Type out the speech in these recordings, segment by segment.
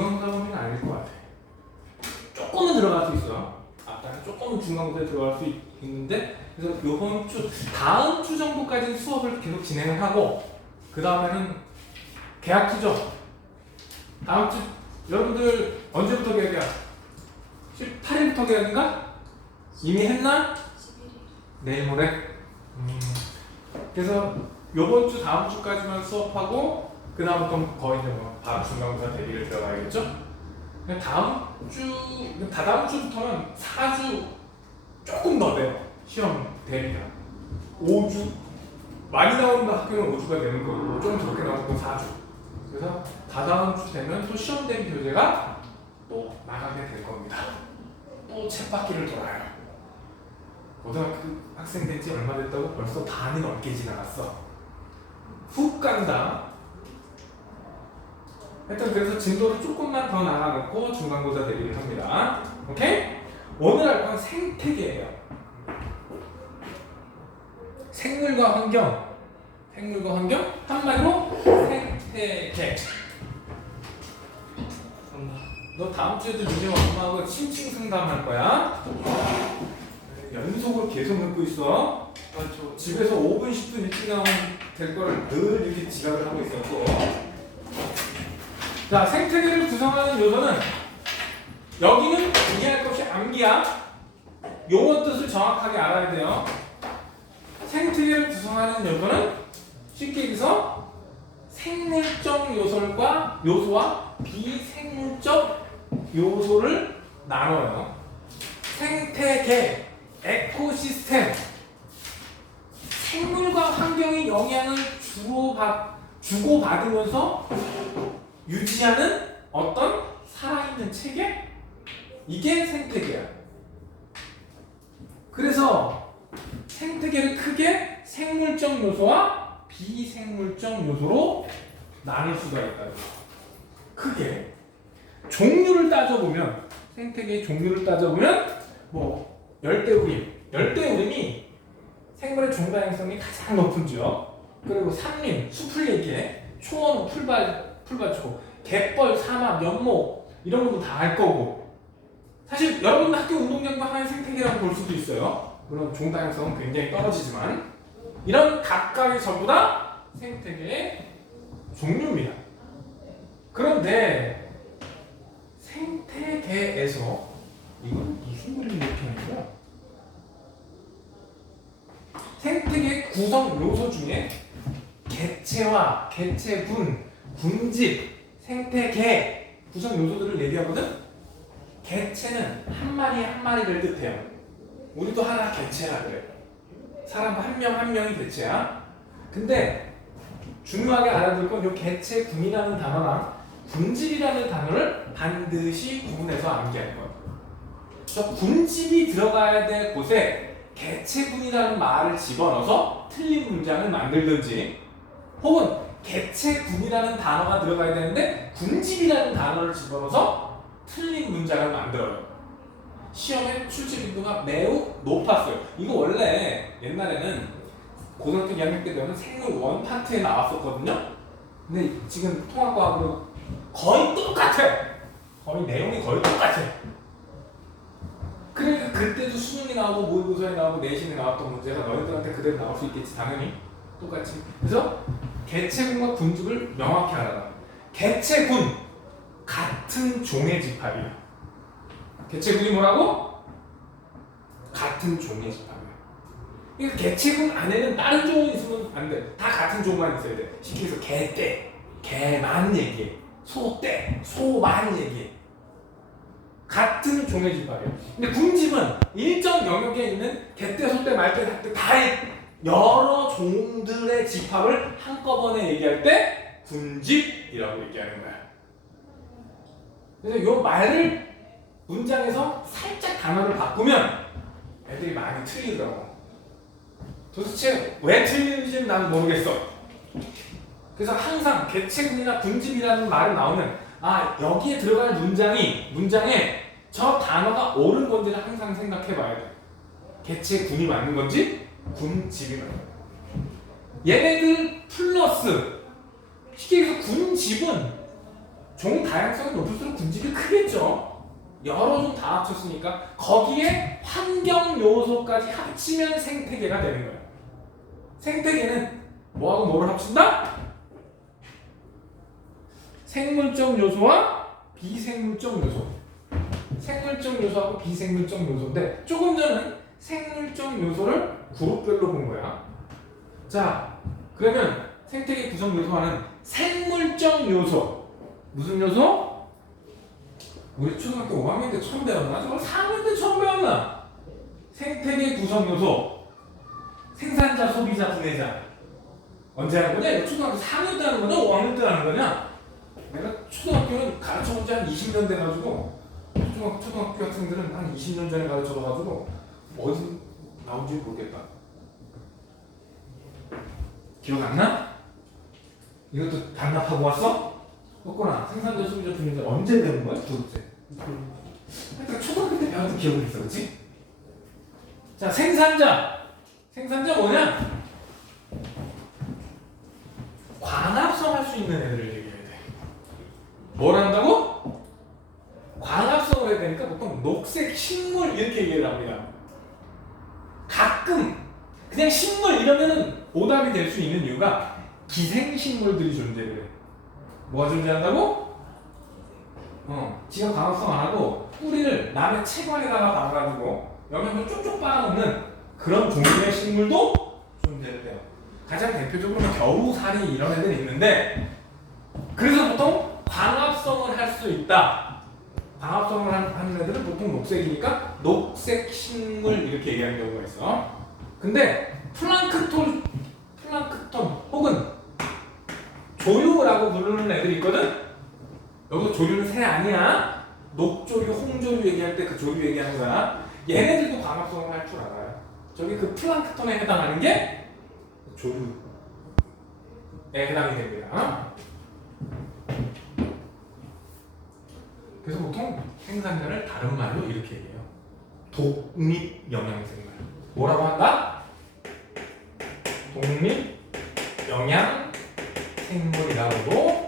중간고사 범위는 아닐 것 같아. 조금은 들어갈 수 있어. 아까 조금은 중간고사에 들어갈 수 있는데, 그래서 요번 주, 다음 주 정도까지는 수업을 계속 진행을 하고, 그 다음에는 개학기죠. 다음 주 여러분들 언제부터 개학이야? 18일부터 개학인가? 이미 했나? 11일. 내일 모레? 그래서 요번 주 다음 주까지만 수업하고 그 다음부터 거의 이제 뭐 바로 중간고사 대비를 들어가야겠죠? 다음 주, 다다음 주부터는 4주 조금 더 돼요. 시험 대비가 5주 많이 나오는 학교는 5주가 되는 거고 좀 적게 나오는 건 4주. 그래서 다다음 주 되면 또 시험 대비 교재가 또 나가게 될 겁니다. 또 쳇바퀴를 돌아요. 고등학교 학생 된 지 얼마 됐다고 벌써 반이 넘게 지나갔어. 훅 간다. 하여튼 그래서 진도를 조금만 더 나가놓고 중간고사 대비를 합니다. 오케이? 오늘 할 건 생태계예요. 생물과 환경. 생물과 환경? 한마디로 생태계. 너 다음 주에도 니네 엄마하고 심층 상담할 거야. 연속으로 계속 듣고 있어. 집에서 5분, 10분 일찍 나오면 될 거를 늘 이렇게 지각을 하고 있었고. 자, 생태계를 구성하는 요소는 여기는 이해할 것이 암기야. 용어 뜻을 정확하게 알아야 돼요. 생태계를 구성하는 요소는 쉽게 얘기해서 생물적 요소와 비생물적 요소를 나눠요. 생태계, 에코시스템, 생물과 환경의 영향을 주고받으면서 유지하는 어떤 살아있는 체계? 이게 생태계야. 그래서 생태계를 크게 생물적 요소와 비생물적 요소로 나눌 수가 있다고. 크게. 종류를 따져보면, 생태계의 종류를 따져보면 뭐 열대우림이 생물의 종다양성이 가장 높은 지역. 그리고 산림, 숲을 얘기해. 초원, 풀밭초, 갯벌, 사막, 연못 이런 것도 다 알 거고. 사실 여러분 학교 운동장도 하나의 생태계라고 볼 수도 있어요. 물론 종다양성은 굉장히 떨어지지만 이런 각각이 전부 다 생태계의 종류입니다. 그런데 생태계에서 이건 무슨 그림을 이렇게 하는 거야? 생태계 구성 요소 중에 개체화, 개체군, 군집, 생태계 구성 요소들을 얘기하거든? 개체는 한 마리 한 마리를 뜻해요. 우리도 하나 개체라 그래. 사람 한 명 한 명이 개체야. 근데 중요하게 알아둘 건 이 개체군이라는 단어랑 군집이라는 단어를 반드시 구분해서 암기할 거예요. 그래서 군집이 들어가야 될 곳에 개체군이라는 말을 집어넣어서 틀린 문장을 만들든지, 혹은 개체군이라는 단어가 들어가야 되는데 군집이라는 단어를 집어넣어서 틀린 문장을 만들어요. 시험의 출제 빈도가 매우 높았어요. 이거 원래 옛날에는 고등학교 2학년 때 배우는 생물 1 파트에 나왔었거든요. 근데 지금 통합과학으로 거의 똑같아. 거의 내용이 거의 똑같아. 그러니까 그때도 수능이 나오고 모의고사에 나오고 내신에 나왔던 문제가 너희들한테 그대로 나올 수 있겠지. 당연히 똑같이. 그래서 개체군과 군집을 명확히 알아라. 개체군 같은 종의 집합이야. 개체군이 뭐라고? 같은 종의 집합이야. 그러니까 개체군 안에는 다른 종이 있으면 안 돼. 다 같은 종만 있어야 돼. 쉽게 해서 개떼, 개만 얘기해. 소떼, 소만 얘기해. 같은 종의 집합이에요. 근데 군집은 일정 영역에 있는 개떼, 소떼, 말떼, 닭떼 다 여러 종들의 집합을 한꺼번에 얘기할 때 군집이라고 얘기하는 거야. 그래서 이 말을 문장에서 살짝 단어를 바꾸면 애들이 많이 틀리더라고. 도대체 왜 틀리는지는 나는 모르겠어. 그래서 항상 개체군이나 군집이라는 말이 나오면 여기에 들어갈 문장에 저 단어가 옳은 건지를 항상 생각해 봐야 돼. 개체군이 맞는 건지 군집이 맞는 건지. 얘네들 플러스 쉽게 얘기해서 군집은 종 다양성이 높을수록 군집이 크겠죠. 여러 종 다 합쳤으니까 거기에 환경 요소까지 합치면 생태계가 되는 거예요. 생태계는 뭐하고 뭐를 합친다? 생물적 요소와 비생물적 요소. 생물적 요소하고 비생물적 요소인데 조금 전은 생물적 요소를 그룹별로 본 거야. 자, 그러면 생태계 구성 요소와는 생물적 요소. 무슨 요소? 우리 초등학교 5학년 때 처음 배웠나? 저걸 4학년 때 처음 배웠나? 생태계 구성 요소. 생산자, 소비자, 분해자. 언제 하는 거냐? 이거 초등학교 4학년 때 하는 거냐? 5학년 때 하는 거냐? 내가 초등학교는 가르쳐본 지 한 20년 돼가지고 초등학교 학생들은 한 20년 전에 가르쳐봐가지고 어디 나온지 모르겠다. 기억 안 나? 이것도 반납하고 왔어? 없구나. 생산자, 소비자, 분해자 언제 배운 거야? 도대체? 하여튼 초등학교 때 배웠던 기억은 있어, 그렇지? 자, 생산자 뭐냐? 광합성 할 수 있는 애들을 얘기해야 돼. 뭘 한다고? 광합성을 해야 되니까 보통 녹색 식물 이렇게 얘기를 합니다. 가끔 그냥 식물 이러면은 오답이 될 수 있는 이유가 기생식물들이 존재를 해. 뭐가 존재한다고? 지가 광합성 안 하고 뿌리를 남의 채관에다가 박아가지고 영양을 쪽쪽 빨아먹는 그런 종류의 식물도 존재를 해요. 가장 대표적으로 겨우살이 이런 애들이 있는데 그래서 보통 광합성을 할 수 있다. 광합성을 하는 애들은 보통 녹색이니까 녹색 식물 이렇게 얘기하는 경우가 있어. 근데 플랑크톤 혹은 조류라고 부르는 애들이 있거든? 여기서 조류는 새 아니야. 녹조류, 홍조류 얘기할 때 그 조류 얘기하는 거야. 얘네들도 광합성을 할 줄 알아요. 저기 그 플랑크톤에 해당하는 게 조류에 해당이 됩니다. 그래서 보통 생산자를 다른 말로 이렇게 얘기해요. 독립영양생물. 뭐라고 한다? 독립영양생물이라고도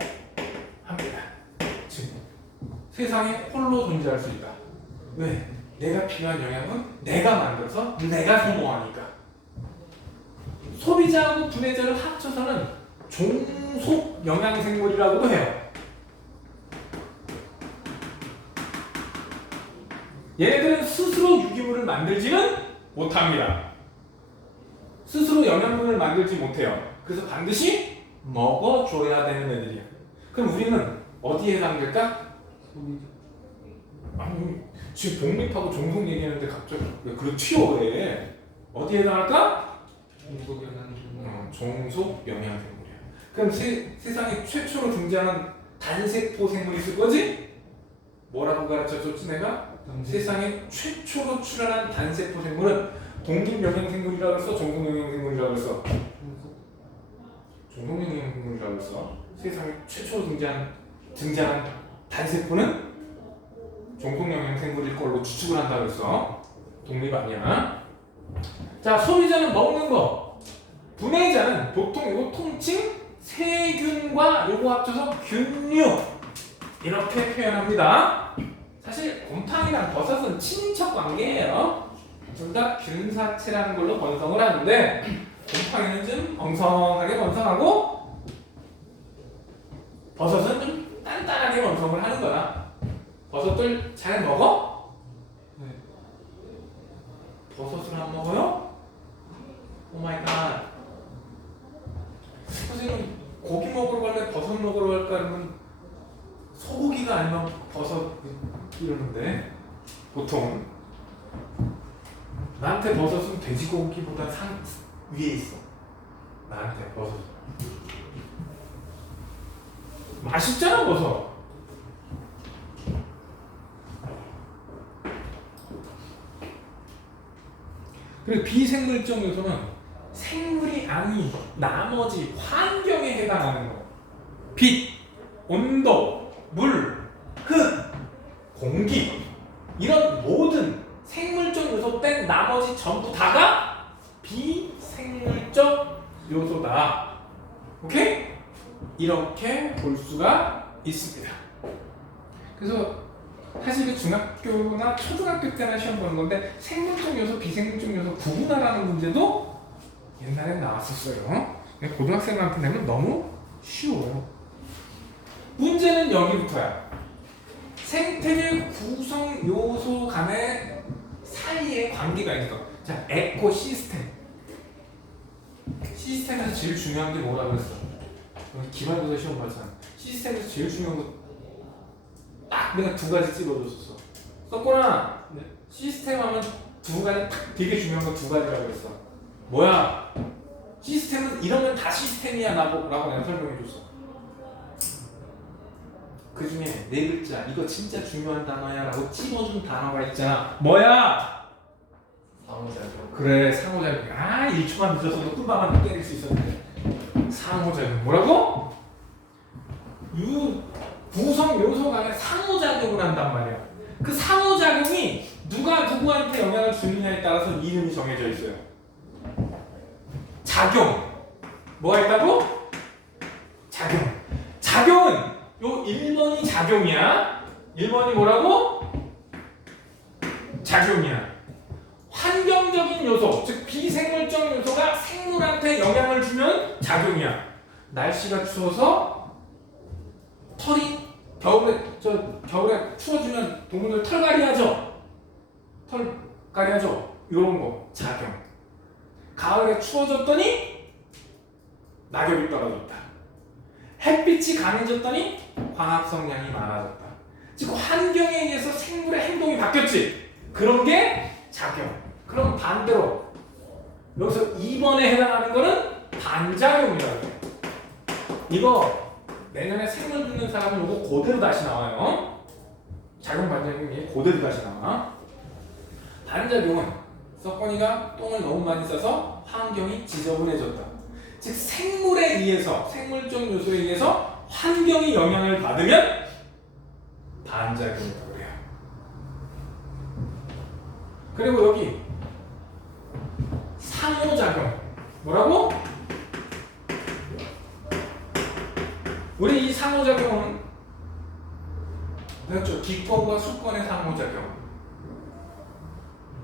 합니다. 즉, 세상에 홀로 존재할 수 있다. 왜? 내가 필요한 영양은 내가 만들어서 내가 소모하니까. 소비자하고 분해자를 합쳐서는 종속영양생물이라고도 해요. 얘네들은 스스로 유기물을 만들지는 못합니다. 스스로 영양분을 만들지 못해요. 그래서 반드시 먹어줘야 되는 애들이야. 그럼 우리는 어디에 해당될까? 아니, 지금 독립하고 종속 얘기하는데 갑자기 왜 그런 튀어해? 어디에 해당할까? 종속영양생물이야. 그럼 세상에 최초로 등장한 단세포 생물이 있을 거지? 뭐라고 가르쳐줬지 내가? 세상에 최초로 출현한 단세포 생물은 독립영양생물이라고 했어? 종속영양생물이라고 했어? 종속영양생물이라고 했어. 세상에 최초로 등장한 단세포는 종속영양생물일 걸로 추측을 한다고 했어. 독립 아니야. 자, 소비자는 먹는 거. 분해자는 보통 이거 통칭 세균과 요거 합쳐서 균류 이렇게 표현합니다. 사실 곰팡이랑 버섯은 친인척 관계예요. 둘 다 균사체라는 걸로 번성을 하는데 곰팡이는 좀 엉성하게 번성하고 버섯은 좀 단단하게 번성을 하는 거야. 버섯들 잘 먹어? 네. 버섯을 안 먹어요? 오 마이 갓. 선생님 고기 먹으러 갈래? 버섯 먹으러 갈까? 그러면 소고기가 아니면 버섯 이러는데 보통 나한테 버섯은 돼지고기보다 위에 있어. 나한테 버섯 맛있잖아 버섯. 그리고 비생물적 요소는 생물이 아닌 나머지 환경에 해당하는 거. 빛, 온도, 물, 흙, 공기 이런 모든 생물적 요소 뺀 나머지 전부 다가 비생물적 요소다. 오케이? 이렇게 볼 수가 있습니다. 그래서 사실 그 중학교나 초등학교 때나 시험 보는 건데 생물적 요소, 비생물적 요소 구분하라는 문제도 옛날에 나왔었어요. 고등학생한테 내면 너무 쉬워요. 문제는 여기부터야. 생태계 구성 요소 간의 사이에 관계가 있어. 자, 에코시스템. 시스템에서 제일 중요한 게 뭐라 그랬어? 기말고사 시험 봤잖아. 시스템에서 제일 중요한 거 딱 내가 두 가지 찍어줬었어. 썼구나. 네. 시스템 하면 두 가지 딱 되게 중요한 거 두 가지라고 했어. 뭐야? 시스템은 이러면 다 시스템이야 라고 내가 설명해줬어. 그 중에 네 글자 이거 진짜 중요한 단어야 라고 찝어준 단어가 있잖아. 뭐야? 상호작용. 그래, 상호작용. 1초만 늦었어도 꿀밤한테 때릴 수 있었는데. 상호작용. 뭐라고? 구성 요소 간에 상호작용을 한단 말이야. 그 상호작용이 누가 누구한테 영향을 주느냐에 따라서 이름이 정해져 있어요. 작용. 뭐가 있다고? 작용. 작용은 요 1번이 작용이야. 1번이 뭐라고? 작용이야. 환경적인 요소, 즉 비생물적 요소가 생물한테 영향을 주면 작용이야. 날씨가 추워서 털이 겨울에 추워지면 동물들 털갈이 하죠. 털갈이 하죠. 이런 거 작용. 가을에 추워졌더니 낙엽이 떨어졌다. 햇빛이 강해졌더니 광합성량이 많아졌다. 즉 환경에 의해서 생물의 행동이 바뀌었지. 그런 게 작용. 그럼 반대로 여기서 2번에 해당하는 거는 반작용이라고 해요. 이거 내년에 생물 듣는 사람은 이거 그대로 다시 나와요. 작용 반작용이 그대로 다시 나와. 반작용은 석건이가 똥을 너무 많이 싸서 환경이 지저분해졌다. 즉 생물에 의해서 생물적 요소에 의해서 환경이 영향을 받으면 반작용이라고 그래요. 그리고 여기 상호작용. 뭐라고? 우리 이 상호작용은 그렇죠. 기권과 수권의 상호작용.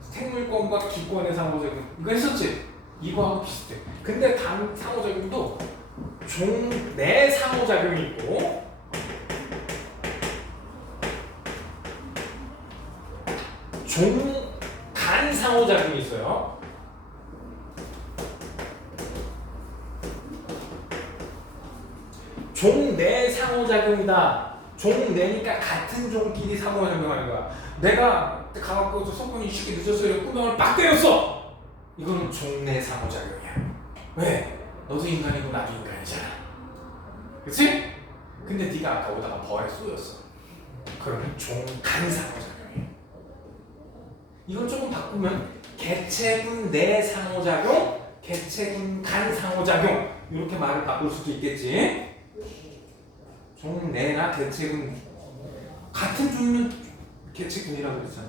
생물권과 기권의 상호작용. 이거 했었지? 이거하고 비슷해. 근데 다른 상호작용도 내 상호작용이 있고 간 상호작용이 있어요. 종내 상호작용이다. 종내니까 같은 종끼리 상호작용하는 거야. 내가 가갖고 석훈이 쉽게 늦었어요. 꾸명을 빡 때렸어. 이거는 종내 상호작용이야. 왜? 너도 인간이고 나도 인간이잖아. 그치? 근데 네가 아까 오다가 벌에 쏘였어. 그러면 종간 상호작용이야. 이건 조금 바꾸면 개체군 내 상호작용, 개체군 간 상호작용 이렇게 말을 바꿀 수도 있겠지. 종내나 개체군 같은 종이면 개체군이라고 그랬잖아.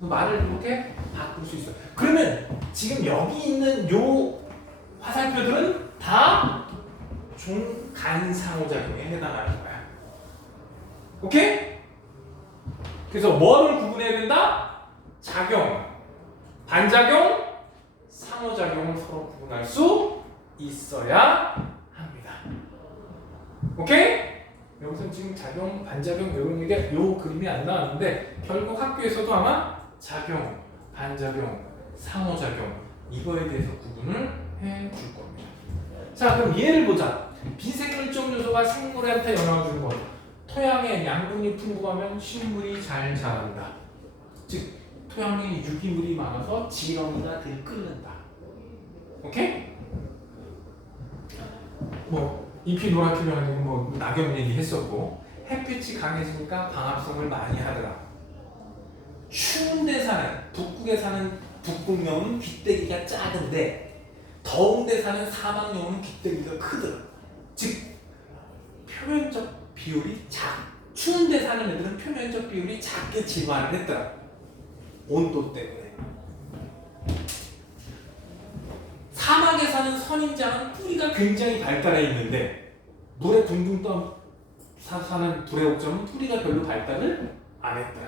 말을 이렇게 바꿀 수 있어. 그러면 지금 여기 있는 요 화살표들은 다 종간 상호작용에 해당하는 거야. 오케이? 그래서 뭐를 구분해야 된다? 작용, 반작용, 상호작용을 서로 구분할 수 있어야 합니다. 오케이? 여기서 지금 작용, 반작용 이런 게 요 그림이 안 나왔는데 결국 학교에서도 아마 작용, 반작용, 상호작용 이거에 대해서 구분을 해줄 겁니다. 자, 그럼 예를 보자. 비생물적 요소가 생물한테 영향을 주는 것. 토양에 양분이 풍부하면 식물이 잘 자란다. 즉 토양에 유기물이 많아서 지렁이가 들끓는다. 오케이? 뭐 잎이 노랗기로 하는 뭐 낙엽 얘기했었고 햇빛이 강해지니까 광합성을 많이 하더라. 추운 데 사는 북극에 사는 북극여우는 귀때기가 작은데 더운 데 사는 사막여우는 귀때기가 크더라. 즉 표면적 비율이 추운 데 사는 애들은 표면적 비율이 작게 진화를 했더라. 온도 때문에. 사막에 사는 선인장은 뿌리가 굉장히 발달해 있는데 물에 둥둥 떠 사는 불의 옥점은 뿌리가 별로 발달을 안 했다.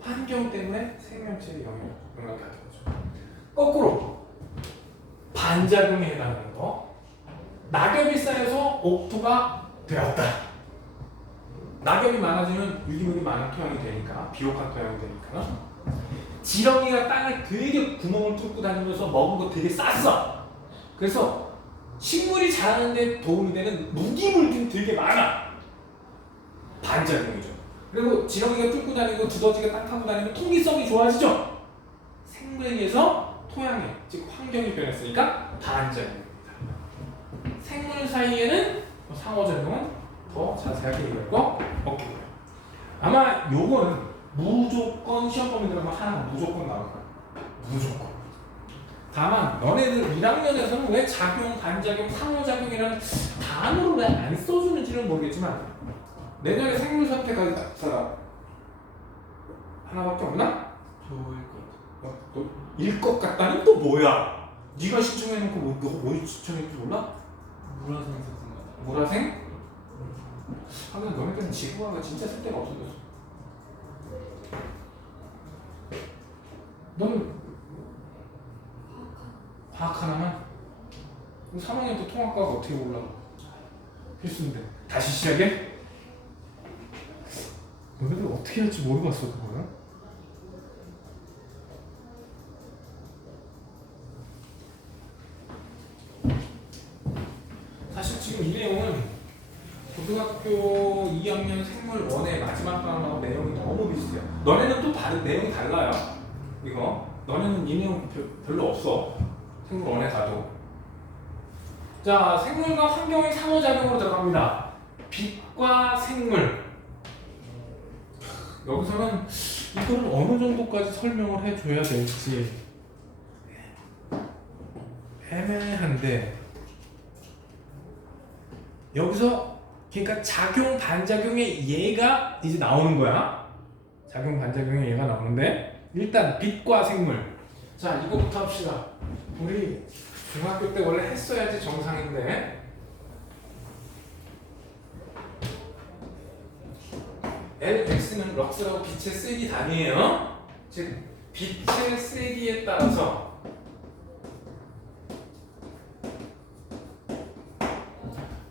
환경 때문에 생명체에 영향을 받은 거죠. 거꾸로 반작용에 해당하는 거. 낙엽이 쌓여서 옥토가 되었다. 낙엽이 많아지면 유기물이 많은 토양이 되니까, 비옥한 토양이 되니까. 지렁이가 땅에 되게 구멍을 뚫고 다니면서 먹은 거 되게 쌌어. 그래서 식물이 자라는 데 도움이 되는 무기물들이 되게 많아. 반작용이죠. 그리고 지렁이가 뚫고 다니고 두더지가 땅 타고 다니면 통기성이 좋아지죠. 생물에 의해서 토양에, 즉 환경이 변했으니까 반작용입니다. 생물 사이에는 상호작용은 더 자세하게 얘기할 거 없겠고요. 아마 요거는 무조건 시험 범위 들어가면 하나 무조건 나올 거야. 무조건. 다만 너네들 1학년에서는 왜 작용, 반작용, 상호작용이라는 단어를 왜 안 써주는지는 모르겠지만 내년에 생물 선택할 사람 하나밖에 없나? 일 것 같다는 또 뭐야? 네가 신청해놓고 너가 뭐 신청했지 몰라? 물화생 선생님. 물화생? 아 근데 너네들은 지구과가 진짜 쓸데가 없어졌어. 너는 화학 하나만? 그럼 3학년 때 통합과가 어떻게 올라가? 필수인데 다시 시작해? 너네들 어떻게 할지 모르겠어 그거는. 사실 지금 이 내용은 고등학교 2학년 생물 1의 마지막 과목하고 내용이 너무 비슷해요. 너네는 또 다른 내용이 달라요. 이거 너네는 이 내용 별로 없어. 생물 1에 가도. 자, 생물과 환경의 상호작용으로 들어갑니다. 빛과 생물. 여기서는 이거를 어느 정도까지 설명을 해줘야 될지 애매한데 여기서 그러니까 작용 반작용의 예가 이제 나오는 거야. 작용 반작용의 예가 나오는데 일단 빛과 생물. 자, 이거부터 합시다. 우리 중학교 때 원래 했어야지 정상인데 Lx는 럭스라고 빛의 세기 단위예요. 즉 빛의 세기에 따라서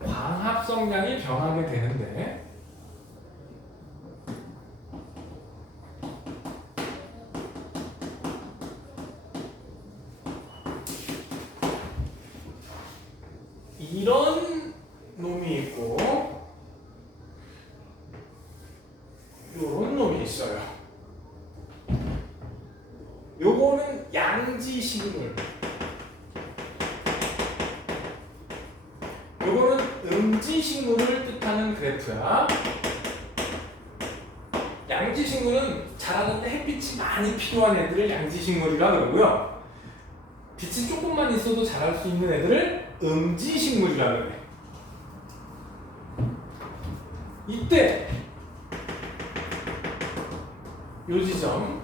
광합성량이 변하게 되는데 이런 놈이 있고 요런 놈이 있어요. 요거는 양지식물, 요거는 음지식물을 뜻하는 그래프야. 양지식물은 자라는데 햇빛이 많이 필요한 애들을 양지식물이라 그러고요. 빛이 조금만 있어도 자랄 수 있는 애들을 음지식물이라 그래. 이때 요 지점,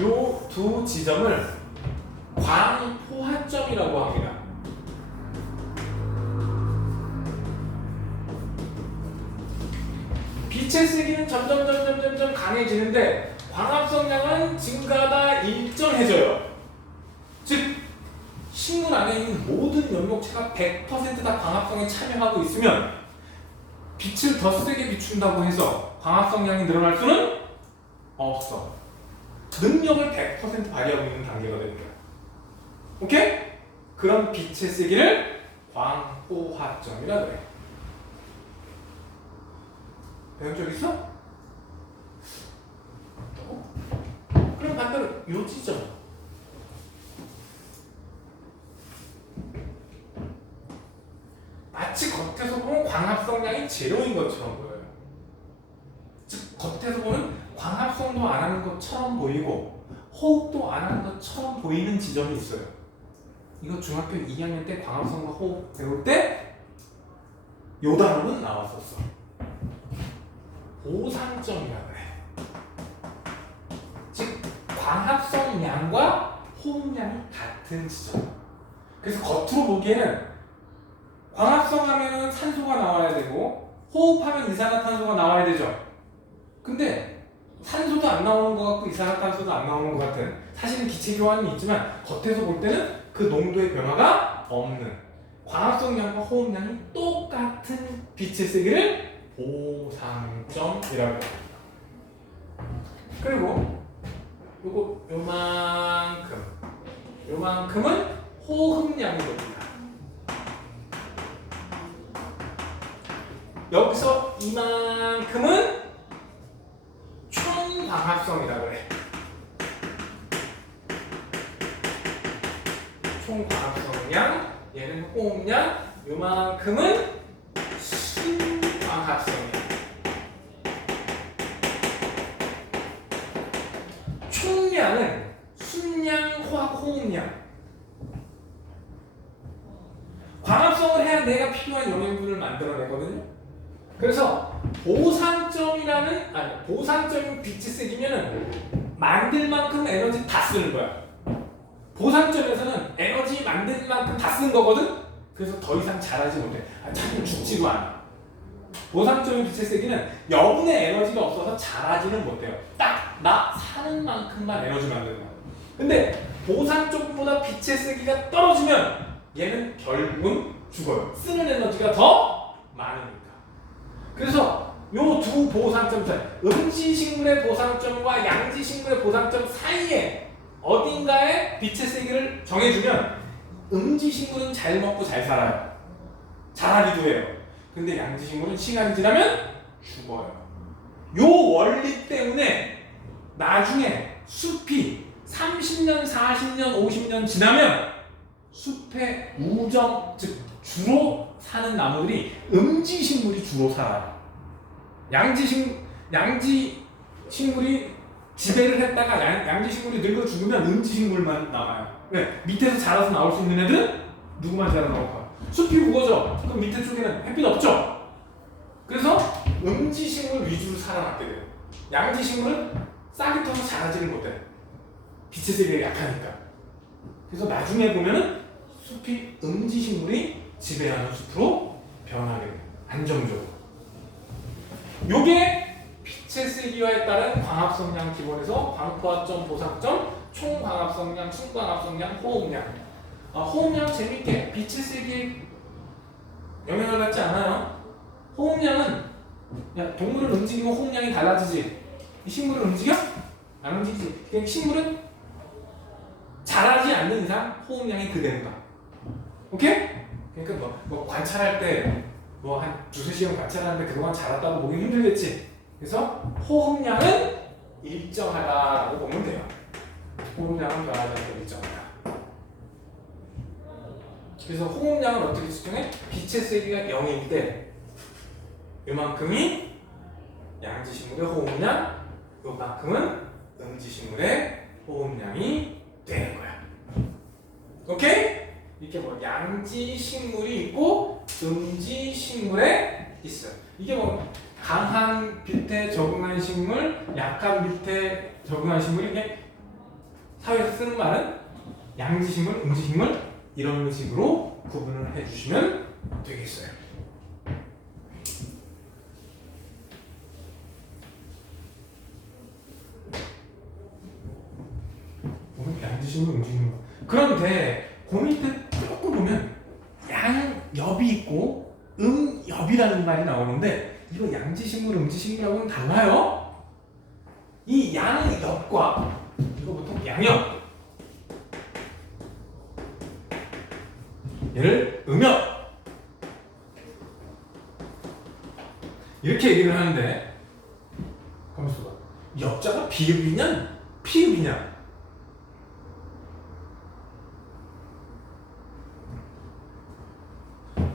요 두 지점을 광포화점이라고 합니다. 빛의 세기는 점점 강해지는데 광합성량은 증가하다 일정해져요. 즉 식물 안에 있는 모든 연목체가 100%다 광합성에 참여하고 있으면 빛을 더 세게 비춘다고 해서 광합성량이 늘어날 수는 없어. 능력을 100% 발휘하고 있는 단계가 되는 거야. 오케이? 그런 빛의 세기를 광포화점이라 그래. 배운 적 있어? 그럼 반대로 요 지점. 마치 겉에서 보면 광합성량이 제로인 것처럼 보여요. 즉 겉에서 보면 광합성도 안 하는 것처럼 보이고 호흡도 안 하는 것처럼 보이는 지점이 있어요. 이거 중학교 2학년 때 광합성과 호흡 배울 때 요 단어는 나왔었어. 보상점이라 그래. 즉 광합성량과 호흡량이 같은 지점. 그래서 겉으로 보기에는 광합성 하면은 산소가 나와야 되고 호흡하면 이산화탄소가 나와야 되죠. 근데 산소도 안 나오는 것 같고 이산화탄소도 안 나오는 것 같은 사실은 기체 교환이 있지만 겉에서 볼 때는 그 농도의 변화가 없는 광합성량과 호흡량이 똑같은 빛의 세기를 보상점이라고 해요. 그리고 요만큼은 호흡량이 됩니다. 여기서 이만큼은 총광합성이라고 해. 총광합성량, 얘는 호흡량, 요만큼은 순광합성이야. 총량은 순량, 호흡량. 광합성을 해야 내가 필요한 영양분을 만들어내거든요. 그래서 보상점인 빛이 세기면은 만들 만큼 에너지 다 쓰는 거야. 보상점에서는 에너지 만들 만큼 다 쓴 거거든. 그래서 더 이상 자라지 못해. 자꾸 죽지도 않아. 보상점인 빛의 세기는 여분의 에너지가 없어서 자라지는 못해요. 딱 나 사는 만큼만 에너지 만드는 거야. 근데 보상점보다 빛의 세기가 떨어지면 얘는 결국은 죽어요. 쓰는 에너지가 더 많으니까. 그래서 요 두 보상점 사이, 음지식물의 보상점과 양지식물의 보상점 사이에 어딘가에 빛의 세기를 정해주면 음지식물은 잘 먹고 잘 살아요. 자라기도 해요. 근데 양지식물은 시간이 지나면 죽어요. 요 원리 때문에 나중에 숲이 30년, 40년, 50년 지나면 숲의 우정, 즉 주로 사는 나무들이 음지식물이 주로 살아요. 양지식물이 지배를 했다가 양지식물이 늙어 죽으면 음지식물만 나와요. 왜? 밑에서 자라서 나올 수 있는 애들은 누구만 자라 나올까? 숲이 우거져. 그럼 밑에 쪽에는 햇빛 없죠? 그래서 음지식물 위주로 살아남게 돼요. 양지식물은 싹이 터서 자라지를 못해. 빛의 세계가 약하니까. 그래서 나중에 보면은 숲이 음지식물이 지배하는 숲으로 변하게 돼요. 안정적으로. 요게 빛의 세기와에 따른 광합성량 기본에서 광포화점, 보상점, 총광합성량, 순광합성량, 호흡량. 호흡량 재밌게 빛의 세기에 영향을 받지 않아요. 호흡량은 동물은 움직이고 호흡량이 달라지지. 식물은 움직여? 안 움직이지. 그러니까 식물은 자라지 않는 이상 호흡량이 그대로다. 오케이? 그러니까 뭐 관찰할 때 뭐 한 두세 시간 관찰하는데 그동안 자랐다고 보기 힘들겠지. 그래서 호흡량은 일정하다라고 보면 돼요. 호흡량은 변하지 않고 일정하다. 그래서 호흡량을 어떻게 측정해? 빛의 세기가 0일 때 이만큼이 양지식물의 호흡량, 이만큼은 음지식물의 호흡량이 되는 거야. 오케이? 이렇게 뭐 양지식물이 있고 음지식물에 있어요. 이게 뭐 강한 빛에 적응한 식물, 약한 빛에 적응한 식물, 이게 사회에서 쓰는 말은 양지식물, 음지식물 이런 식으로 구분을 해주시면 되겠어요. 양지식물, 음지식물. 그런데 그 밑에 조금 보면 양엽이 있고 음엽이라는 말이 나오는데 이거 양지식물, 음지식물하고는 달라요. 이 양엽과 이거 보통 양엽, 얘를 음엽 이렇게 얘기를 하는데 가만있어 봐. 엽자가 비읍이냐 피읍이냐?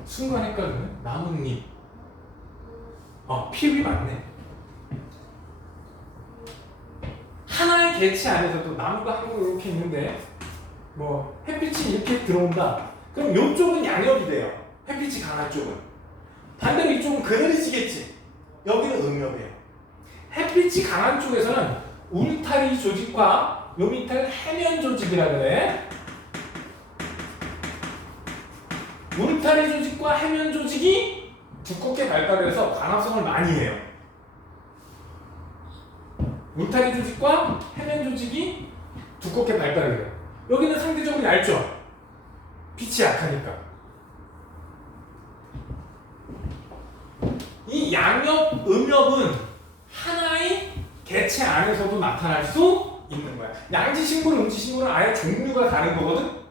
순간 헷갈리네. 나뭇잎. 피읍이 맞네. 하나의 개체 안에서도 나무가 한 그루 이렇게 있는데 뭐 햇빛이 이렇게 들어온다. 그럼 이쪽은 양엽이 돼요. 햇빛이 강한 쪽은. 반대로 이쪽은 그늘지겠지. 여기는 음엽이에요. 햇빛이 강한 쪽에서는 울타리 조직과 요 밑에는 해면 조직이라 그래. 울타리 조직과 해면 조직이 두껍게 발달해서 광합성을 많이 해요. 울타리 조직과 해면 조직이 두껍게 발달해요. 여기는 상대적으로 얇죠? 빛이 약하니까. 이 양엽, 음엽은 하나의 개체 안에서도 나타날 수 있는 거야. 양지식물, 음지식물은 아예 종류가 다른 거거든?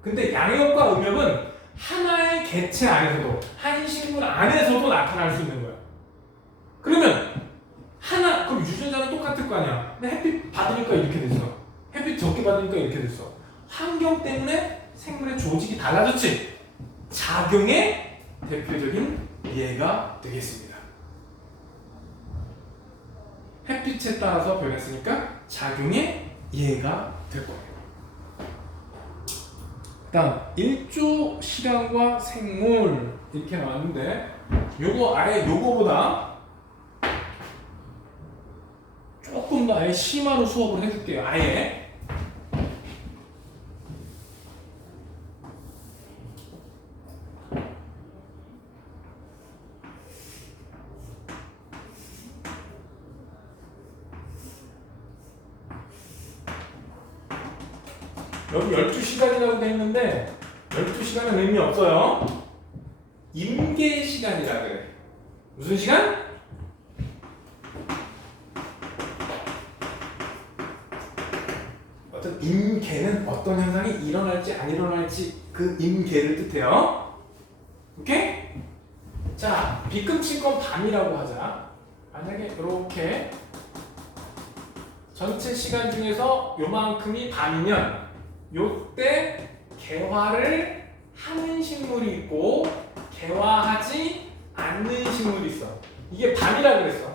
근데 양엽과 음엽은 하나의 개체 안에서도, 한 식물 안에서도 나타날 수 있는 거야. 그러면 그럼 유전자는 똑같을 거 아니야. 근데 햇빛 받으니까 이렇게 됐어. 햇빛 적게 받으니까 이렇게 됐어. 환경 때문에 생물의 조직이 달라졌지. 작용의 대표적인 예가 되겠습니다. 햇빛에 따라서 변했으니까 작용의 예가 될 거예요. 다음 일조 실황과 생물 이렇게 나왔는데 요거 아예 요거보다 조금 더 아예 심화로 수업을 해줄게요. 아예 여기 12시간이라고 되어 있는데 12시간은 의미 없어요. 임계 시간이라 그래. 무슨 시간? 어떤 임계는 어떤 현상이 일어날지 안 일어날지 그 임계를 뜻해요. 오케이? 자, 비금칠건 밤이라고 하자. 만약에 이렇게 전체 시간 중에서 요만큼이 밤이면 요때 개화를 하는 식물이 있고 개화하지 않는 식물이 있어. 이게 밤이라 그랬어.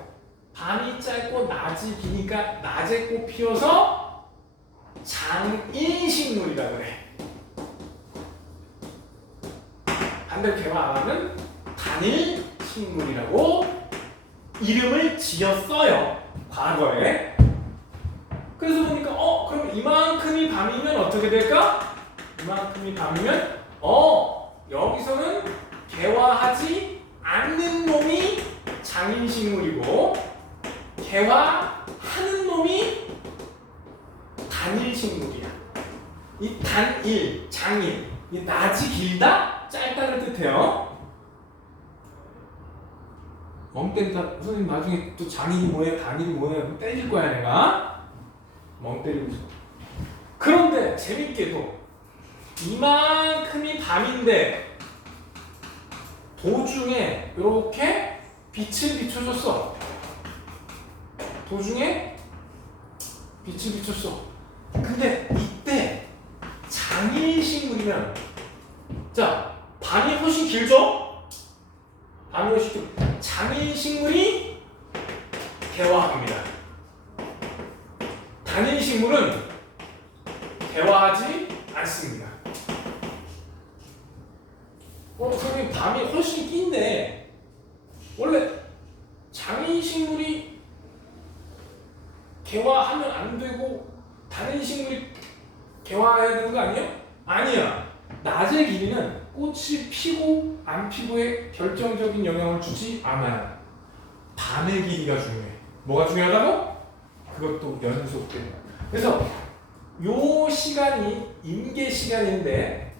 밤이 짧고 낮이 기니까 낮에 꽃 피어서 장인식물이라 그래. 반대로 개화 안 하는 단일식물이라고 이름을 지었어요. 과거에. 그래서 보니까 그럼 이만큼이 밤이면 어떻게 될까? 이만큼이 밤이면 여기서는 개화하지 않는 놈이 장인식물이고 개화하는 놈이 단일식물이야. 이 단일, 장인, 이 낮이 길다, 짧다를 뜻해요. 멍 때리다 선생님 나중에 또 장인이 뭐예요, 단일이 뭐예요? 때릴 거야 내가. 멍 때리고 있어. 그런데 재밌게도 이만큼이 밤인데 도중에 이렇게 빛을 비춰줬어. 도중에 빛을 비췄어. 근데 이때 장일식물이면 자 밤이 훨씬 길죠? 밤이 훨씬 길죠? 장일식물이 개화합니다. 단일식물은 개화하지 않습니다. 선생님 밤이 훨씬 긴데 원래 장인식물이 개화하면 안 되고 단일식물이 개화해야 되는 거 아니에요? 아니야. 낮의 길이는 꽃이 피고 안 피고에 결정적인 영향을 주지 않아요. 밤의 길이가 중요해. 뭐가 중요하다고? 그것도 연속된 거야. 그래서 요 시간이 임계 시간인데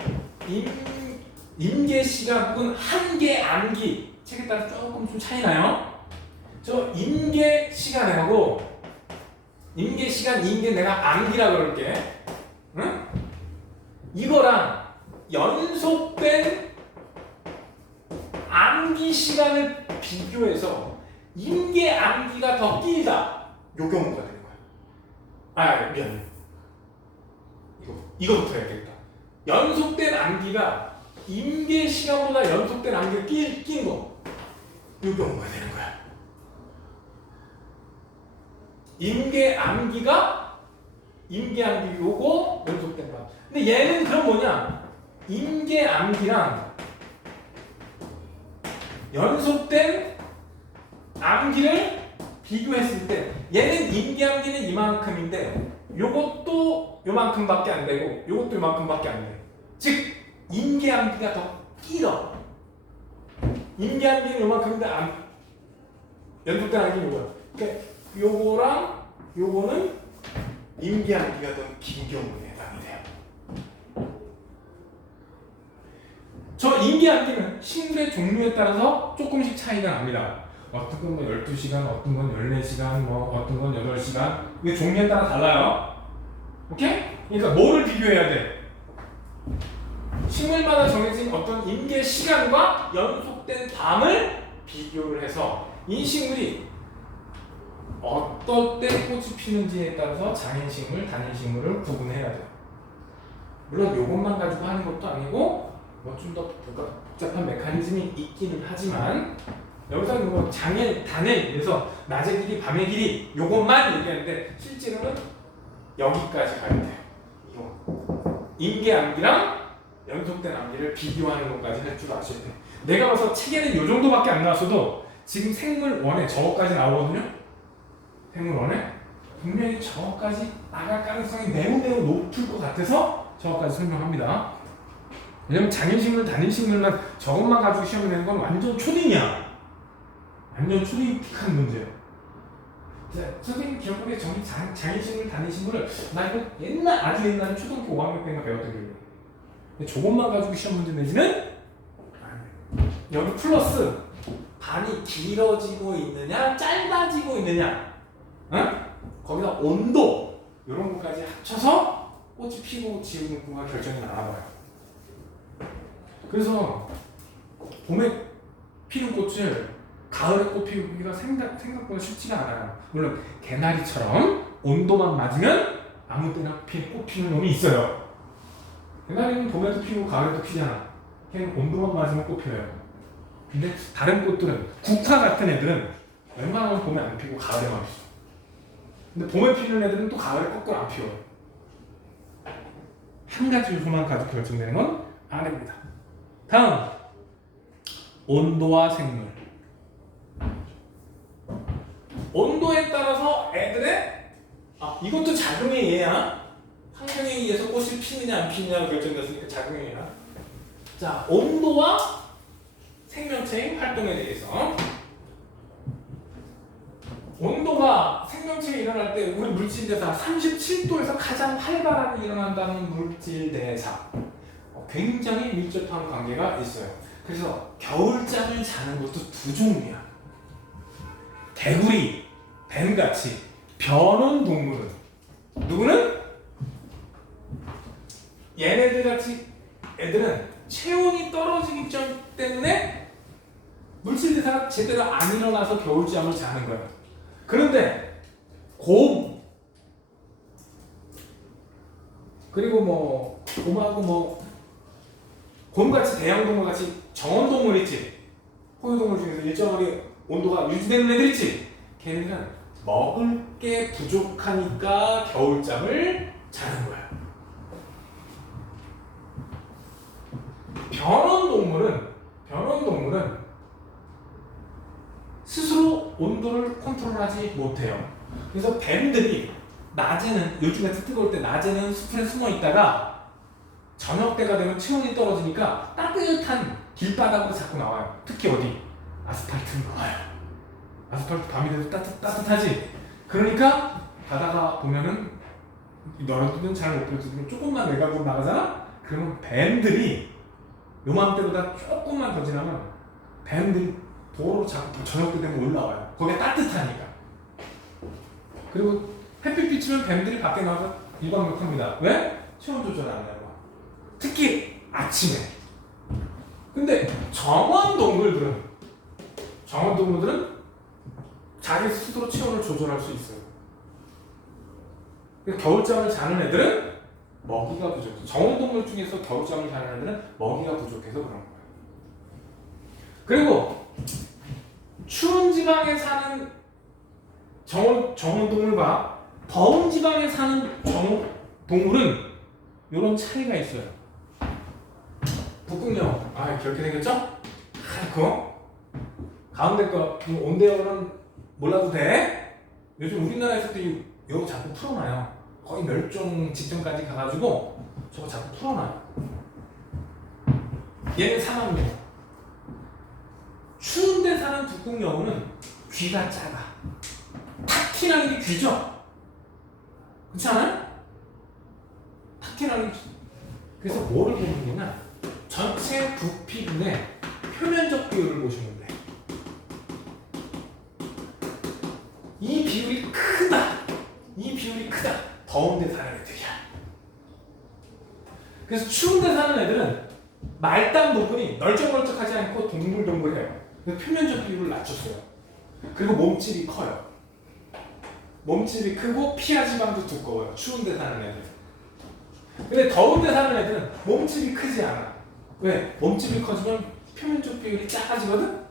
임계 시간 혹은 한계 암기 책에 따라 조금 좀 차이 나요. 저 임계 시간에 하고 임계 시간 임계 내가 암기라 그럴게. 응? 이거랑 연속된 암기 시간을 비교해서 임계 암기가 더 길다. 요 경우가 되는 거야. 미안해. 이거부터 해야 되겠다. 연속된 암기가 임계 시간보다 연속된 암기가 낀 거. 요 경우가 되는 거야. 임계 암기가 임계 암기 요거 연속된 거. 근데 얘는 그럼 뭐냐? 임계 암기랑 연속된 암기를 비교했을 때 얘는 임계 암기는 이만큼인데 요것도 요만큼밖에 안 되고 요것도 요만큼밖에 안 돼. 즉 임계 암기가 더 길어. 임계암기는 요만큼인데 연속된 암기는 요거야. 그러니까 요거랑 요거는 임계암기가 더 긴 경우에 해당이 돼요. 저 임계암기는 식물의 종류에 따라서 조금씩 차이가 납니다. 어떤 건 뭐 12시간, 어떤 건 14시간, 뭐 어떤 건 8시간. 이게 종류에 따라 달라요. 오케이? 그러니까 뭐를 비교해야 돼? 식물마다 정해진 어떤 임계 시간과 연속된 밤을 비교를 해서 이 식물이 어떨 때 꽃이 피는지에 따라서 장인식물, 단인식물을 구분해야 돼요. 물론 이것만 가지고 하는 것도 아니고 뭐 좀 더 복잡한 메커니즘이 있기는 하지만 여기서 뭐 장인, 단인 그래서 낮의 길이, 밤의 길이 요것만 얘기하는데 실제로는 여기까지 가야 돼요. 이거 임계 암기랑 연속된 암기를 비교하는 것까지 할 줄 아셔야 돼요. 내가 봐서 책에는 요 정도밖에 안 나왔어도 지금 생물 1에 저거까지 나오거든요. 생물 1에 분명히 저거까지 나갈 가능성이 매우 높을 것 같아서 저거까지 설명합니다. 왜냐면 장인식물, 단인식물만 저것만 가지고 시험을 내는 건 완전 초딩이야. 완전 초딩한 문제예요. 자, 선생님 기억하기에 장인식물, 단인식물을 나 이거 아주 옛날에 초등학교 5학년 때인가 배웠던 기억이에요. 근데 저것만 가지고 시험 문제 내지는 여기 플러스 밤이 길어지고 있느냐 짧아지고 있느냐 거기다 온도 이런 것까지 합쳐서 꽃이 피고 지우는가 결정이 나와봐요. 그래서 봄에 피는 꽃을 가을에 꽃 피우기가 생각보다 쉽지가 않아요. 물론 개나리처럼 온도만 맞으면 아무 때나 꽃 피는 놈이 있어요. 개나리는 봄에도 피고 가을에도 피잖아. 걔는 온도만 맞으면 꽃 피어요. 근데 다른 꽃들은 국화 같은 애들은 웬만하면 봄에 안 피고 가을에만 피어. 근데 봄에 피는 애들은 또 가을에 거꾸로 안 피어요. 한 가지 요소만 가지고 결정되는 건 아닙니다. 다음 온도와 생물. 온도에 따라서 애들의 이것도 작용의 예야. 환경에 의해서 꽃이 피느냐 안 피느냐가 결정됐으니까 작용의 예야. 자, 온도와 생명체의 활동에 대해서. 온도가 생명체에 일어날 때 우리 물질 대사 37도에서 가장 활발하게 일어난다는 물질 대사 굉장히 밀접한 관계가 있어요. 그래서 겨울잠을 자는 것도 두 종류야. 개구리, 뱀같이 벼는 동물은 누구는? 얘네들 같이 애들은 체온이 떨어지기 전 때문에 물질 대사가 제대로 안 일어나서 겨울잠을 자는 거야. 그런데 곰 그리고 뭐 곰하고 뭐 곰같이 대형동물 같이 정원동물 있지. 포유동물 중에서 일정하게 온도가 유지되는 애들 있지. 걔네들은 먹을 게 부족하니까 겨울잠을 자는 거야. 변온동물은 스스로 온도를 컨트롤하지 못해요. 그래서 뱀들이 낮에는 요즘같이 뜨거울 때 낮에는 숲에 숨어 있다가 저녁 때가 되면 체온이 떨어지니까 따뜻한 길바닥으로 자꾸 나와요. 특히 어디? 아스팔트로 나와요. 아스팔트 밤이 돼도 따뜻하지? 그러니까 가다가 보면은 너희들은 잘 못 보여주지만 조금만 외곽으로 나가잖아? 그러면 뱀들이 요맘때보다 조금만 더 지나면 뱀들이 도로 자꾸 저녁 때 되면 올라와요. 거기가 따뜻하니까. 그리고 햇빛 비치면 뱀들이 밖에 나와서 일광욕합니다. 왜? 체온 조절 안 해요. 특히 아침에. 근데 정원동물들은 자기 스스로 체온을 조절할 수 있어요. 겨울잠을 자는 애들은 먹이가 부족해. 정원동물 중에서 겨울잠을 자는 애들은 먹이가 부족해서 그런 거예요. 그리고 추운 지방에 사는 정원동물과 더운 지방에 사는 동물은 이런 차이가 있어요. 북극령, 그렇게 생겼죠? 그거 가운데 거 온대어는 몰라도 돼. 요즘 우리나라에서도 이거 자꾸 풀어놔요. 거의 멸종 직전까지 가가지고 저거 자꾸 풀어놔요. 얘는 사막여우. 추운 데 사는 북극여우는 귀가 작아. 탁 튀어나오는 게 귀죠? 그렇지 않아요? 탁 튀어나오는 게 귀. 그래서 뭐를 보는 거냐? 전체 부피분의 표면적 비율을 보시면 돼. 이 비율이 크다. 이 비율이 크다. 더운 데 사는 애들이야. 그래서 추운 데 사는 애들은 말단 부분이 널쩍널쩍하지 않고 동글동글해요. 그래서 표면적 비율을 낮췄어요. 그리고 몸집이 커요. 몸집이 크고 피하 지방도 두꺼워요. 추운 데 사는 애들. 근데 더운 데 사는 애들은 몸집이 크지 않아. 왜? 몸집이 커지면 표면적 비율이 작아지거든?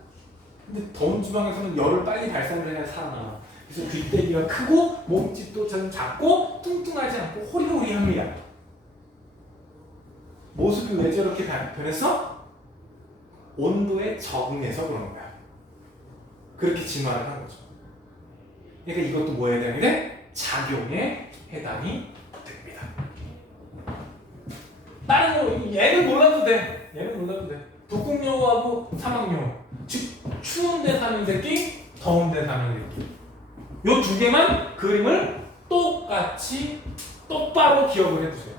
근데 더운 지방에서는 열을 빨리 발산을 해야 살아남아. 그래서 귀때기가 크고 몸집도 좀 작고 뚱뚱하지 않고 호리호리합니다. 모습이 왜 저렇게 변했어? 온도에 적응해서 그러는 거야. 그렇게 진화를 한 거죠. 그러니까 이것도 뭐에 해당이 돼? 작용에 해당이 됩니다. 다른 거 얘는 몰라도 돼. 얘는 몰라도 돼. 북극여우하고 사막여우. 즉 추운 데 사는 새끼, 더운 데 사는 새끼. 요 두 개만 그림을 똑같이 똑바로 기억을 해두세요.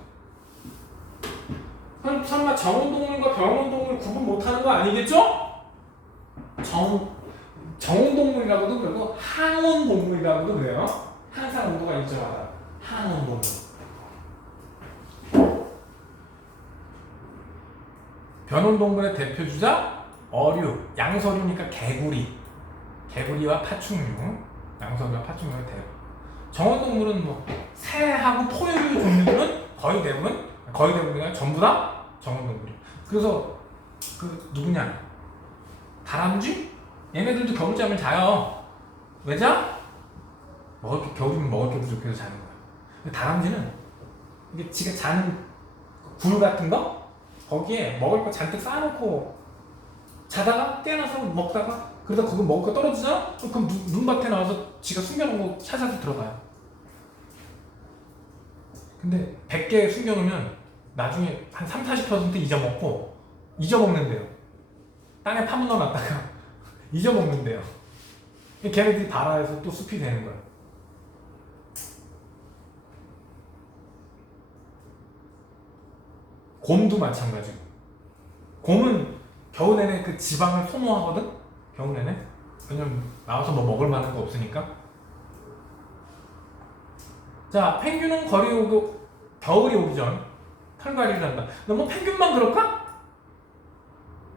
그럼 설마 정온동물과 병온동물 구분 못하는 거 아니겠죠? 정온동물이라고도 그러고 항온동물이라고도 그래요. 항상 온도가 일정하다. 항온동물. 변온동물의 대표주자 어류, 양서류니까 개구리와 파충류. 양서류와 파충류가 대표. 정온동물은 뭐 새하고 포유류 종류들은 거의 대부분이 전부 다 정온동물이에요. 그래서 그 누구냐? 다람쥐? 얘네들도 겨울잠을 자요. 왜 자? 겨울이면 먹을 게 부족해서 자는 거야. 근데 다람쥐는 이게 지가 자는 굴 같은 거 거기에 먹을 거 잔뜩 쌓아놓고 자다가 깨어나서 먹다가 그러다 거기 먹을 거 떨어지잖아? 그럼 눈밭에 나와서 지가 숨겨놓은 거 찾아서 들어가요. 근데 100개 숨겨놓으면 나중에 한 30-40% 잊어먹는데요. 땅에 파묻어 놨다가 잊어먹는데요. 걔네들이 발아해서 또 숲이 되는 거예요. 곰도 마찬가지고. 곰은 겨우 내내 그 지방을 소모하거든? 겨우 내내? 왜냐면 나와서 뭐 먹을 만한 거 없으니까. 자, 펭귄은 겨울이 오기 전 털갈이를 한다. 너 펭귄만 그럴까?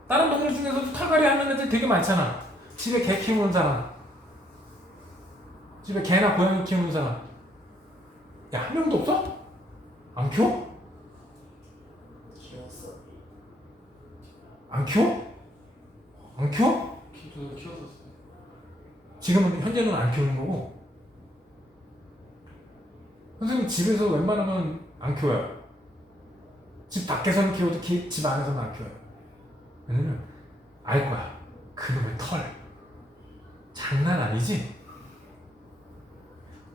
다른 동물 중에서도 털갈이 하는 애들 되게 많잖아. 집에 개 키우는 사람, 집에 개나 고양이 키우는 사람. 야, 한 명도 없어? 안 키워? 키웠어. 안 키워? 안 키워? 저도 키웠었어요. 지금은 현재는 안 키우는 거고. 선생님 집에서 웬만하면 안 키워요. 집 밖에서는 키워도 집 안에서는 안 키워요. 왜냐면 알 거야. 그놈의 털 장난 아니지?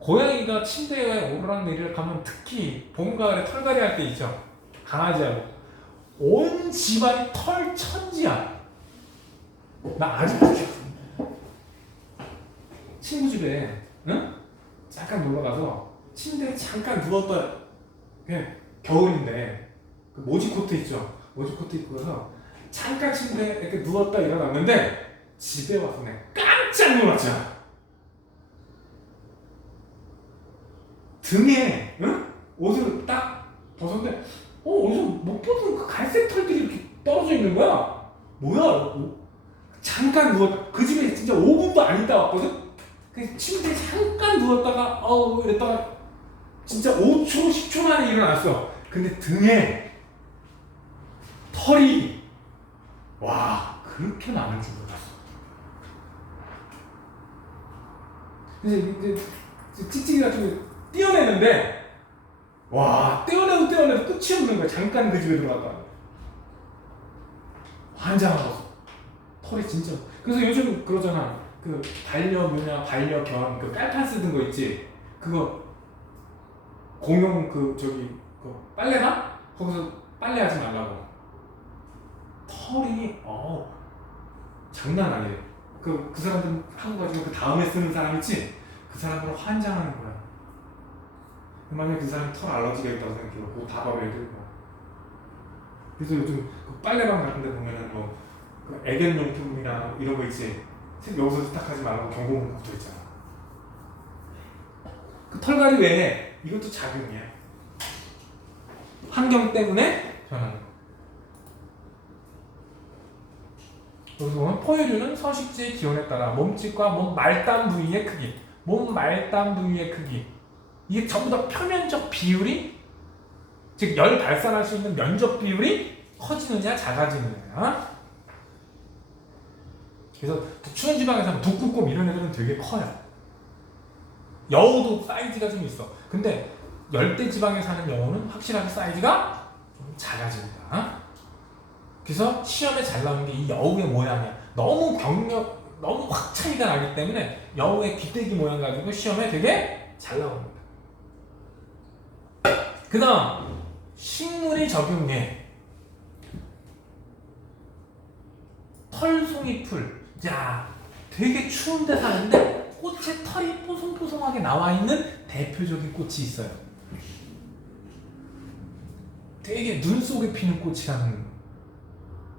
고양이가 침대에 오르락내리락 하면 특히 봄, 가을에 털갈이 할 때 있죠. 강아지하고 온 집안이 털 천지야. 나 아직도 친구 집에 잠깐 놀러가서 침대에 잠깐 누웠다. 그냥 겨울인데 그 모지 코트 있죠. 모지 코트 입고 가서 잠깐 침대에 이렇게 누웠다 일어났는데 집에 와서 내가 깜짝 놀랐잖아. 등에 옷을 딱 벗었는데 어디서 못 보던 그 갈색 털들이 이렇게 떨어져 있는 거야. 뭐야? 잠깐 누웠다. 그 집에 진짜 5분도 안 있다 왔거든. 그 침대에 잠깐 누웠다가 이랬다가 진짜 5초 10초 만에 일어났어. 근데 등에 털이 와 그렇게 많은 줄 몰랐어. 그래서 이제 찍찍이 같은 거 떼어내는데 와 떼어내도 끝이 없는 거야. 잠깐 그 집에 들어갔다. 환장하고 털이 진짜. 그래서 요즘 그러잖아. 그 반려묘나 반려견 그 깔판 쓰던 거 있지. 그거 공용 그 빨래나 거기서 빨래하지 말라고. 털이 장난 아니에요. 그 사람들 하고 가지고 그 다음에 쓰는 사람 있지? 그 사람으로 환장하는 거야. 만약에 그 사람이 털 알러지가 있다고 생각해요. 그거 다 봐봐야 되는 거야. 그래서 요즘 그 빨래방 같은 데 보면은 그 애견용품이나 이런 거 있지? 여기서 세탁하지 말라고 경고문 붙어 있잖아. 그 털갈이 외에 이것도 작용이야. 환경 때문에 변하는 거. 여기서 보면 포유류는 서식지의 기온에 따라 몸집과 몸 말단 부위의 크기, 몸 말단 부위의 크기, 이게 전부 다 표면적 비율이, 즉 열 발산할 수 있는 면적 비율이 커지느냐 작아지느냐. 그래서 추운 지방에서 북극곰 이런 애들은 되게 커요. 여우도 사이즈가 좀 있어. 근데 열대 지방에 사는 여우는 확실하게 사이즈가 좀 작아집니다. 그래서 시험에 잘 나오는 게 이 여우의 모양이야. 너무 확 차이가 나기 때문에 여우의 귀때기 모양 가지고 시험에 되게 잘 나옵니다. 그 다음 식물의 적용에 털송이풀. 자, 되게 추운 데 사는데 꽃에 털이 뽀송뽀송하게 나와 있는 대표적인 꽃이 있어요. 되게 눈 속에 피는 꽃이라는,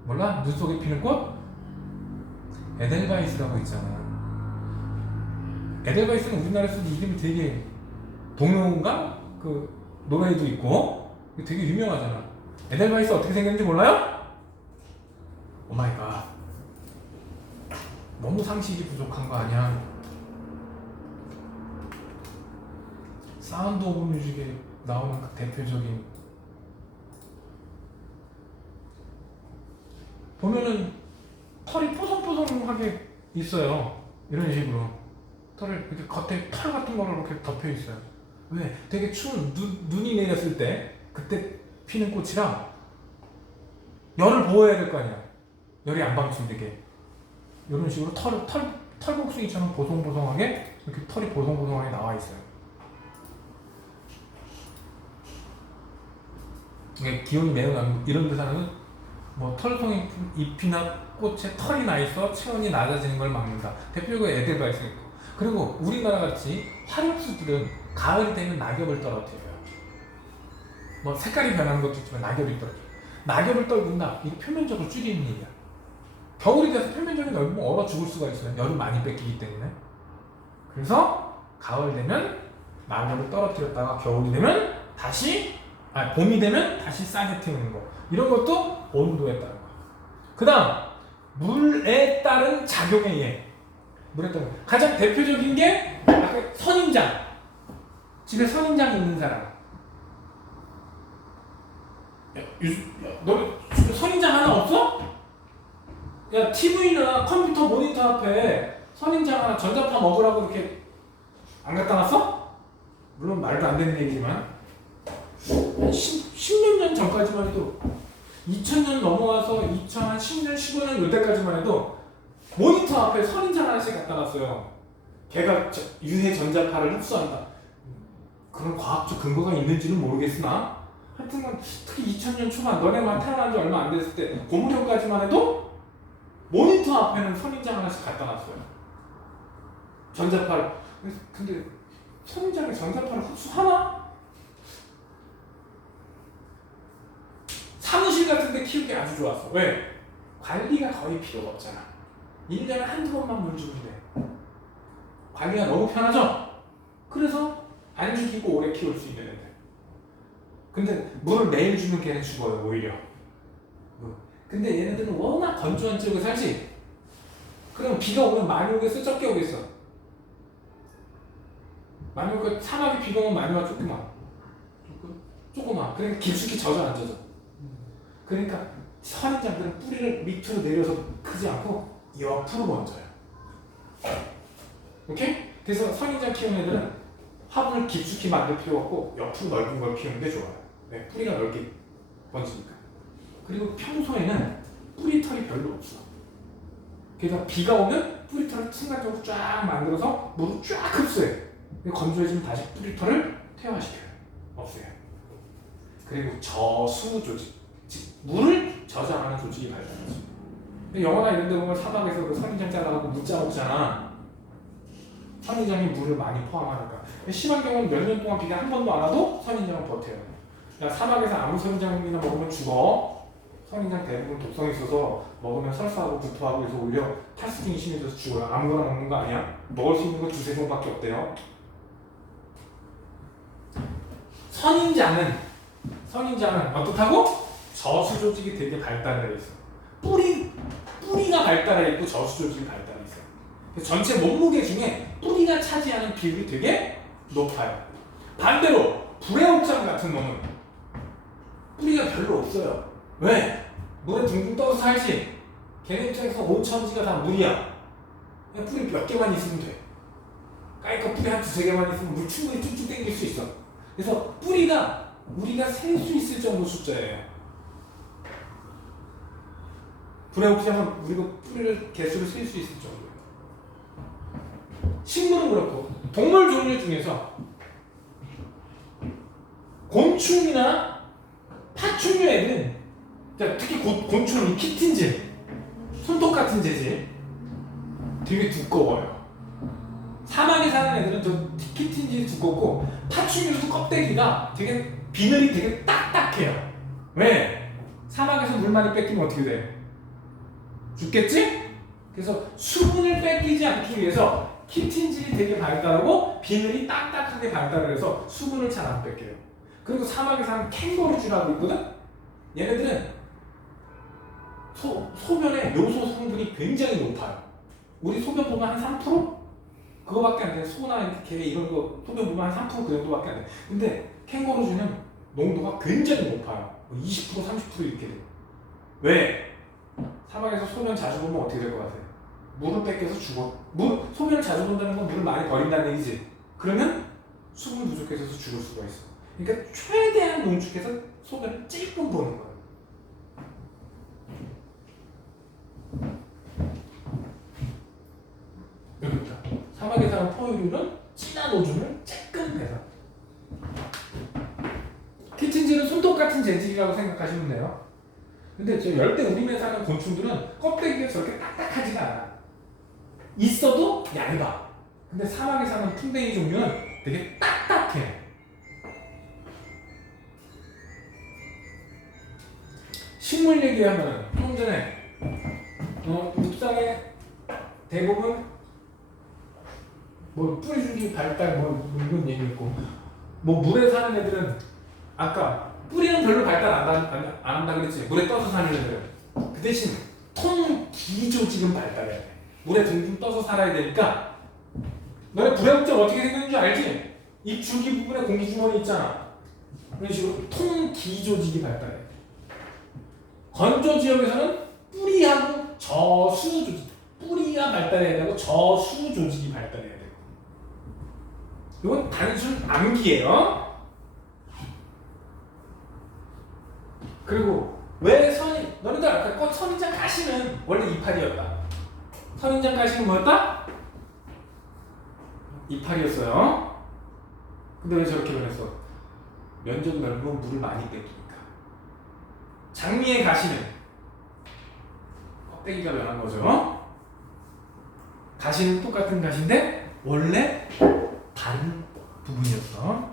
몰라? 눈 속에 피는 꽃? 에델바이스라고 있잖아. 에델바이스는 우리나라에서도 이름이 되게, 동요인가? 그 노래도 있고 되게 유명하잖아. 에델바이스 어떻게 생겼는지 몰라요? 오마이갓, 너무 상식이 부족한 거 아니야? 사운드 오브 뮤직에 나오는 그 대표적인, 보면은 털이 뽀송뽀송하게 있어요. 이런 식으로 털을 이렇게 겉에 털 같은 거로 이렇게 덮여 있어요. 왜? 되게 추운 눈이 내렸을 때 그때 피는 꽃이라 열을 보호해야 될 거 아니야. 열이 안 방출되게 이런 식으로 털복숭이처럼 보송보송하게 이렇게 털이 보송보송하게 나와 있어요. 기온이 매우 낮은 이런 데서는 뭐 털송이 잎이나 꽃에 털이 나 있어 체온이 낮아지는 걸 막는다. 대표적으로 에델바이스 있고. 그리고 우리나라 같이 화력수들은 가을이 되면 낙엽을 떨어뜨려요. 뭐 색깔이 변하는 것도 있지만 낙엽이 떨어져요. 낙엽을 떨군다. 이게 표면적으로 줄이는 일이야. 겨울이 돼서 표면적인 넓으면 얼어 죽을 수가 있어요. 열을 많이 뺏기기 때문에. 그래서 가을 되면 낙엽을 떨어뜨렸다가 겨울이 되면 다시, 봄이 되면 다시 싸게 태우는 거. 이런 것도 온도에 따른 거. 그 다음 물에 따른 작용에 의해. 물에 따른 가장 대표적인 게 아까 선인장. 집에 선인장 있는 사람. 너 선인장 하나 없어? 야, TV나 컴퓨터 모니터 앞에 선인장 하나 전자파 먹으라고 이렇게 안 갖다 놨어? 물론 말도 안 되는 얘기지만 10몇 년 전까지만 해도 2000년 넘어와서 2010년, 15년 이때까지만 해도 모니터 앞에 선인장 하나씩 갖다 놨어요. 걔가 유해 전자파를 흡수한다. 그런 과학적 근거가 있는지는 모르겠으나 하여튼 특히 2000년 초반 너네만 태어난 지 얼마 안 됐을 때 고무령까지만 해도 모니터 앞에는 선인장 하나씩 갖다 놨어요. 전자파를. 근데 선인장이 전자파를 흡수하나? 사무실 같은 데 키우기 아주 좋았어. 왜? 관리가 거의 필요가 없잖아. 1년에 한두 번만 물 주면 돼. 관리가 너무 편하죠? 그래서 안 죽이고 오래 키울 수 있는 애들. 근데 물을 매일 주면 걔는 죽어요, 오히려. 근데 얘네들은 워낙 건조한 지역에 살지? 그럼 비가 오면 많이 오겠어? 적게 오겠어? 많이 오니까 사막에 비가 오면 많이 와? 조금만? 조금만. 그러니까 깊숙이 젖어 안 젖어? 그러니까 선인장들은 뿌리를 밑으로 내려서 크지 않고 옆으로 번져요. 오케이? 그래서 선인장 키우는 애들은 화분을 깊숙이 만들 필요가 없고 옆으로 넓은 걸 키우는 게 좋아요. 네, 뿌리가 넓게 번지니까. 그리고 평소에는 뿌리털이 별로 없어. 그래서 비가 오면 뿌리털을 순간적으로 쫙 만들어서 물을 쫙 흡수해. 건조해지면 다시 뿌리털을 퇴화시켜요. 없애요. 그리고 저수 조직, 즉 물을 저장하는 조직이 발달하지. 영화나 이런 데 보면 사막에서 그 선인장 짜다가 물 짜먹잖아. 선인장이 물을 많이 포함하니까. 심한 경우는 몇 년 동안 비가 한 번도 안 와도 선인장은 버텨요. 야, 사막에서 아무 선인장이나 먹으면 죽어. 선인장 대부분 독성이 있어서 먹으면 설사하고 구토하고 해서 오히려 탈수증이 심해져서 죽어요. 아무거나 먹는 거 아니야. 먹을 수 있는 건 두세 종밖에 없대요. 선인장은 어떻다고? 저수 조직이 되게 발달해 있어. 뿌리가 발달해 있고 저수 조직이 발달해 있어. 전체 몸무게 중에 뿌리가 차지하는 비율이 되게 높아요. 반대로 불에옥장 같은 놈은 뿌리가 별로 없어요. 왜? 물에 둥둥 떠서 살지. 걔네 입장에서 온 천지가 다 물이야. 그냥 뿌리 몇 개만 있으면 돼. 까이까 뿌리 한 두세 개만 있으면 물 충분히 쭉쭉 당길 수 있어. 그래서 뿌리가 우리가 셀 수 있을 정도 숫자예요. 불에옥장은 우리가 뿌리를 개수를 셀 수 있을 정도예요. 식물은 그렇고 동물 종류 중에서 곤충이나 파충류 애들은 특히 곤충은 키틴질, 손톱 같은 재질 되게 두꺼워요. 사막에 사는 애들은 저 키틴질이 두껍고 파충류도 껍데기가 되게 비늘이 되게 딱딱해요. 왜? 사막에서 물 많이 뺏기면 어떻게 돼? 죽겠지? 그래서 수분을 뺏기지 않기 위해서 키틴질이 되게 발달하고 비늘이 딱딱하게 발달을 해서 수분을 잘 안 뺏겨요. 그리고 사막에 사는 캥거루쥐라고 있거든? 얘네들은 소변에 요소 성분이 굉장히 높아요. 우리 소변 보면 한 3%? 그거밖에 안 돼. 소나 이렇게 개 이런 거 소변 보면 한 3%그 정도밖에 안 돼. 근데 캥거루쥐는 농도가 굉장히 높아요. 20% 30% 이렇게 돼. 왜? 사막에서 소변 자주 보면 어떻게 될 것 같아요? 물을 뺏겨서 죽어. 소변을 자주 본다는 건 물을 많이 버린다는 얘기지. 그러면 수분 부족해서 죽을 수가 있어. 그러니까 최대한 농축해서 소변을 찔끔 보는 거예요. 여기다 사막에 사는 포유류는 진한 오줌을 쬐끔 빼서. 키친질은 손톱 같은 재질이라고 생각하시면 돼요. 근데 저 열대 우림에 사는 곤충들은 껍데기가 저렇게 딱딱하지가 않아. 있어도 얇아. 근데 사막에 사는 풍뎅이 종류는 되게 딱딱해. 식물 얘기하면 좀 전에 묵상에 대부분 뭐 뿌리줄기 발달 뭐 이런 얘기했고, 뭐 물에 사는 애들은 아까 뿌리는 별로 발달 안 한다 그랬지. 물에 떠서 사는 애들은. 그 대신 통기조직은 발달해야 돼. 물에 둥둥 떠서 살아야 되니까. 너네 불에옥장 어떻게 생겼는지 알지? 이 줄기 부분에 공기주머니 있잖아. 이런 식으로 통기조직이 발달해. 건조지역에서는 뿌리하고 저수조직, 뿌리가 발달해야 되고 저수조직이 발달해야 되고. 이건 단순 암기예요. 그리고 왜 너희들 아까 선인장 가시는 원래 이파리였다. 선인장 가시는 뭐였다? 이파리였어요. 근데 왜 저렇게 변했어? 면적이 넓으면 물을 많이 뺏기니까. 장미의 가시는 껍데기가 변한 거죠. 가시는 똑같은 가시인데 원래 다른 부분이었어.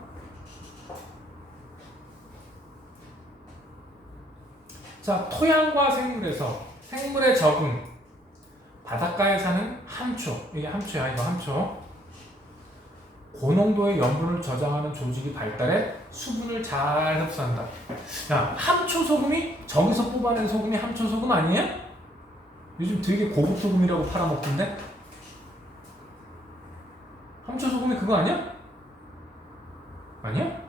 자, 토양과 생물에서 생물의 적응. 바닷가에 사는 함초, 이게 함초야, 이거 함초. 고농도의 염분을 저장하는 조직이 발달해 수분을 잘 흡수한다. 야, 함초 소금이 저기서 뽑아낸 소금이 함초 소금 아니야? 요즘 되게 고급 소금이라고 팔아먹던데? 함초 소금이 그거 아니야? 아니야?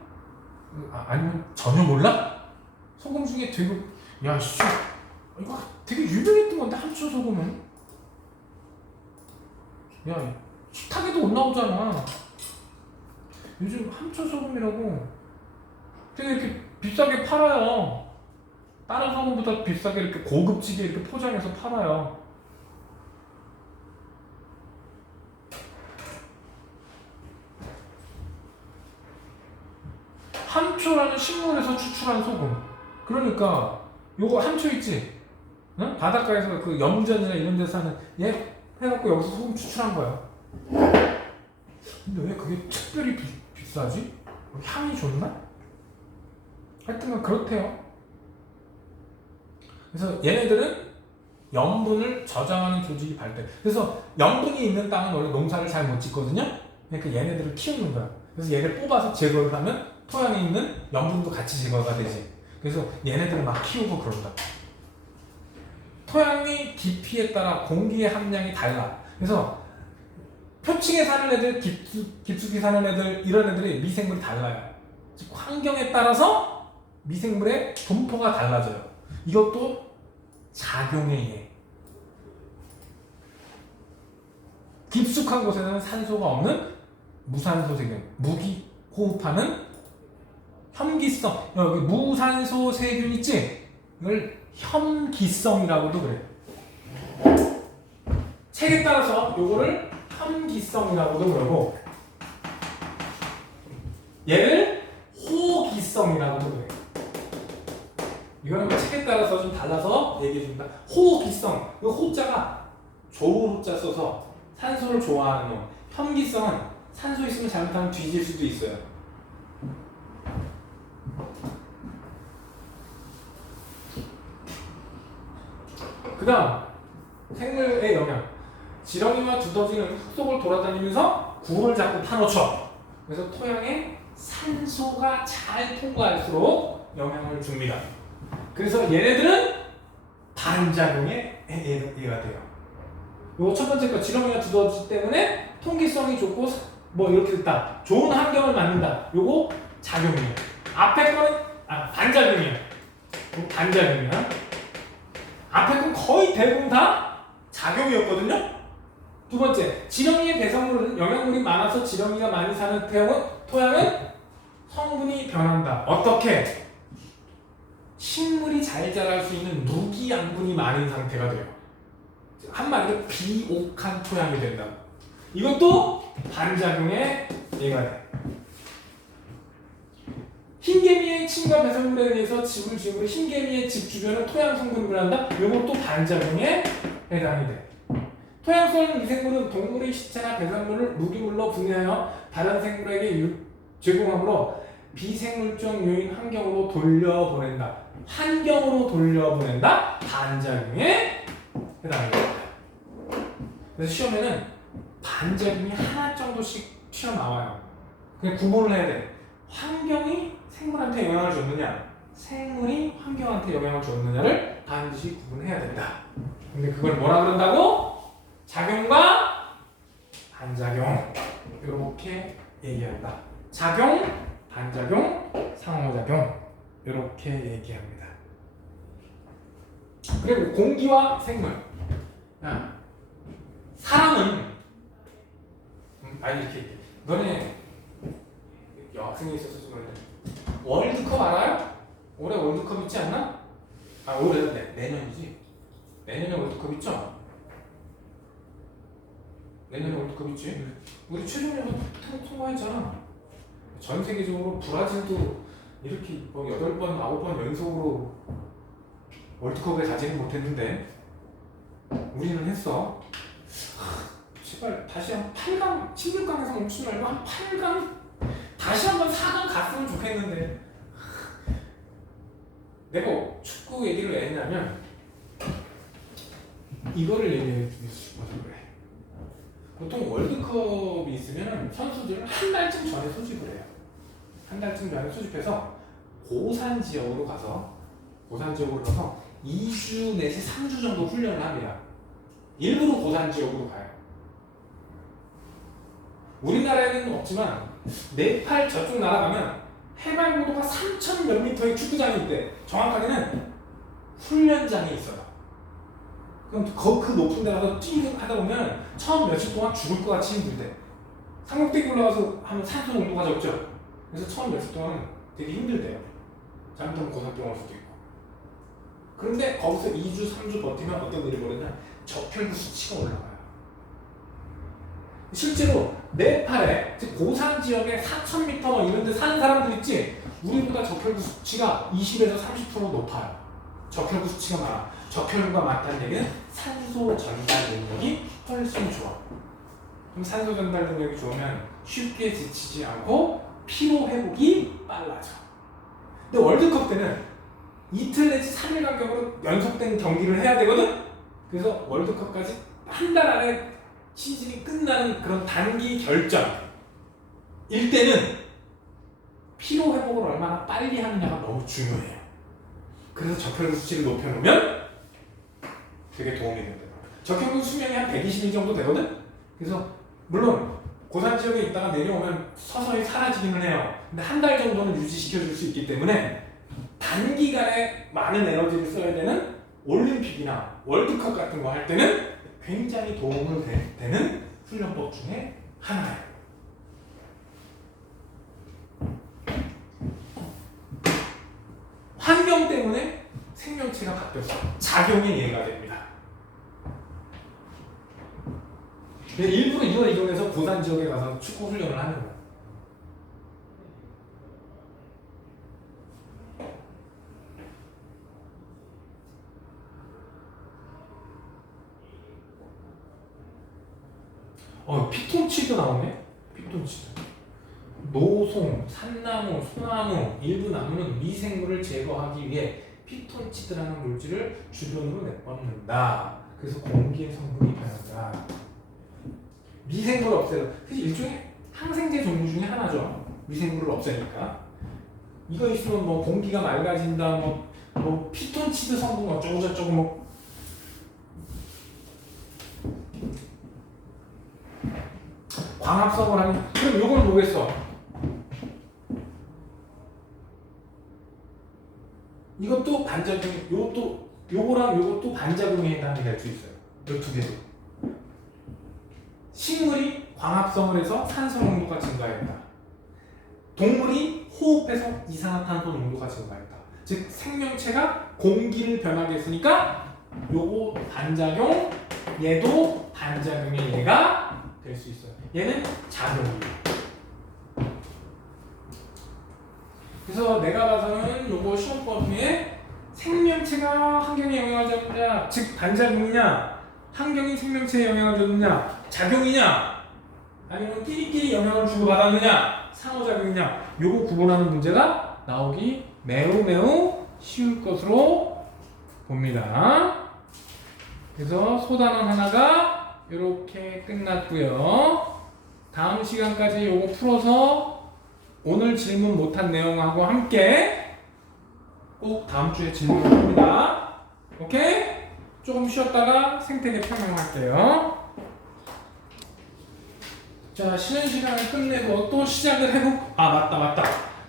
아니면 전혀 몰라? 소금 중에 되게 야, 씨, 이거 되게 유명했던 건데 함초 소금은. 야, 식탁에도 올라오잖아. 요즘 함초 소금이라고 되게 이렇게 비싸게 팔아요. 다른 소금보다 비싸게 이렇게 고급지게 이렇게 포장해서 팔아요. 함초라는 식물에서 추출한 소금. 그러니까 요거 함초 있지? 응? 바닷가에서 그 염전이나 이런 데서 사는 얘 해갖고 여기서 소금 추출한 거야. 근데 왜 그게 특별히 비싸지? 향이 좋나? 하여튼간 그렇대요. 그래서 얘네들은 염분을 저장하는 조직이 발달. 그래서 염분이 있는 땅은 원래 농사를 잘 못 짓거든요. 그러니까 얘네들을 키우는 거야. 그래서 얘를 뽑아서 제거를 하면 토양에 있는 염분도 같이 제거가 되지. 그래서 얘네들을 막 키우고 그런다. 토양의 깊이에 따라 공기의 함량이 달라. 그래서 표층에 사는 애들, 깊숙이 사는 애들, 이런 애들이 미생물이 달라요. 즉 환경에 따라서 미생물의 분포가 달라져요. 이것도 작용에 의해. 깊숙한 곳에는 산소가 없는 무산소 세균, 무기 호흡하는 혐기성. 여기 무산소 세균 있지? 이걸 혐기성이라고도 그래. 책에 따라서 요거를 혐기성이라고도 그러고 얘를 호기성이라고도 그래. 이거는 책에 따라서 좀 달라서 얘기해줍니다. 호기성. 이 호자가 좋은 호자 써서 산소를 좋아하는 놈. 혐기성은 산소 있으면 잘못하면 뒤질 수도 있어요. 그 다음 생물의 영양. 지렁이와 두더지는 흙 속을 돌아다니면서 굴을 자꾸 파놓죠. 그래서 토양에 산소가 잘 통과할수록 영향을 줍니다. 그래서 얘네들은 반작용에 얘가 돼요. 요거 첫 번째 거 지렁이와 두더지 때문에 통기성이 좋고 뭐 이렇게 됐다. 좋은 환경을 만든다. 요거 작용이에요. 앞에 거는 반작용이에요. 반작용이야. 앞에 건 거의 대부분 다 작용이었거든요. 두 번째, 지렁이의 배성물은 영양분이 많아서 지렁이가 많이 사는 토양은 성분이 변한다. 어떻게? 식물이 잘 자랄 수 있는 무기 양분이 많은 상태가 돼요. 한마디로 비옥한 토양이 된다. 이것도 반작용의 예가 돼. 흰개미의 침과 배설물에 의해서 집을 지으므로 흰개미의 집 주변은 토양 성분을 한다. 이것도 반작용에 해당이 돼. 토양 속 미생물은 동물의 시체나 배설물을 무기물로 분해하여 다른 생물에게 제공하므로 비생물적 요인 환경으로 돌려보낸다. 환경으로 돌려보낸다. 반작용에 해당이 됩니다. 그래서 시험에는 반작용이 하나 정도씩 튀어나와요. 그냥 구분을 해야 돼. 환경이 생물한테 영향을 줬느냐, 생물이 환경한테 영향을 줬느냐를 반드시 구분해야 된다. 근데 그걸 뭐라 그런다고? 작용과 반작용 이렇게 얘기한다. 작용, 반작용, 상호작용 이렇게 얘기합니다. 그리고 공기와 생물. 사람은 이렇게 너네 여학생이 있어서 좀 그런데 월드컵 알아요? 올해 월드컵 있지 않나? 올해는 내년이지. 내년에 월드컵 있죠? 내년에 월드컵 있지? 우리 최종예선 통과했잖아. 전 세계적으로 브라질도 이렇게 뭐 8번, 9번 연속으로 월드컵에 가지는 못했는데 우리는 했어. 제발 다시 한 8강, 16강에서 멈추지 말고 한 8강 다시 한번 4강 갔으면 좋겠는데. 내가 축구 얘기를 왜 했냐면 이거를 얘기해 주고 싶어서 그래. 보통 월드컵이 있으면 선수들은 한 달쯤 전에 소집을 해요. 한 달쯤 전에 소집해서 고산 지역으로 가서 2주 내지 3주 정도 훈련을 합니다. 일부러 고산 지역으로 가요. 우리나라에는 없지만 네팔 저쪽 나라 가면 해발 고도가 3,000 몇 미터의 축구장이 있대. 정확하게는 훈련장이 있어요. 그럼 그 높은 데 가서 하다 보면 처음 며칠 동안 죽을 것 같이 힘들대. 삼각대기 올라가서 하면 산소 농도가 적죠. 그래서 처음 며칠 동안 되게 힘들대요. 잘못하면 고산병 올 수도 있고. 그런데 거기서 2주, 3주 버티면 어떤 일이 벌어지냐? 적혈구 수치가 올라가요. 실제로 네팔에 고산 지역에 4,000m 뭐 이런 데 사는 사람들 있지? 우리보다 적혈구 수치가 20에서 30% 높아요. 적혈구 수치가 많아. 적혈구가 많다는 얘기는 산소 전달 능력이 훨씬 좋아. 그럼 산소 전달 능력이 좋으면 쉽게 지치지 않고 피로 회복이 빨라져. 근데 월드컵 때는 이틀 내지 3일 간격으로 연속된 경기를 해야 되거든. 그래서 월드컵까지 한 달 안에 시즌이 끝나는 그런 단기 결전일 때는 피로 회복을 얼마나 빨리 하느냐가 너무 중요해요. 그래서 적혈구 수치를 높여놓으면 되게 도움이 된다. 적혈구 수명이 한 120일 정도 되거든. 그래서 물론 고산 지역에 있다가 내려오면 서서히 사라지기는 해요. 근데 한 달 정도는 유지시켜 줄 수 있기 때문에 단기간에 많은 에너지를 써야 되는 올림픽이나 월드컵 같은 거 할 때는 굉장히 도움을 되는 훈련법 중에 하나예요. 환경 때문에 생명체가 바뀌어서 작용이 이해가 됩니다. 일부러 이걸 이용해서 고산 지역에 가서 축구 훈련을 하는 거예요. 피톤치드 나오네? 피톤치드. 노송, 산나무, 소나무, 일부 나무는 미생물을 제거하기 위해 피톤치드라는 물질을 주변으로 내뿜는다. 그래서 공기의 성분이 변한다. 미생물을 없애는, 그게 일종의 항생제 종류 중에 하나죠. 미생물을 없애니까. 이거 있으면 뭐 공기가 맑아진다, 뭐 피톤치드 성분 어쩌고 저쩌고 뭐. 광합성을 하면, 그럼 요걸 뭐겠어? 이것도 반작용이, 요거랑 요것도 반작용에 해당이 될 수 있어요. 요 두 개도. 식물이 광합성을 해서 산소 농도가 증가했다. 동물이 호흡해서 이산화탄소 농도가 증가했다. 즉 생명체가 공기를 변하게 했으니까 요거 반작용, 얘도 반작용의 예가 될 수 있어요. 얘는 작용이에요. 그래서 내가 봐서는 요거 시험법 중에 생명체가 환경에 영향을 줬느냐, 즉 반작용이냐, 환경이 생명체에 영향을 줬느냐, 작용이냐, 아니면 끼리끼리 영향을 주고 받았느냐, 상호작용이냐, 요거 구분하는 문제가 나오기 매우 쉬울 것으로 봅니다. 그래서 소단원 하나가 이렇게 끝났고요. 다음 시간까지 요거 풀어서 오늘 질문 못한 내용하고 함께 꼭 다음 주에 질문을 합니다. 오케이? 조금 쉬었다가 생태계 설명할게요. 자, 쉬는 시간을 끝내고 또 시작을 해볼까? 아, 맞다.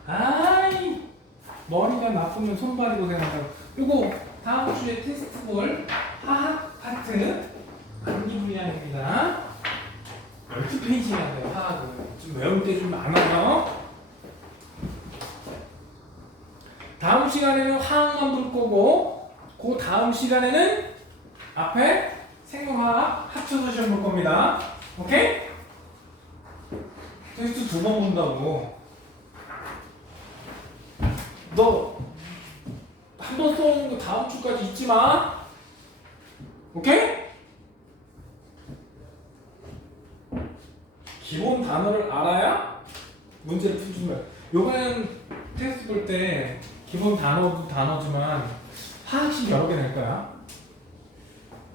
아이, 머리가 나쁘면 손발이 고생한다고. 요거 다음 주에 테스트 볼 화학 파트 암기 분량입니다. 12페이지나 돼요, 화학은. 좀 외울 때 좀 많아요. 다음 시간에는 화학만 볼 거고, 그 다음 시간에는 앞에 생명화학 합쳐서 시험 볼 겁니다. 오케이? 테스트 2번 본다고. 너 한 번 써오는 거 다음 주까지 잊지 마. 오케이? 기본 단어를 알아야 문제를 풀지 마. 요번에는 테스트 볼 때 기본 단어도 단어지만 화학식 여러 개 낼 거야.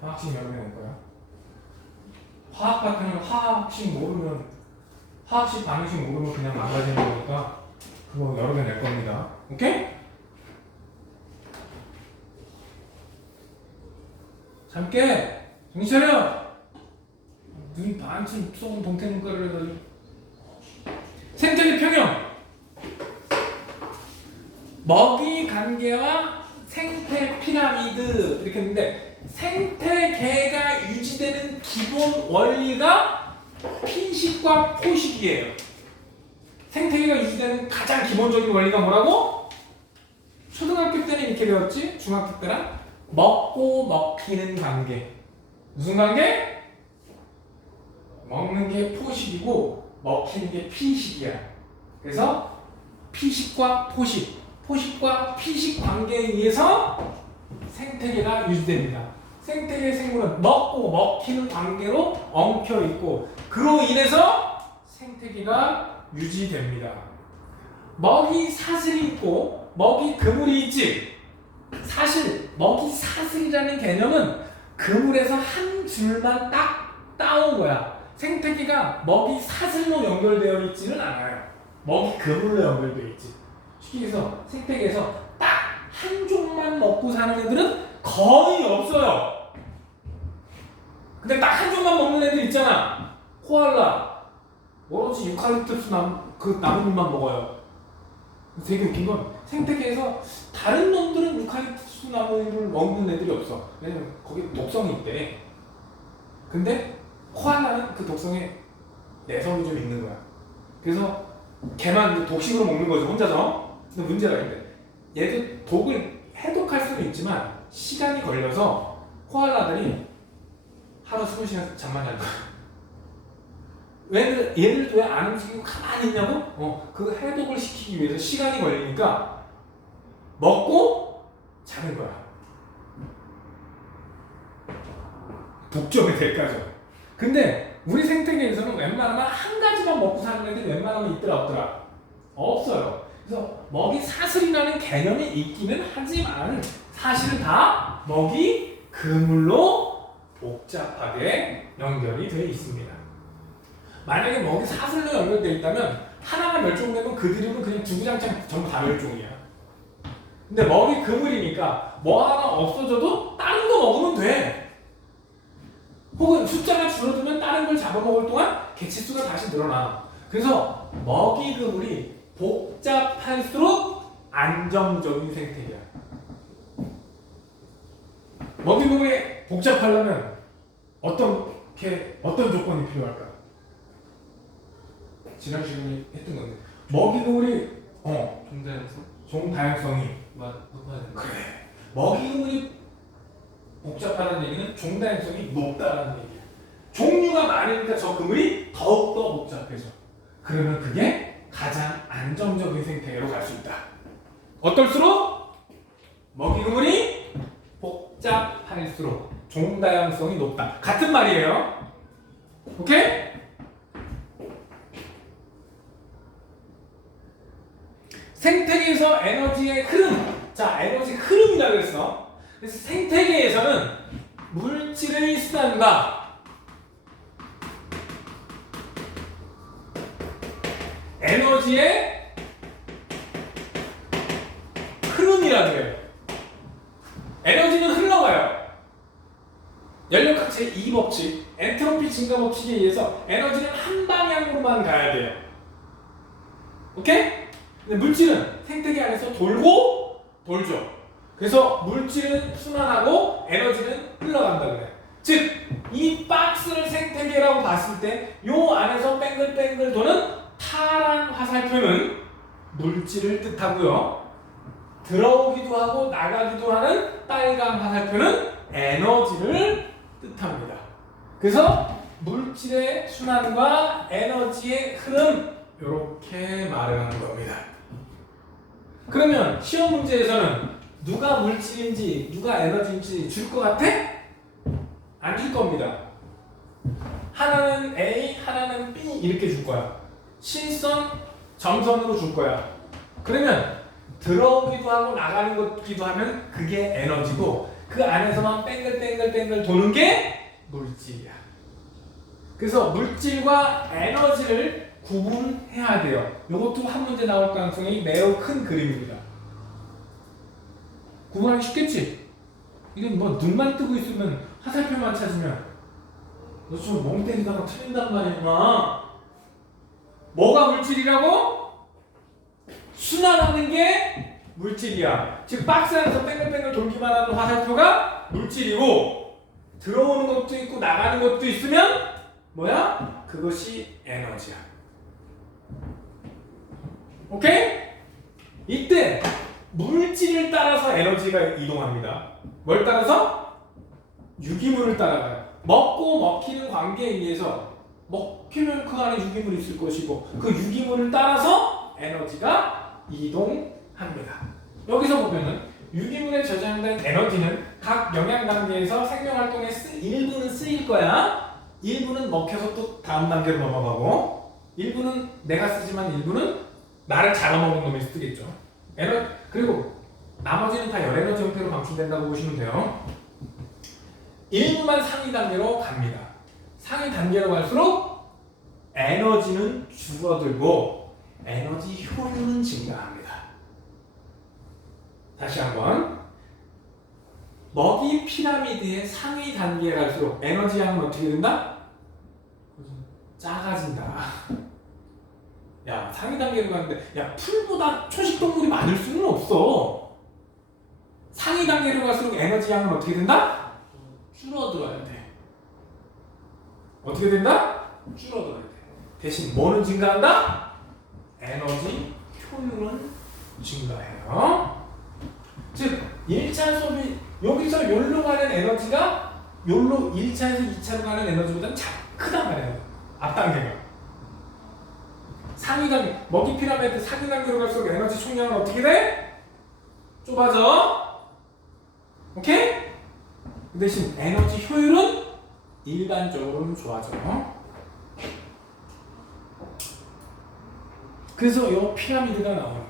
화학식 여러 개 낼 거야. 화학 파트는 화학식 모르면, 화학식 반응식 모르면 그냥 망가지는 거니까 그거 여러 개 낼 겁니다. 오케이? 잠 깨! 정신 차려! 눈 반쯤 쏘은 동태 눈가를 해가지고. 생태계 평형! 먹이 관계와 생태 피라미드 이렇게 했는데, 생태계가 유지되는 기본 원리가 pin식과 포식이에요. 생태계가 유지되는 가장 기본적인 원리가 뭐라고? 초등학교 때는 이렇게 배웠지? 중학교 때랑 먹고 먹히는 관계. 무슨 관계? 먹는 게 포식이고 먹히는 게 pin식이야. 그래서 피식과 포식, 포식과 피식 관계에 의해서 생태계가 유지됩니다. 생태계 생물은 먹고 먹히는 관계로 엉켜 있고 그로 인해서 생태계가 유지됩니다. 먹이 사슬이 있고 먹이 그물이 있지. 사실 먹이 사슬이라는 개념은 그물에서 한 줄만 딱 따온 거야. 생태계가 먹이 사슬로 연결되어 있지는 않아요. 먹이 그물로 연결되어 있지. 쉽게 해서 생태계에서 딱 한 종만 먹고 사는 애들은 거의 없어요. 근데 딱 한 종만 먹는 애들 있잖아. 코알라, 오로지 유칼립투스 나뭇잎만 먹어요. 되게 웃긴 건 생태계에서 다른 놈들은 유칼립투스 나무를 먹는 애들이 없어. 왜냐면 거기 독성이 있대. 근데 코알라는 그 독성에 내성이 좀 있는 거야. 그래서 걔만 독식으로 먹는 거죠, 혼자서. 근데 문제가 있는데 얘도 독을 해독할 수는 있지만 시간이 걸려서 코알라들이 하루 20시간 잠만 잔다. 얘들 왜 안 움직이고 가만히 있냐고? 그 해독을 시키기 위해서 시간이 걸리니까 먹고 자는 거야. 독점의 대가죠. 근데 우리 생태계에서는 웬만하면 한 가지만 먹고 사는 애들이 웬만하면 있더라 없더라? 없어요. 그래서 먹이 사슬이라는 개념이 있기는 하지만 사실은 다 먹이 그물로 복잡하게 연결이 되어 있습니다. 만약에 먹이 사슬로 연결되어 있다면 하나가 멸종되면 그 뒤로는 그냥 주구장창 전부 다 멸종이야. 근데 먹이 그물이니까 뭐 하나 없어져도 다른 거 먹으면 돼. 혹은 숫자가 줄어들면 다른 걸 잡아먹을 동안 개체수가 다시 늘어나. 그래서 먹이 그물이 복잡할수록 안정적인 생태계야. 먹이 그물이 복잡하려면 어떤 조건이 필요할까? 지난 시간에 했던 건데 먹이 그물이 종다양성이 높아야 된다. 그래. 먹이 그물이 복잡하다는 얘기는 종다양성이 높다는 얘기야. 종류가 많으니까 저 그물이 더욱더 복잡해져. 그러면 그게 가장 안정적인 생태계로 갈 수 있다. 어떨수록? 먹이 그물이 복잡할수록 종다양성이 높다. 같은 말이에요. 오케이? 생태계에서 에너지의 흐름. 자, 에너지 흐름이라고 그랬어. 그래서 생태계에서는 물질의 순환과 에너지의 흐름이라고 해요. 에너지는 흘러가요. 연력학 제2법칙, 엔트로피 증가 법칙에 의해서 에너지는 한 방향으로만 가야 돼요. 오케이? 근데 물질은 생태계 안에서 돌고 돌죠. 그래서 물질은 순환하고 에너지는 흘러간다 그래. 즉, 이 박스를 생태계라고 봤을 때 요 안에서 뱅글뱅글 도는 파란 화살표는 물질을 뜻하고요. 들어오기도 하고 나가기도 하는 빨간 화살표는 에너지를 뜻합니다. 그래서 물질의 순환과 에너지의 흐름 이렇게 말을 하는 겁니다. 그러면 시험 문제에서는 누가 물질인지 누가 에너지인지 줄 것 같아? 안 줄 겁니다. 하나는 A, 하나는 B 이렇게 줄 거야. 실선, 점선으로 줄 거야. 그러면 들어오기도 하고 나가는 것기도 하면 그게 에너지고 그 안에서만 뱅글뱅글 도는 게 물질이야. 그래서 물질과 에너지를 구분해야 돼요. 이것도 한 문제 나올 가능성이 매우 큰 그림입니다. 구분하기 쉽겠지? 이건 뭐 눈만 뜨고 있으면 화살표만 찾으면 너 좀 멍 때리다가 틀린단 말이구나. 뭐가 물질이라고? 순환하는 게 물질이야. 즉 박스 안에서 뺑글뺑글 돌기만 하는 화살표가 물질이고 들어오는 것도 있고 나가는 것도 있으면 뭐야? 그것이 에너지야. 오케이? 이때 물질을 따라서 에너지가 이동합니다. 뭘 따라서? 유기물을 따라가요. 먹고 먹히는 관계에 의해서 먹히면 그 안에 유기물이 있을 것이고 그 유기물을 따라서 에너지가 이동합니다. 여기서 보면은 유기물에 저장된 에너지는 각 영양 단계에서 생명 활동에 일부는 쓰일 거야. 일부는 먹혀서 또 다음 단계로 넘어가고, 일부는 내가 쓰지만 일부는 나를 잡아먹은 놈이 쓰겠죠. 그리고 나머지는 다 열에너지 형태로 방출된다고 보시면 돼요. 일부만 상위 단계로 갑니다. 상위 단계로 갈수록 에너지는 줄어들고 에너지 효율은 증가합니다. 다시 한번. 먹이 피라미드의 상위 단계에 갈수록 에너지 양은 어떻게 된다? 작아진다. 야, 상위 단계로 가는데 야, 풀보다 초식 동물이 많을 수는 없어. 상위 단계로 갈수록 에너지 양은 어떻게 된다? 줄어들어야 돼. 어떻게 된다? 줄어들어야 돼. 대신 뭐는 증가한다? 에너지 효율은 증가해요. 즉 1차 소비, 여기서 요로 가는 에너지가 요로 1차에서 2차로 가는 에너지보다는 크단 말이에요. 앞단계가. 상위 단계, 먹이 피라미드 상위 단계로 갈수록 에너지 총량은 어떻게 돼? 좁아져. 오케이? 그 대신 에너지 효율은 일반적으로는 좋아져. 그래서 이 피라미드가 나오는 거야.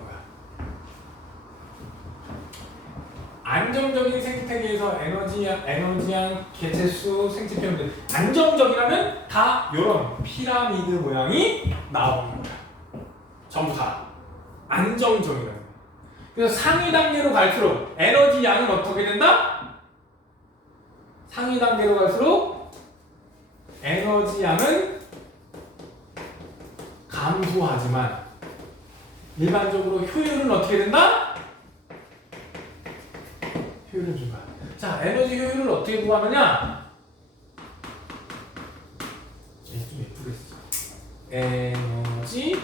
안정적인 생태계에서 에너지양, 개체수, 생체표현들 안정적이라면 다 이런 피라미드 모양이 나오는 거야. 전부 다 안정적이라는 거야. 그래서 상위 단계로 갈수록 에너지 양은 어떻게 된다? 상위 단계로 갈수록 에너지 양은 감소하지만 일반적으로 효율은 어떻게 된다? 효율은 증가. 자, 에너지 효율을 어떻게 구하느냐? 좀 예쁘게 써. 에너지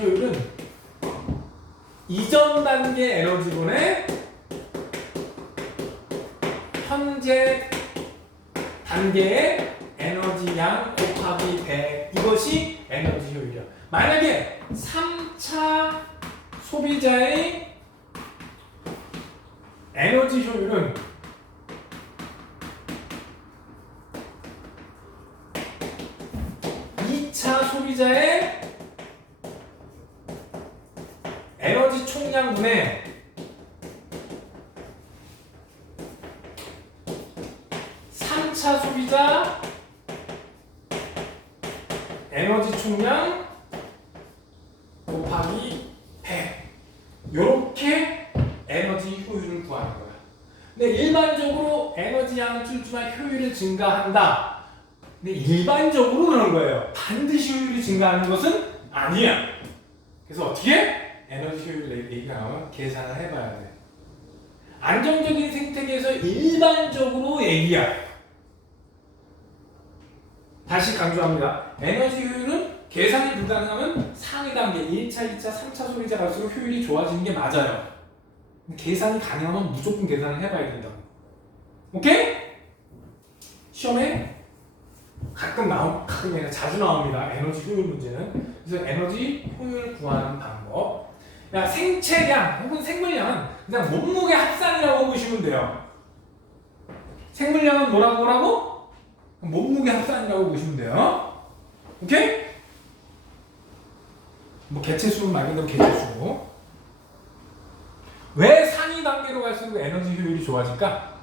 효율은 이전 단계 에너지분의 현재 단계의 에너지 양 곱하기 100, 이것이 에너지 효율이야. 만약에 3차 소비자의 에너지 효율은 소비자의 에너지 총량분의 (3차) 소비자 에너지 총량 곱하기 100 요렇게 에너지 효율을 구하는 거야. 근데 일반적으로 에너지 양은 줄지만 효율이 증가한다. 근데 일반적으로 그러는 거예요. 반드시 효율이 증가하는 것은 아니야. 그래서 어떻게? 에너지 효율 얘기가 나오면 계산을 해봐야 돼. 안정적인 생태계에서 일반적으로 얘기야. 다시 강조합니다. 에너지 효율은 계산이 불가능하면 상위 단계 1차, 2차, 3차 소비자 갈수록 효율이 좋아지는 게 맞아요. 계산이 가능하면 무조건 계산을 해봐야 된다고. 오케이? 시험에 가끔 아니라 자주 나옵니다. 에너지 효율 문제는. 그래서 에너지 효율 구하는 방법. 야, 생체량 혹은 생물량은 그냥 몸무게 합산이라고 보시면 돼요. 생물량은 뭐라고? 몸무게 합산이라고 보시면 돼요. 오케이? 뭐 개체수는 말 그대로 개체수. 왜 상위 단계로 갈수록 에너지 효율이 좋아질까?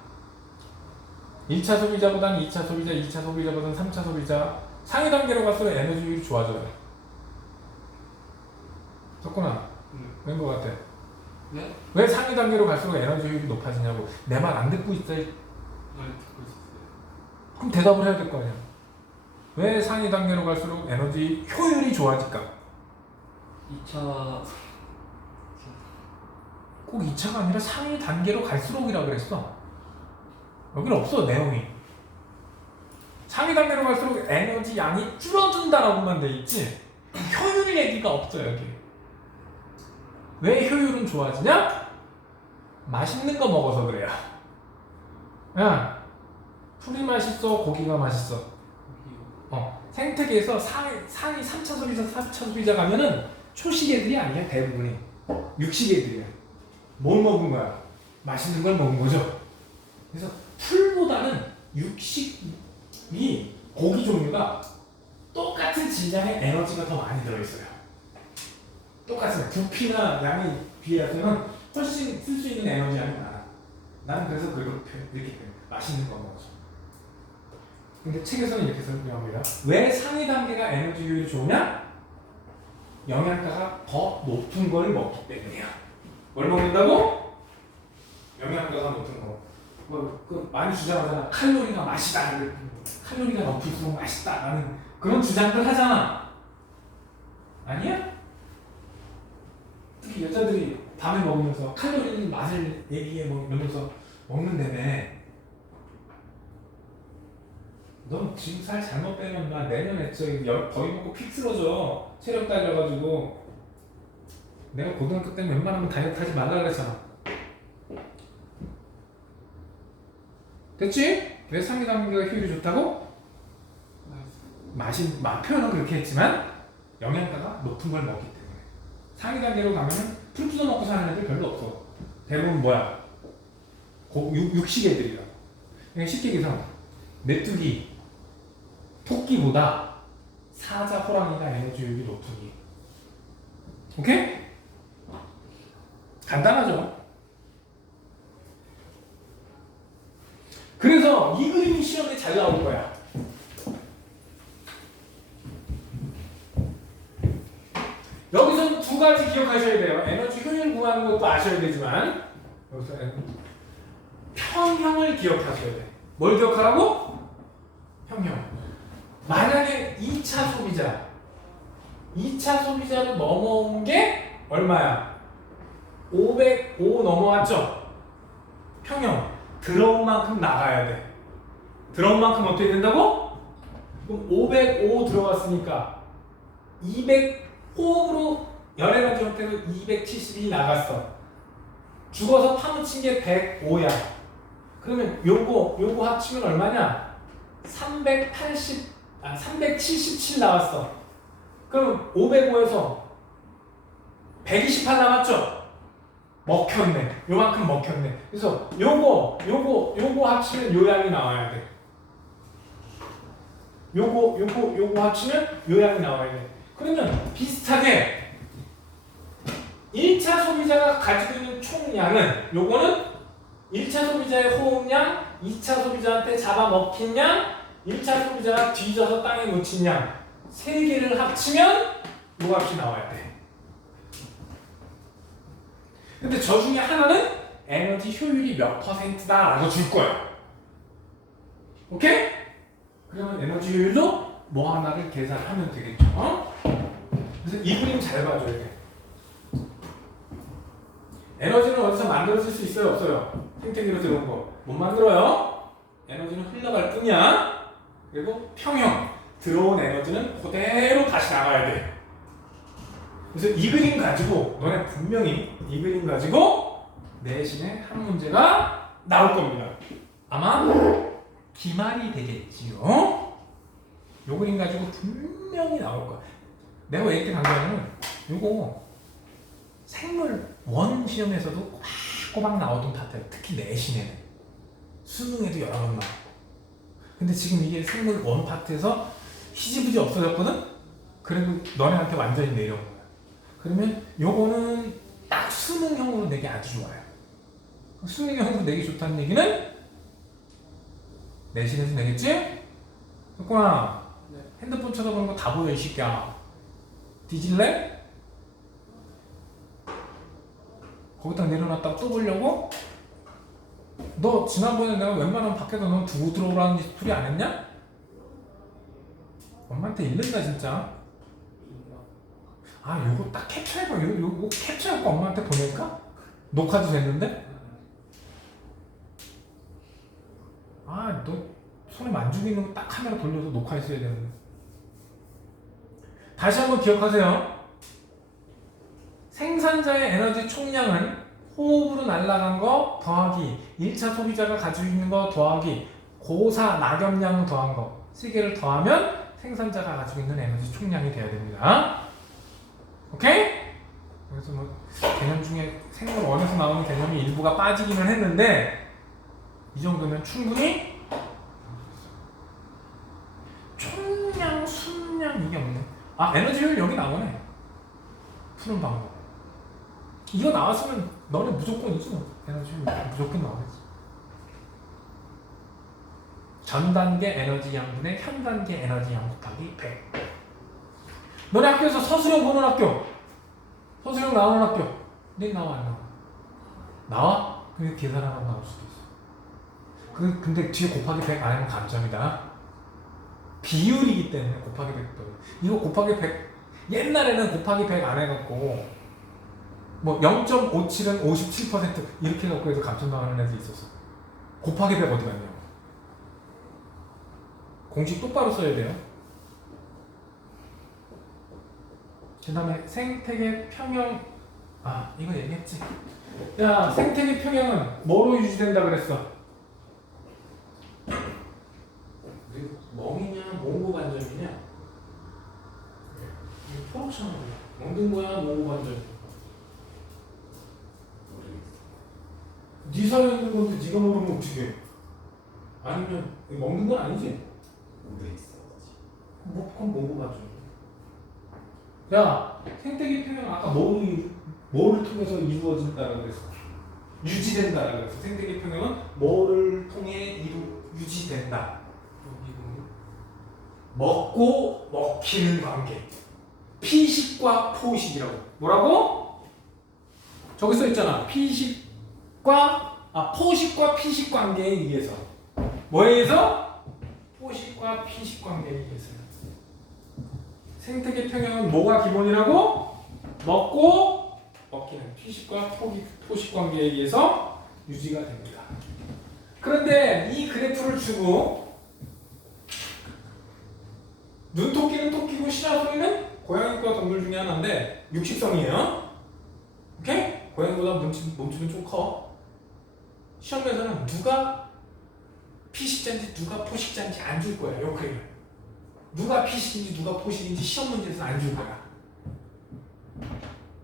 1차 소비자보다는 2차 소비자, 2차 소비자보다는 3차 소비자. 상위 단계로 갈수록 에너지 효율이 좋아져요. 석훈아, 왠 것 같아? 네? 왜 상위 단계로 갈수록 에너지 효율이 높아지냐고. 내 말 안 듣고 있어? 네, 듣고 있었어요. 그럼 대답을 해야 될 거 아니야. 왜 상위 단계로 갈수록 에너지 효율이 좋아질까? 2차 꼭 2차가 아니라 상위 단계로 갈수록이라고 그랬어. 여기는 없어, 내용이. 상위 단계로 갈수록 에너지 양이 줄어든다라고만 돼 있지 효율 얘기가 없어. 여기 왜 효율은 좋아지냐? 맛있는 거 먹어서 그래요. 야, 풀이 맛있어, 고기가 맛있어. 생태계에서 상위 3차 소비자, 4차 소비자 가면은 초식 애들이 아니야, 대부분이. 육식애들이야. 뭘 먹은 거야? 맛있는 걸 먹은 거죠. 그래서 풀보다는 육식이 고기 종류가 똑같은 질량의 에너지가 더 많이 들어있어요. 똑같은 부피나 양에 비해서는 훨씬 쓸 수 있는 에너지 양이 많아. 나는 그래서 이렇게 맛있는 거 먹어서. 근데 책에서는 이렇게 설명합니다. 왜 상위 단계가 에너지 효율이 좋으냐? 영양가가 더 높은 걸 먹기 때문이야. 뭘 먹는다고? 영양가가 높은 거. 그 많이 주장하잖아. 칼로리가 맛이다. 칼로리가 높을수록 맛있다. 라는 그런 주장들 하잖아. 아니야? 특히 여자들이 밤에 먹으면서 칼로리 맛을 얘기해 이러면서 먹는다며. 넌 지금 살 잘못 빼면 나 내년에 거의 먹고 픽 쓰러져. 체력 딸려가지고. 내가 고등학교 때는 웬만하면 다이어트 하지 말라 그랬잖아. 됐지? 왜 상위 단계가 효율이 좋다고? 표현은 그렇게 했지만 영양가가 높은 걸 먹기 때문에. 상위 단계로 가면은 풀 뜯어 먹고 사는 애들 별로 없어. 대부분 뭐야? 육식 애들이야. 그냥 쉽게 얘기해서 메뚜기, 토끼보다 사자, 호랑이가 에너지 효율이 높으니. 오케이? 간단하죠? 그래서 이 그림이 시험에 잘 나올 거야. 여기서 두 가지 기억하셔야 돼요. 에너지 효율 구하는 것도 아셔야 되지만 여기서 평형을 기억하셔야 돼. 뭘 기억하라고? 평형. 만약에 2차 소비자로 넘어온 게 얼마야? 505 넘어왔죠? 평형. 들어온 만큼 나가야 돼. 들어온 만큼 어떻게 된다고? 그럼 505 들어왔으니까 200 호흡으로 열에너지 형태로 272 나갔어. 죽어서 파묻힌 게 105야. 그러면 요거 합치면 얼마냐? 377 나왔어. 그럼 505에서 128 남았죠? 먹혔네. 요만큼 먹혔네. 그래서 요거 합치면 요 양이 나와야 돼. 요거 합치면 요 양이 나와야 돼. 그러면 비슷하게 1차 소비자가 가지고 있는 총량은 요거는 1차 소비자의 호흡량, 2차 소비자한테 잡아먹힌 양, 1차 소비자가 뒤져서 땅에 묻힌 양, 세 개를 합치면 요 값이 나와야 돼. 근데 저 중에 하나는 에너지 효율이 몇 %다 라고 줄 거야. 오케이? 그러면 에너지 효율도 뭐 하나를 계산하면 되겠죠. 그래서 이 그림 잘 봐줘야 돼. 에너지는 어디서 만들어질 수 있어요? 없어요? 탱탱이로 들어온 거 못 만들어요. 에너지는 흘러갈 뿐이야. 그리고 평형. 들어온 에너지는 그대로 다시 나가야 돼. 그래서 이 그림 가지고 너네 분명히 이 그림 가지고 내신에 한 문제가 나올 겁니다. 아마 기말이 되겠지요. 요 그림 가지고 분명히 나올 거야. 내가 왜 이렇게 강조하냐면 요거 생물 원 시험에서도 꼬박꼬박 나오던 파트야. 특히 내신에는 수능에도 여러 번 나오고. 근데 지금 이게 생물 원 파트에서 희지부지 없어졌거든? 그래도 너네한테 완전히 내려온 거야. 그러면 요거는 딱 수능형으로 내기 아주 좋아요. 수능형으로 내기 좋다는 얘기는 내신에서 내겠지? 혁구나 네. 핸드폰 쳐다보는 거 다 보여 이 새끼야. 뒤질래? 거기다 내려놨다가 또 보려고? 너 지난번에 내가 웬만하면 밖에서 넌 두고 들어오라는 소리 안 했냐? 엄마한테 일른다 진짜. 아 요거 딱 캡처해봐. 요거 캡처해갖고 엄마한테 보낼까? 녹화도 됐는데? 아 너 손에 만지고 있는 거 딱 카메라 돌려서 녹화했어야 되는데. 다시 한번 기억하세요. 생산자의 에너지 총량은 호흡으로 날아간 거 더하기 1차 소비자가 가지고 있는 거 더하기 고사 낙엽량 더한 거 세 개를 더하면 생산자가 가지고 있는 에너지 총량이 돼야 됩니다. 오케이? 그래서 뭐 개념 중에 생물 원에서 나오는 개념이 일부가 빠지기는 했는데 이 정도면 충분히 총량, 순량 이게 없네. 아 에너지 효율 여기 나오네. 푸는 방법. 이거 나왔으면 너네 무조건이지 뭐. 에너지 효율 무조건 나오겠지. 전 단계 에너지 양분의 현 단계 에너지 양 곱하기 100. 너네 학교에서 서술형 보는 학교, 서술형 나오는 학교, 네 나와 안 나와? 나와? 그게 계산하면 나올 수도 있어. 근데 뒤에 곱하기 100 안 하면 감점이다. 비율이기 때문에 곱하기 100도. 이거 곱하기 100 옛날에는 곱하기 100 안 해갖고 뭐 0.57은 57% 이렇게 해갖고 해도 감점 나가는 애들 있었어. 곱하기 100 어디 갔냐? 공식 똑바로 써야 돼요. 그 다음에 생태계 평형. 아 이거 얘기했지. 야 생태계 평형은 뭐로 유지된다 그랬어? 멍이냐 몽고 반점이냐? 초록창 먹는 거야 몽고 반점. 네 사연에 있는 건데 네가 모르면 어떻게 해? 아니면 먹는 건 아니지? 뭐 그건 몽고 반점. 야 생태계 평형 아까 뭐를 통해서 이루어진다고 그랬어? 유지된다라고 그랬어. 생태계 평형은 뭐를 통해 유지된다. 먹고 먹히는 관계. 피식과 포식이라고. 뭐라고? 저기 써 있잖아. 포식과 피식 관계에 의해서. 뭐에 의해서? 포식과 피식 관계에 의해서. 생태계 평형은 뭐가 기본이라고? 먹고 먹히는 피식과 포식 관계에 의해서 유지가 됩니다. 그런데 이 그래프를 주고 눈토끼는 토끼고 시라소리는 고양이과 동물 중에 하나인데 육식성이에요. 오케이? 고양이보다 몸집은 좀 커. 시험에서는 누가 피식자인지 누가 포식자인지 안 줄 거야. 요 그림을. 누가 피식인지 누가 포식인지 시험 문제에서는 안 줄 거야.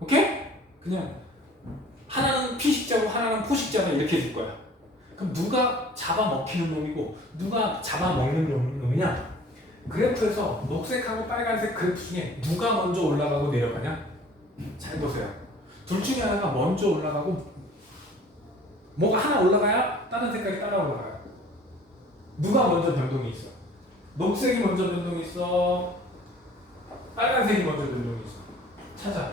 오케이? 그냥 하나는 피식자고 하나는 포식자다 이렇게 줄 거야. 그럼 누가 잡아먹히는 놈이고 누가 잡아먹는 놈이냐? 그래프에서 녹색하고 빨간색 그래프 중에 누가 먼저 올라가고 내려가냐? 잘 보세요. 둘 중에 하나가 먼저 올라가고 뭐가 하나 올라가야 다른 색깔이 따라 올라가요. 누가 먼저 변동이 있어? 녹색이 먼저 변동이 있어? 빨간색이 먼저 변동이 있어? 찾아.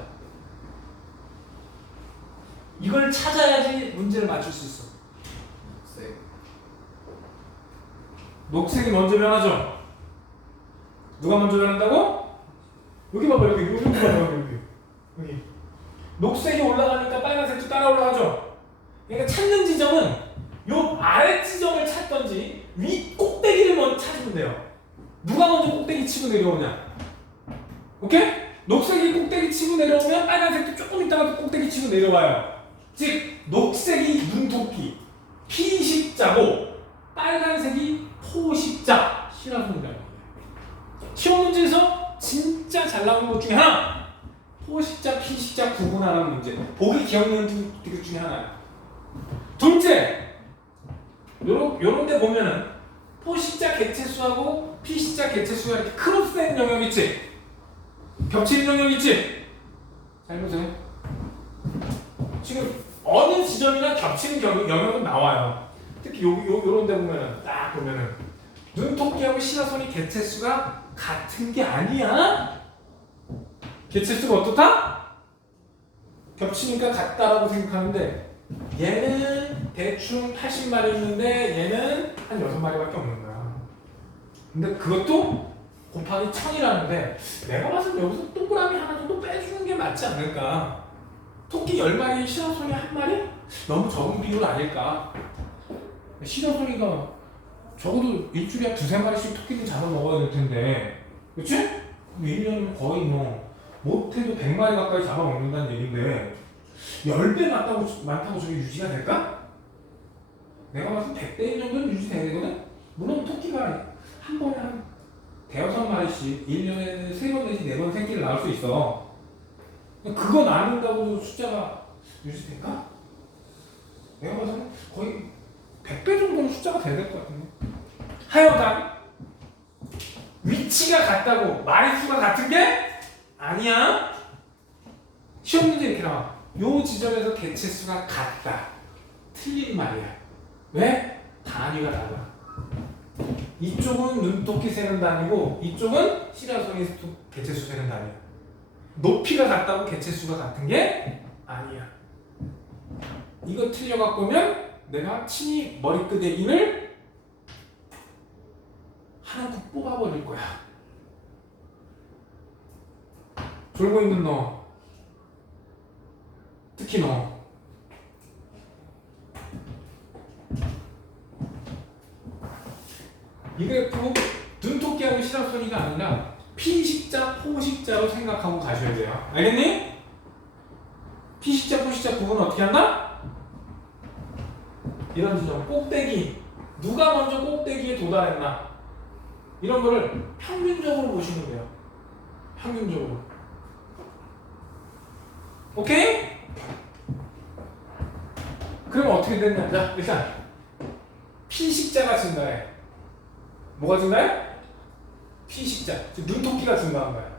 이걸 찾아야지 문제를 맞출 수 있어. 녹색이 먼저 변하죠? 누가 먼저 변한다고? 여기 봐봐 여기 봐봐 여기 녹색이 올라가니까 빨간색도 따라 올라가죠? 그러니까 찾는 지점은 요 아래 지점을 찾던지 위 꼭대기를 먼저 찾으면 돼요. 누가 먼저 꼭대기 치고 내려오냐? 오케이? 녹색이 꼭대기 치고 내려오면 빨간색도 조금 있다가 꼭대기 치고 내려와요. 즉 녹색이 눈토끼 피식자고 빨간색이 포식자 시라소리라는 거예요. 시험 문제에서 진짜 잘 나오는 것 중에 하나 포식자 피식자 구분하라는 문제. 보기 기억나는 것 중에 하나야. 둘째 요런 데 보면은 포식자 개체수하고 피식자 개체수가 이렇게 크로스된 영역 있지? 겹치는 영역 있지? 잘 보세요. 지금 어느 지점이나 겹치는 영역은 나와요. 특히 요런 데 보면은 딱 보면은 눈토끼하고 시라소니 개체수가 같은 게 아니야. 개체수가 어떻다? 겹치니까 같다라고 생각하는데 얘는 대충 80마리 있는데 얘는 한 6마리밖에 없는 거야. 근데 그것도 곱하기 1000이라는데 내가 봤을 때 여기서 동그라미 하나 정도 빼주는 게 맞지 않을까? 토끼 10마리, 시라소니 1마리? 너무 적은 비율 아닐까? 시라소니가 적어도 일주일에 2~3마리씩 토끼를 잡아먹어야 될 텐데 그치? 1년이면 거의 못해도 100마리 가까이 잡아먹는다는 얘긴데 10배 많다고 저게 유지가 될까? 내가 봤을 때 100배 정도는 유지돼야 되거든? 물론 토끼가 한 번에 한 5~6마리씩 1년에 3번 내지 4번 새끼를 낳을 수 있어. 그거 나눈다고 숫자가 유지될까? 내가 봐서는 거의 100배 정도는 숫자가 돼야 될 것 같은데. 하여간 위치가 같다고 마리수가 같은 게 아니야. 시험 문제 이렇게 나와. 요 지점에서 개체수가 같다. 틀린 말이야. 왜? 단위가 달라. 이쪽은 눈토끼 세는 단위고 이쪽은 시라소니 개체수 세는 단위야. 높이가 같다고 개체수가 같은 게 아니야. 이거 틀려갖고 오면 내가 친히 머리끄대 인을 하나 국 뽑아버릴 거야. 졸고 있는 너, 특히 너. 이 그래프 눈토끼하고 시라소니가 아니라 피식자, 포식자로 생각하고 가셔야 돼요. 알겠니? 피식자, 포식자 구분은 어떻게 한다? 이런 지점, 꼭대기. 누가 먼저 꼭대기에 도달했나? 이런 거를 평균적으로 보시면 돼요. 평균적으로. 오케이? 그럼 어떻게 됐냐? 자, 일단 피식자가 증가해. 뭐가 증가해? 피식자. 즉 눈토끼가 증가한 거야.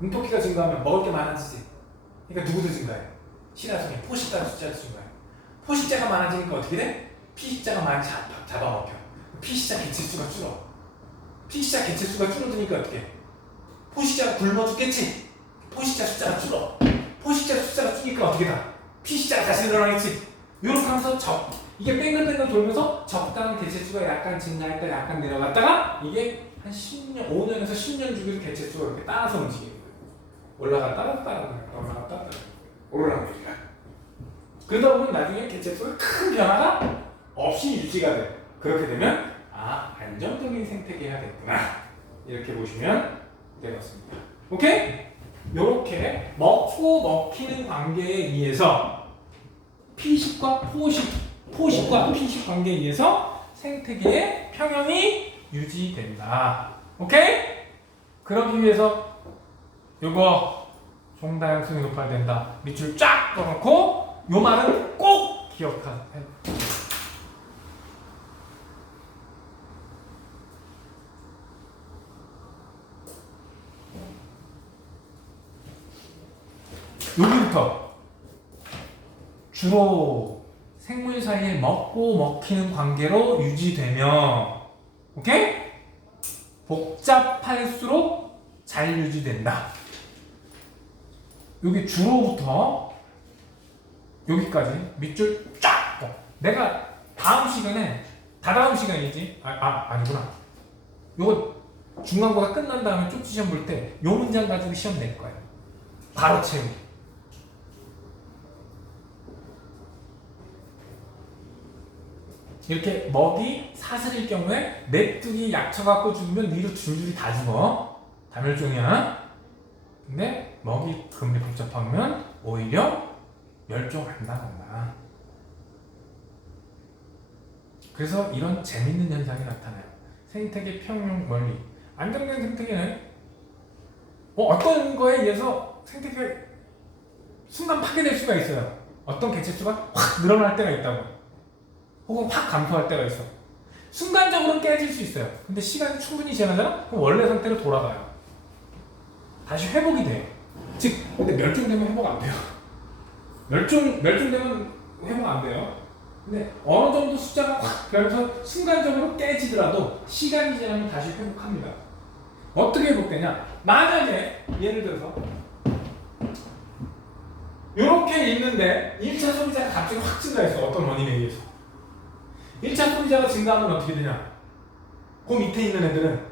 눈토끼가 증가하면 먹을 게 많아지지. 그러니까 누구도 증가해. 시라소니, 포식자 숫자도 증가해. 포식자가 많아지니까 어떻게 돼? 피식자가 많이 잡아먹혀. 피식자 개체수가 줄어. 피식자 개체수가 줄어드니까 어떻게 해? 포식자가 굶어 죽겠지? 포식자 숫자가 줄어. 포식자 숫자가 줄니까 어떻게 다? 피식자가 다시 늘어나겠지? 요렇게 하면서 이게 뺑글뺑글 돌면서 적당한 개체수가 약간 증가했다 약간 내려갔다가 이게 한 10년, 5년에서 10년 주기로 개체수가 이렇게 따라서 움직이는 거예요. 올라갔다가 올라갔다가 오르락내리락. 그러다 보면 나중에 개체수가 큰 변화가 없이 유지가 돼. 그렇게 되면 안정적인 생태계 해야겠구나. 이렇게 보시면 되겠습니다. 오케이? 요렇게 먹고 먹히는 관계에 의해서 피식과 포식과 피식 관계에 의해서 생태계의 평형이 유지된다. 오케이? 그러기 위해서 요거 종다양성이 높아야 된다. 밑줄 쫙 떠놓고 요 말은 꼭 기억하세요. 여기부터 주로 생물 사이에 먹고 먹히는 관계로 유지되며, 오케이? 복잡할수록 잘 유지된다. 여기 주로부터 여기까지 밑줄 쫙 떠. 내가 다음 시간이지? 아니구나. 요거 중간고사 끝난 다음에 쪽지 시험 볼 때 요 문장 가지고 시험 낼 거야. 바로 채우기. 이렇게 먹이 사슬일 경우에 메뚜기 약쳐갖고 죽으면 위로 줄줄이 다 죽어. 다멸종이야. 근데 먹이 그물이 복잡하면 오히려 멸종 안 당한다. 그래서 이런 재밌는 현상이 나타나요. 생태계 평형 원리. 안정된 생태계는 어떤 거에 의해서 생태계가 순간 파괴될 수가 있어요. 어떤 개체수가 확 늘어날 때가 있다고. 혹은 확 감소할 때가 있어. 순간적으로는 깨질 수 있어요. 근데 시간이 충분히 지나잖아? 그럼 원래 상태로 돌아가요. 다시 회복이 돼. 즉, 근데 멸종되면 회복 안 돼요. 멸종되면 회복 안 돼요. 근데 어느 정도 숫자가 확 변해서 순간적으로 깨지더라도 시간이 지나면 다시 회복합니다. 어떻게 회복되냐? 만약에 예를 들어서 이렇게 있는데 1차 소비자가 갑자기 확 증가했어. 어떤 원인에 의해서. 1차 소비자가 증가하면 어떻게 되냐? 그 밑에 있는 애들은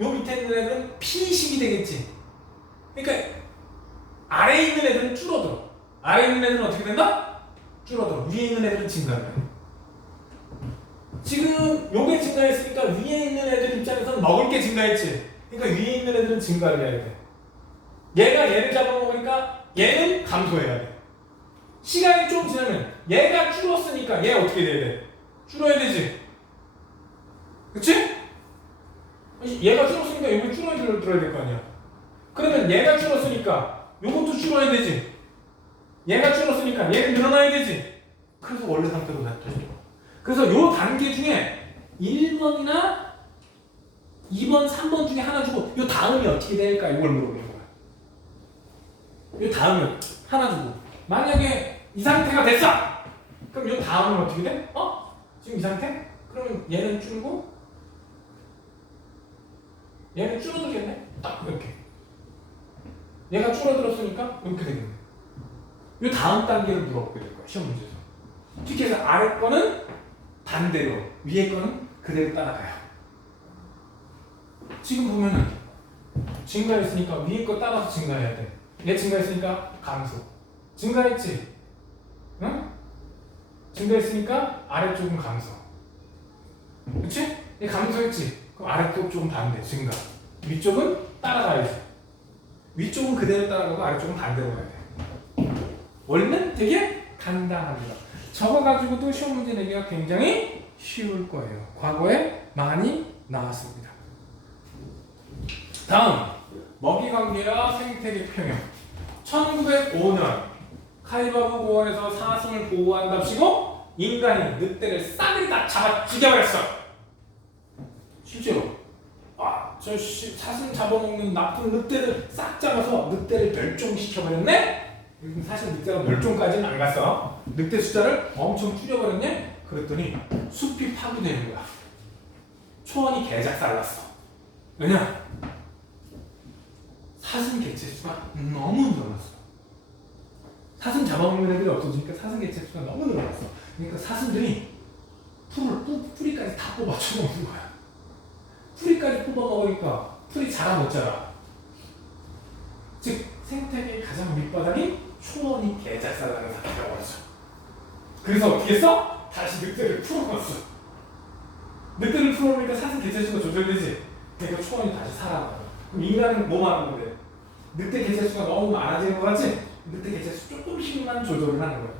요 밑에 있는 애들은 피식이 되겠지. 그러니까 아래에 있는 애들은 줄어들어. 아래에 있는 애들은 어떻게 된다? 줄어들어. 위에 있는 애들은 증가해. 지금 요게 증가했으니까 위에 있는 애들 입장에서는 먹을 게 증가했지. 그러니까 위에 있는 애들은 증가를 해야 돼. 얘가 얘를 잡아먹으니까 얘는 감소해야 돼. 시간이 좀 지나면 얘가 줄었으니까 얘 어떻게 돼야 돼? 줄어야 되지. 그치? 얘가 줄었으니까 여기 줄어들어야 될 거 아니야. 그러면 얘가 줄었으니까 줄었으니까 요것도 줄어야 되지. 얘가 줄었으니까 얘는 늘어나야 되지. 그래서 원래 상태로 다시 돌아. 그래서 요 단계 중에 1번이나 2번, 3번 중에 하나 주고 요 다음이 어떻게 될까 이걸 물어보는 거야. 요 다음이 하나 주고 만약에 이 상태가 됐어! 그럼 요 다음은 어떻게 돼? 지금 이 상태? 그러면 얘는 줄고 얘는 줄어들겠네? 딱 이렇게. 얘가 줄어들었으니까 이렇게 되겠네. 요 다음 단계를 물어보게 될 거야 시험 문제에서. 특히 해서 아래 거는 반대로 위에 거는 그대로 따라가요. 지금 보면은 증가했으니까 위에 거 따라서 증가해야 돼. 얘 증가했으니까 감소. 증가했지? 응? 증가했으니까 아래쪽은 감소. 그치? 얘 감소했지? 그럼 아래쪽 조금 반대, 증가. 위쪽은 따라가야지. 위쪽은 그대로 따라가고 아래쪽은 반대로 가야 돼. 원래는 되게 간단합니다. 저거 가지고도 시험 문제 내기가 굉장히 쉬울 거예요. 과거에 많이 나왔습니다. 다음, 먹이관계와 생태계 평형. 1905년 카이바브 공원에서 사슴을 보호한답시고 인간이 늑대를 싸그리 다 잡아 죽여버렸어. 실제로 저 사슴 잡아먹는 나쁜 늑대를 싹 잡아서 늑대를 멸종시켜버렸네? 사실 늑대가 멸종까지는 안 갔어. 늑대 숫자를 엄청 줄여버렸네? 그랬더니 숲이 파괴되는 거야. 초원이 개작살났어. 왜냐? 사슴 개체수가 너무 늘어났어. 사슴 잡아먹는 애들이 없어지니까 사슴 개체수가 너무 늘어났어. 그러니까 사슴들이 뿌리까지 다 뽑아 쳐먹는 거야. 풀이까지 뽑아먹으니까 풀이 자라 못 자라. 즉 생태계의 가장 밑바닥이 초원이 개작살나는 상태가 벌어져. 그래서 어떻게 했어? 다시 늑대를 풀어놨어. 늑대를 풀어놓으니까 사슴 개체수가 조절되지. 그러니까 초원이 다시 살아나요. 그럼 인간은 뭐만 하는 건데? 늑대 개체수가 너무 많아지는 거 같지? 늑대 개체수 조금씩만 조절을 하는 거야.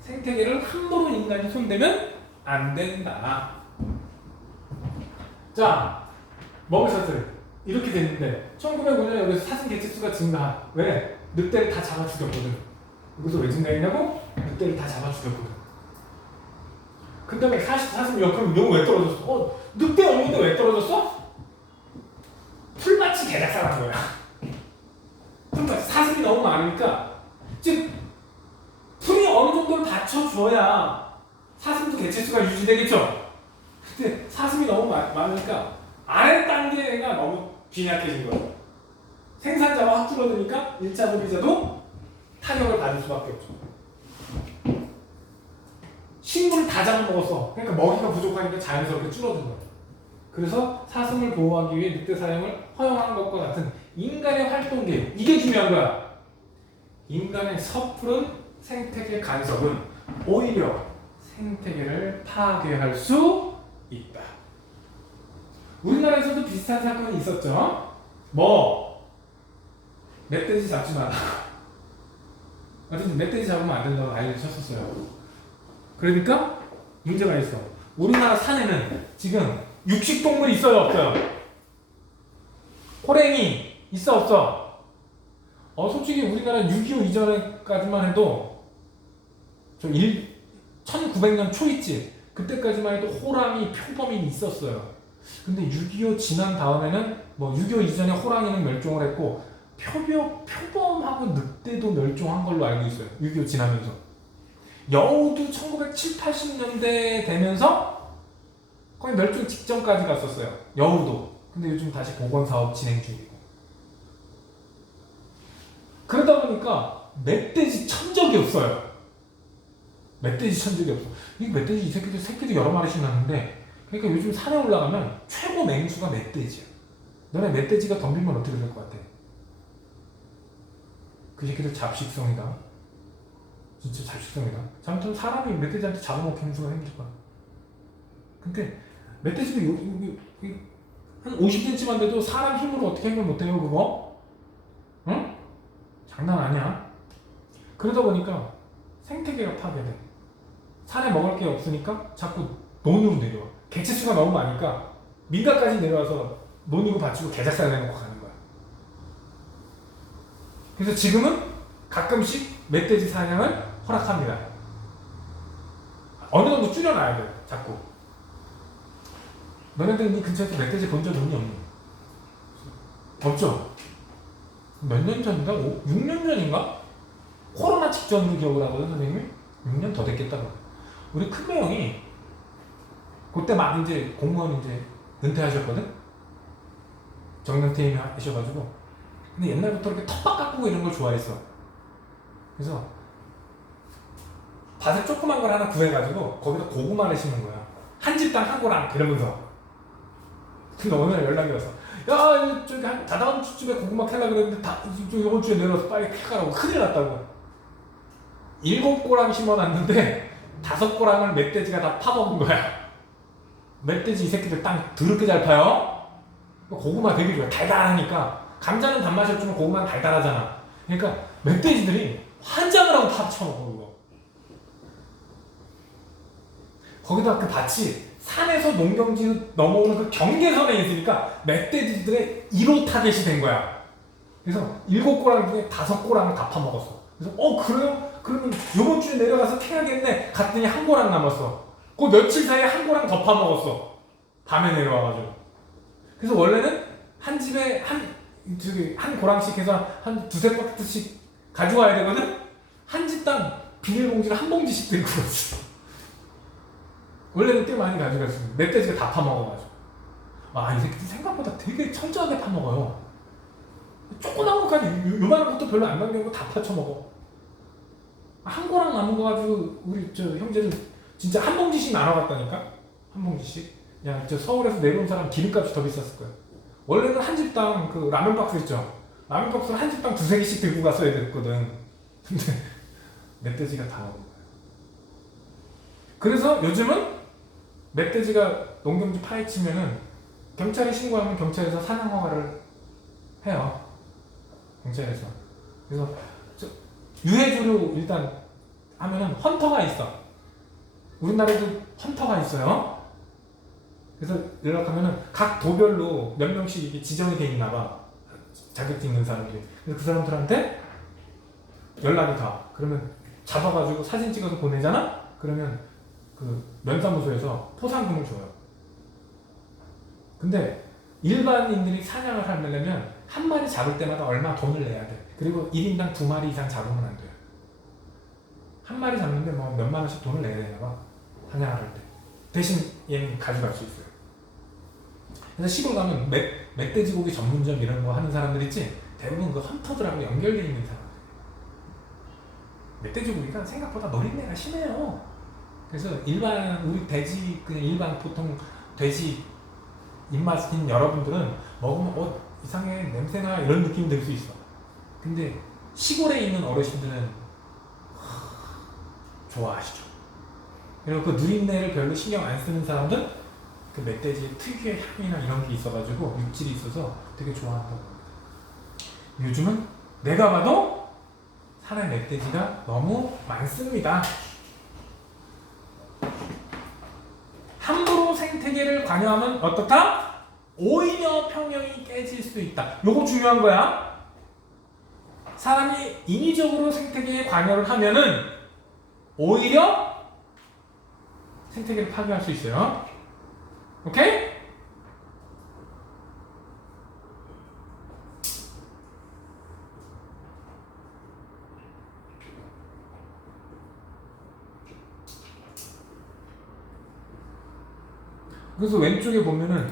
생태계를 함부로 인간이 손대면 안 된다. 자, 먹을 사슬 이렇게 됐는데 1905년에 여기서 사슴 개체수가 증가. 왜? 늑대를 다 잡아 죽였거든. 여기서 왜 증가했냐고? 늑대를 다 잡아 죽였거든. 그 다음에 사슴이 그럼 너무 왜 떨어졌어? 늑대 없는데 왜 떨어졌어? 풀밭이 개작살한 거야. 풀밭 사슴이 너무 많으니까 즉 풀이 어느 정도를 받쳐줘야 사슴도 개체수가 유지되겠죠. 근데 사슴이 너무 많으니까 아래 단계가 너무 빈약해진 거예요. 생산자가 확 줄어드니까 1차 소비자도 타격을 받을 수밖에 없죠. 식물을 다 잡아먹었어. 그러니까 먹이가 부족하니까 자연스럽게 줄어든 거예요. 그래서 사슴을 보호하기 위해 늑대 사용을 허용한 것과 같은 인간의 활동 계획, 이게 중요한 거야. 인간의 섣부른 생태계 간섭은 오히려 생태계를 파괴할 수 있다. 우리나라에서도 비슷한 사건이 있었죠. 멧돼지 잡지 마라. 어쨌든 멧돼지 잡으면 안 된다고 난리를 쳤었어요. 그러니까 문제가 있어. 우리나라 산에는 지금 육식동물이 있어요, 없어요? 호랭이 있어, 없어? 솔직히 우리나라 6.25 이전까지만 해도 1900년 초 있지. 그때까지만 해도 호랑이, 표범이 있었어요. 근데 6.25 지난 다음에는 6.25 이전에 호랑이는 멸종을 했고 표범하고 늑대도 멸종한 걸로 알고 있어요. 6.25 지나면서. 여우도 1970, 80년대 되면서 거의 멸종 직전까지 갔었어요. 여우도. 근데 요즘 다시 복원사업 진행 중이고. 그러다 보니까 멧돼지 천적이 없어요. 멧돼지 천적이 없어. 이 멧돼지 이 새끼도 여러 마리씩 나는데, 그러니까 요즘 산에 올라가면 최고 맹수가 멧돼지야. 너네 멧돼지가 덤비면 어떻게 될 것 같아? 그 새끼들 잡식성이다. 진짜 잡식성이다. 잘못하면 사람이 멧돼지한테 잡아먹히는 수가 생길 거야. 근데 멧돼지도 한 50cm만 돼도 사람 힘으로 어떻게 해결 못해요, 그거? 응? 장난 아니야. 그러다 보니까 생태계가 파괴돼. 산에 먹을 게 없으니까 자꾸 논으로 내려와. 개체수가 너무 많으니까 민가까지 내려와서 논이고 밭이고 개작살 내놓고 가는 거야. 그래서 지금은 가끔씩 멧돼지 사냥을 허락합니다. 어느 정도 줄여놔야 돼, 자꾸. 너네들 이 근처에서 멧돼지 본 적 있니 없니? 없죠? 몇 년 전인가? 6년 전인가? 코로나 직전으로 기억을 하거든, 선생님이. 6년 더 됐겠다고. 우리 큰매 형이 그때 막 이제 공무원 이제 은퇴하셨거든? 정년퇴임 하셔가지고. 근데 옛날부터 이렇게 텃밭 가꾸고 이런 걸 좋아했어. 그래서 밭을 조그만 걸 하나 구해가지고 거기다 고구마를 심은 거야. 한 집당 한 고랑 이러면서. 근데 어느 날 연락이 와서 야 저기 다다음 주쯤에 고구마 캐려고 그랬는데 이번 주에 내려서 빨리 캐가라고. 큰일 났다고. 7고랑 심어놨는데 5고랑을 멧돼지가 다 파먹은 거야. 멧돼지 이 새끼들 땅 더럽게 잘 파요. 고구마 되게 좋아. 달달하니까. 감자는 단맛이 없지만 고구마는 달달하잖아. 그러니까 멧돼지들이 환장을 하고 다 쳐먹어 그거. 거기다 그 밭이 산에서 농경지 넘어오는 그 경계선에 있으니까 멧돼지들의 1호 타겟이 된 거야. 그래서 7고랑 중에 5고랑을 다 파먹었어. 그래서 그래요? 그러면 요번 주에 내려가서 캐야겠네. 갔더니 한 고랑 남았어. 그 며칠 사이에 한 고랑 더 파먹었어. 밤에 내려와가지고. 그래서 원래는 한 집에 한 고랑씩 해서 한 2-3박스씩 가져와야 되거든? 한 집당 비닐봉지를 한 봉지씩 들고 왔어. 원래는 꽤 많이 가져갔어. 멧돼지가 다 파먹어가지고. 이 새끼들 생각보다 되게 철저하게 파먹어요. 조그만 것까지 요만한 것도 별로 안 남겨놓고 다 파쳐먹어. 한 고랑 남은 거 가지고 우리 저 형제들 진짜 한 봉지씩 나눠갔다니까? 한 봉지씩. 야, 저 서울에서 내려온 사람 기름값이 더 비쌌을 거야. 원래는 한 집당 그 라면 박스 있죠? 라면 박스를 한 집당 2-3개씩 들고 갔어야 됐거든. 근데 멧돼지가 다 먹은 거야. 그래서 요즘은 멧돼지가 농경지 파헤치면은 경찰에 신고하면 경찰에서 사냥 허가를 해요. 경찰에서. 그래서 유해주로 일단 하면은 헌터가 있어. 우리나라에도 헌터가 있어요. 그래서 연락하면은 각 도별로 몇 명씩 이게 지정이 돼 있나 봐. 자격증 있는 사람들이. 그래서 그 사람들한테 연락이 가. 그러면 잡아가지고 사진 찍어서 보내잖아? 그러면 그 면사무소에서 포상금을 줘요. 근데 일반인들이 사냥을 하려면 한 마리 잡을 때마다 얼마 돈을 내야 돼. 그리고 1인당 2마리 이상 잡으면 안 돼요. 한 마리 잡는데 뭐 몇만 원씩 돈을 내야 되나 봐. 사냥을 할 때. 대신 얘는 가져갈 수 있어요. 그래서 시골 가면 멧돼지 고기 전문점 이런 거 하는 사람들 있지? 대부분 그 헌터들하고 연결되어 있는 사람들. 멧돼지 고기가 생각보다 노린내가 심해요. 그래서 우리 돼지 그냥 일반 보통 돼지 입맛인 여러분들은 먹으면 이상해 냄새나 이런 느낌이 들 수 있어. 근데 시골에 있는 어르신들은 좋아하시죠. 그리고 그 누린내를 별로 신경 안 쓰는 사람들 그 멧돼지 특유의 향이나 이런 게 있어가지고 육질이 있어서 되게 좋아한다고 합니다. 요즘은 내가 봐도 산에 멧돼지가 너무 많습니다. 함부로 생태계를 관여하면 어떻다? 오히려 평형이 깨질 수 있다. 요거 중요한 거야. 사람이 인위적으로 생태계에 관여를 하면은 오히려 생태계를 파괴할 수 있어요. 오케이? 그래서 왼쪽에 보면은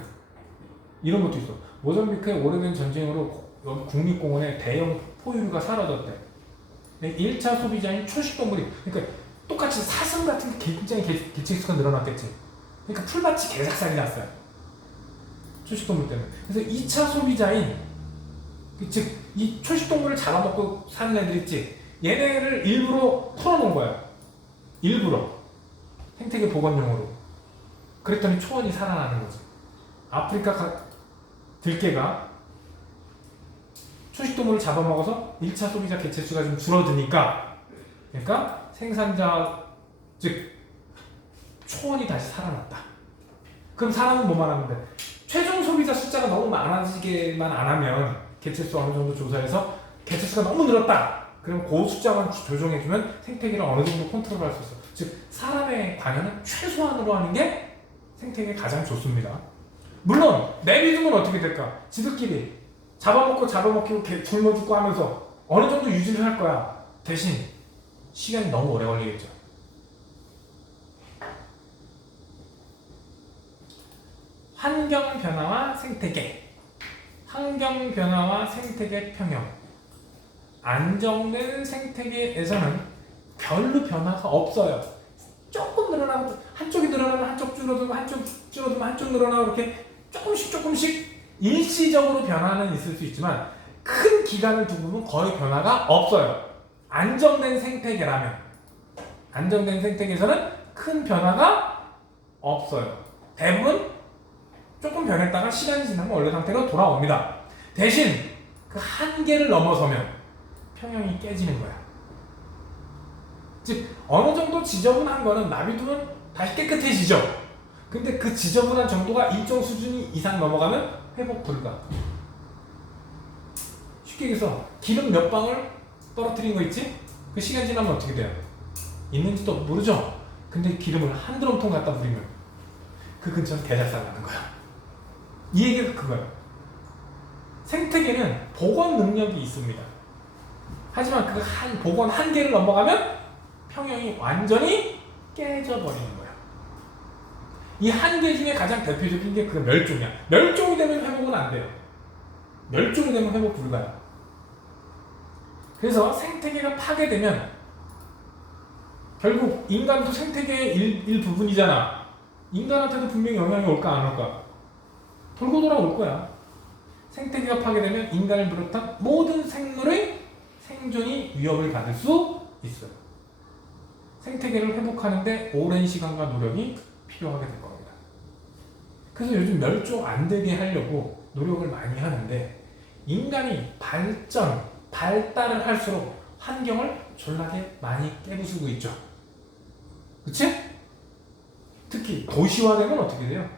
이런 것도 있어. 모잠비크의 오래된 전쟁으로 여기 국립공원에 대형 포유류가 사라졌대. 1차 소비자인 초식동물이, 그러니까 똑같이 사슴 같은 게 굉장히 개체수가 늘어났겠지. 그러니까 풀밭이 개작살이 났어요. 초식동물 때문에. 그래서 2차 소비자인, 즉, 이 초식동물을 잡아먹고 사는 애들 있지. 얘네를 일부러 털어놓은 거야. 일부러. 생태계 복원용으로. 그랬더니 초원이 살아나는 거지. 아프리카 들개가 초식동물을 잡아먹어서 1차 소비자 개체수가 좀 줄어드니까, 그러니까 생산자, 즉 초원이 다시 살아났다. 그럼 사람은 뭐만 하면 돼? 최종 소비자 숫자가 너무 많아지게만 안 하면 개체수 어느 정도 조사해서 개체수가 너무 늘었다. 그럼 그 숫자만 조정해주면 생태계를 어느 정도 컨트롤할 수 있어. 즉 사람의 관여는 최소한으로 하는 게 생태계에 가장 좋습니다. 물론 내비두면 어떻게 될까? 지들끼리 잡아먹고 굶어 죽고 하면서 어느 정도 유지를 할 거야. 대신 시간이 너무 오래 걸리겠죠. 환경 변화와 생태계, 환경 변화와 생태계 평형. 안정된 생태계에서는 별로 변화가 없어요. 조금 늘어나고 한쪽이 늘어나면 한쪽 줄어들고 한쪽 줄어들면 한쪽 늘어나고 이렇게 조금씩 일시적으로 변화는 있을 수 있지만 큰 기간을 두고 보면 거의 변화가 없어요. 안정된 생태계라면. 안정된 생태계에서는 큰 변화가 없어요. 대부분 조금 변했다가 시간이 지나면 원래 상태로 돌아옵니다. 대신 그 한계를 넘어서면 평형이 깨지는 거야. 즉 어느 정도 지저분한 거는 놔두면 다시 깨끗해지죠. 근데 그 지저분한 정도가 일정 수준 이상 넘어가면 회복 불가. 쉽게 얘기해서 기름 몇 방울 떨어뜨린 거 있지? 그 시간 지나면 어떻게 돼요? 있는지도 모르죠? 근데 기름을 한 드럼통 갖다 부리면 그 근처는 대작살 나는 거야. 이 얘기가 그거예요. 생태계는 복원 능력이 있습니다. 하지만 그 복원 한계를 넘어가면 평형이 완전히 깨져버리는 거야. 이 한계 중에 가장 대표적인 게 그 멸종이야. 멸종이 되면 회복은 안 돼요. 멸종이 되면 회복 불가야. 그래서 생태계가 파괴되면 결국 인간도 생태계의 일부분이잖아. 인간한테도 분명히 영향이 올까 안 올까? 돌고 돌아올 거야. 생태계가 파괴되면 인간을 비롯한 모든 생물의 생존이 위협을 받을 수 있어요. 생태계를 회복하는데 오랜 시간과 노력이 필요하게 될 겁니다. 그래서 요즘 멸종 안 되게 하려고 노력을 많이 하는데 인간이 발달을 할수록 환경을 졸라게 많이 깨부수고 있죠. 그치? 특히 도시화되면 어떻게 돼요?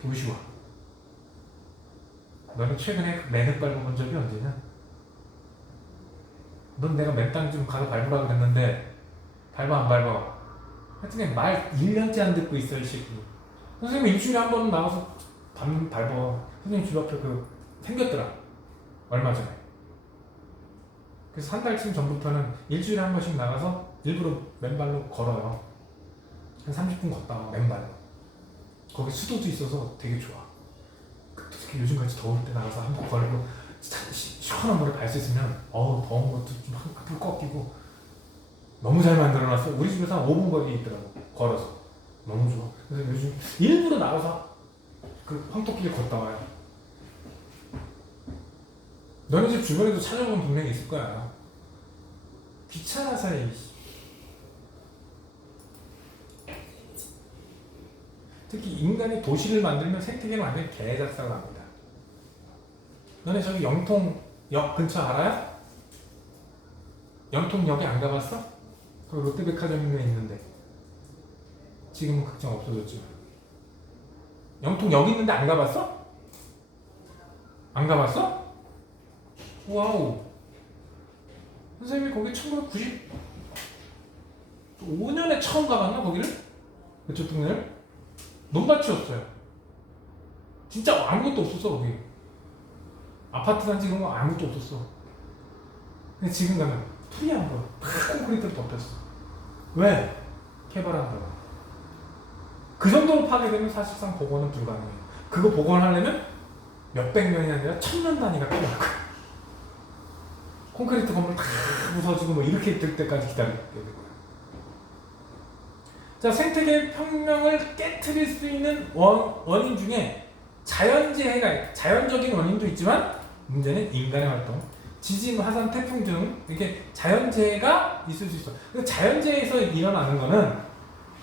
도시화. 너는 최근에 맨흙 밟아본 적이 언제냐? 넌 내가 맨 땅 좀 가서 밟으라 그랬는데 밟아 안 밟아? 하여튼 말 1년째 안 듣고 있어 이 새끼. 선생님 일주일에 한 번은 나가서 밟아. 선생님 집 앞에 생겼더라 얼마 전에. 그래서 한 달쯤 전부터는 일주일에 한 번씩 나가서 일부러 맨발로 걸어요. 한 30분 걷다가 맨발로. 거기 수도도 있어서 되게 좋아. 특히 요즘같이 더울 때 나가서 한 번 걸고 시원한 물에 발 수 있으면 더운 것도 좀 한풀 꺾이고 너무 잘 만들어놨어. 우리 집에서 한 5분 거리에 있더라고. 걸어서. 너무 좋아. 그래서 요즘 일부러 나가서 그 황토끼를 걷다 와요. 너네 집 주변에도 찾아보면 분명히 있을 거야. 귀찮아서 특히 인간이 도시를 만들면 생태계는 완전히 개작살 납니다. 너네 저기 영통역 근처 알아요? 영통역에 안 가봤어? 그 롯데백화점에 있는데 지금은 극장 없어졌지만 영통역 있는데 안 가봤어? 안 가봤어? 와우. 선생님이 거기 1995년에 처음 가봤나 거기를? 그쪽 동네를? 논밭이었어요. 진짜 아무것도 없었어 거기. 아파트 단지 그런 거 아무것도 없었어. 근데 지금 가면 풀이한 거, 다 콘크리트로 덮였어. 왜? 개발한 거야. 그 정도로 파괴되면 사실상 복원은 불가능해요. 그거 복원하려면 몇백 년이 아니라 1000년 단위가 필요할 거야. 콘크리트 건물 다 부서지고 뭐 이렇게 될 때까지 기다려야 될 거야. 자, 생태계 평형을 깨트릴 수 있는 원인 중에 자연적인 원인도 있지만 문제는 인간의 활동, 지진, 화산, 태풍 등 이렇게 자연재해가 있을 수 있어. 근데 자연재해에서 일어나는 거는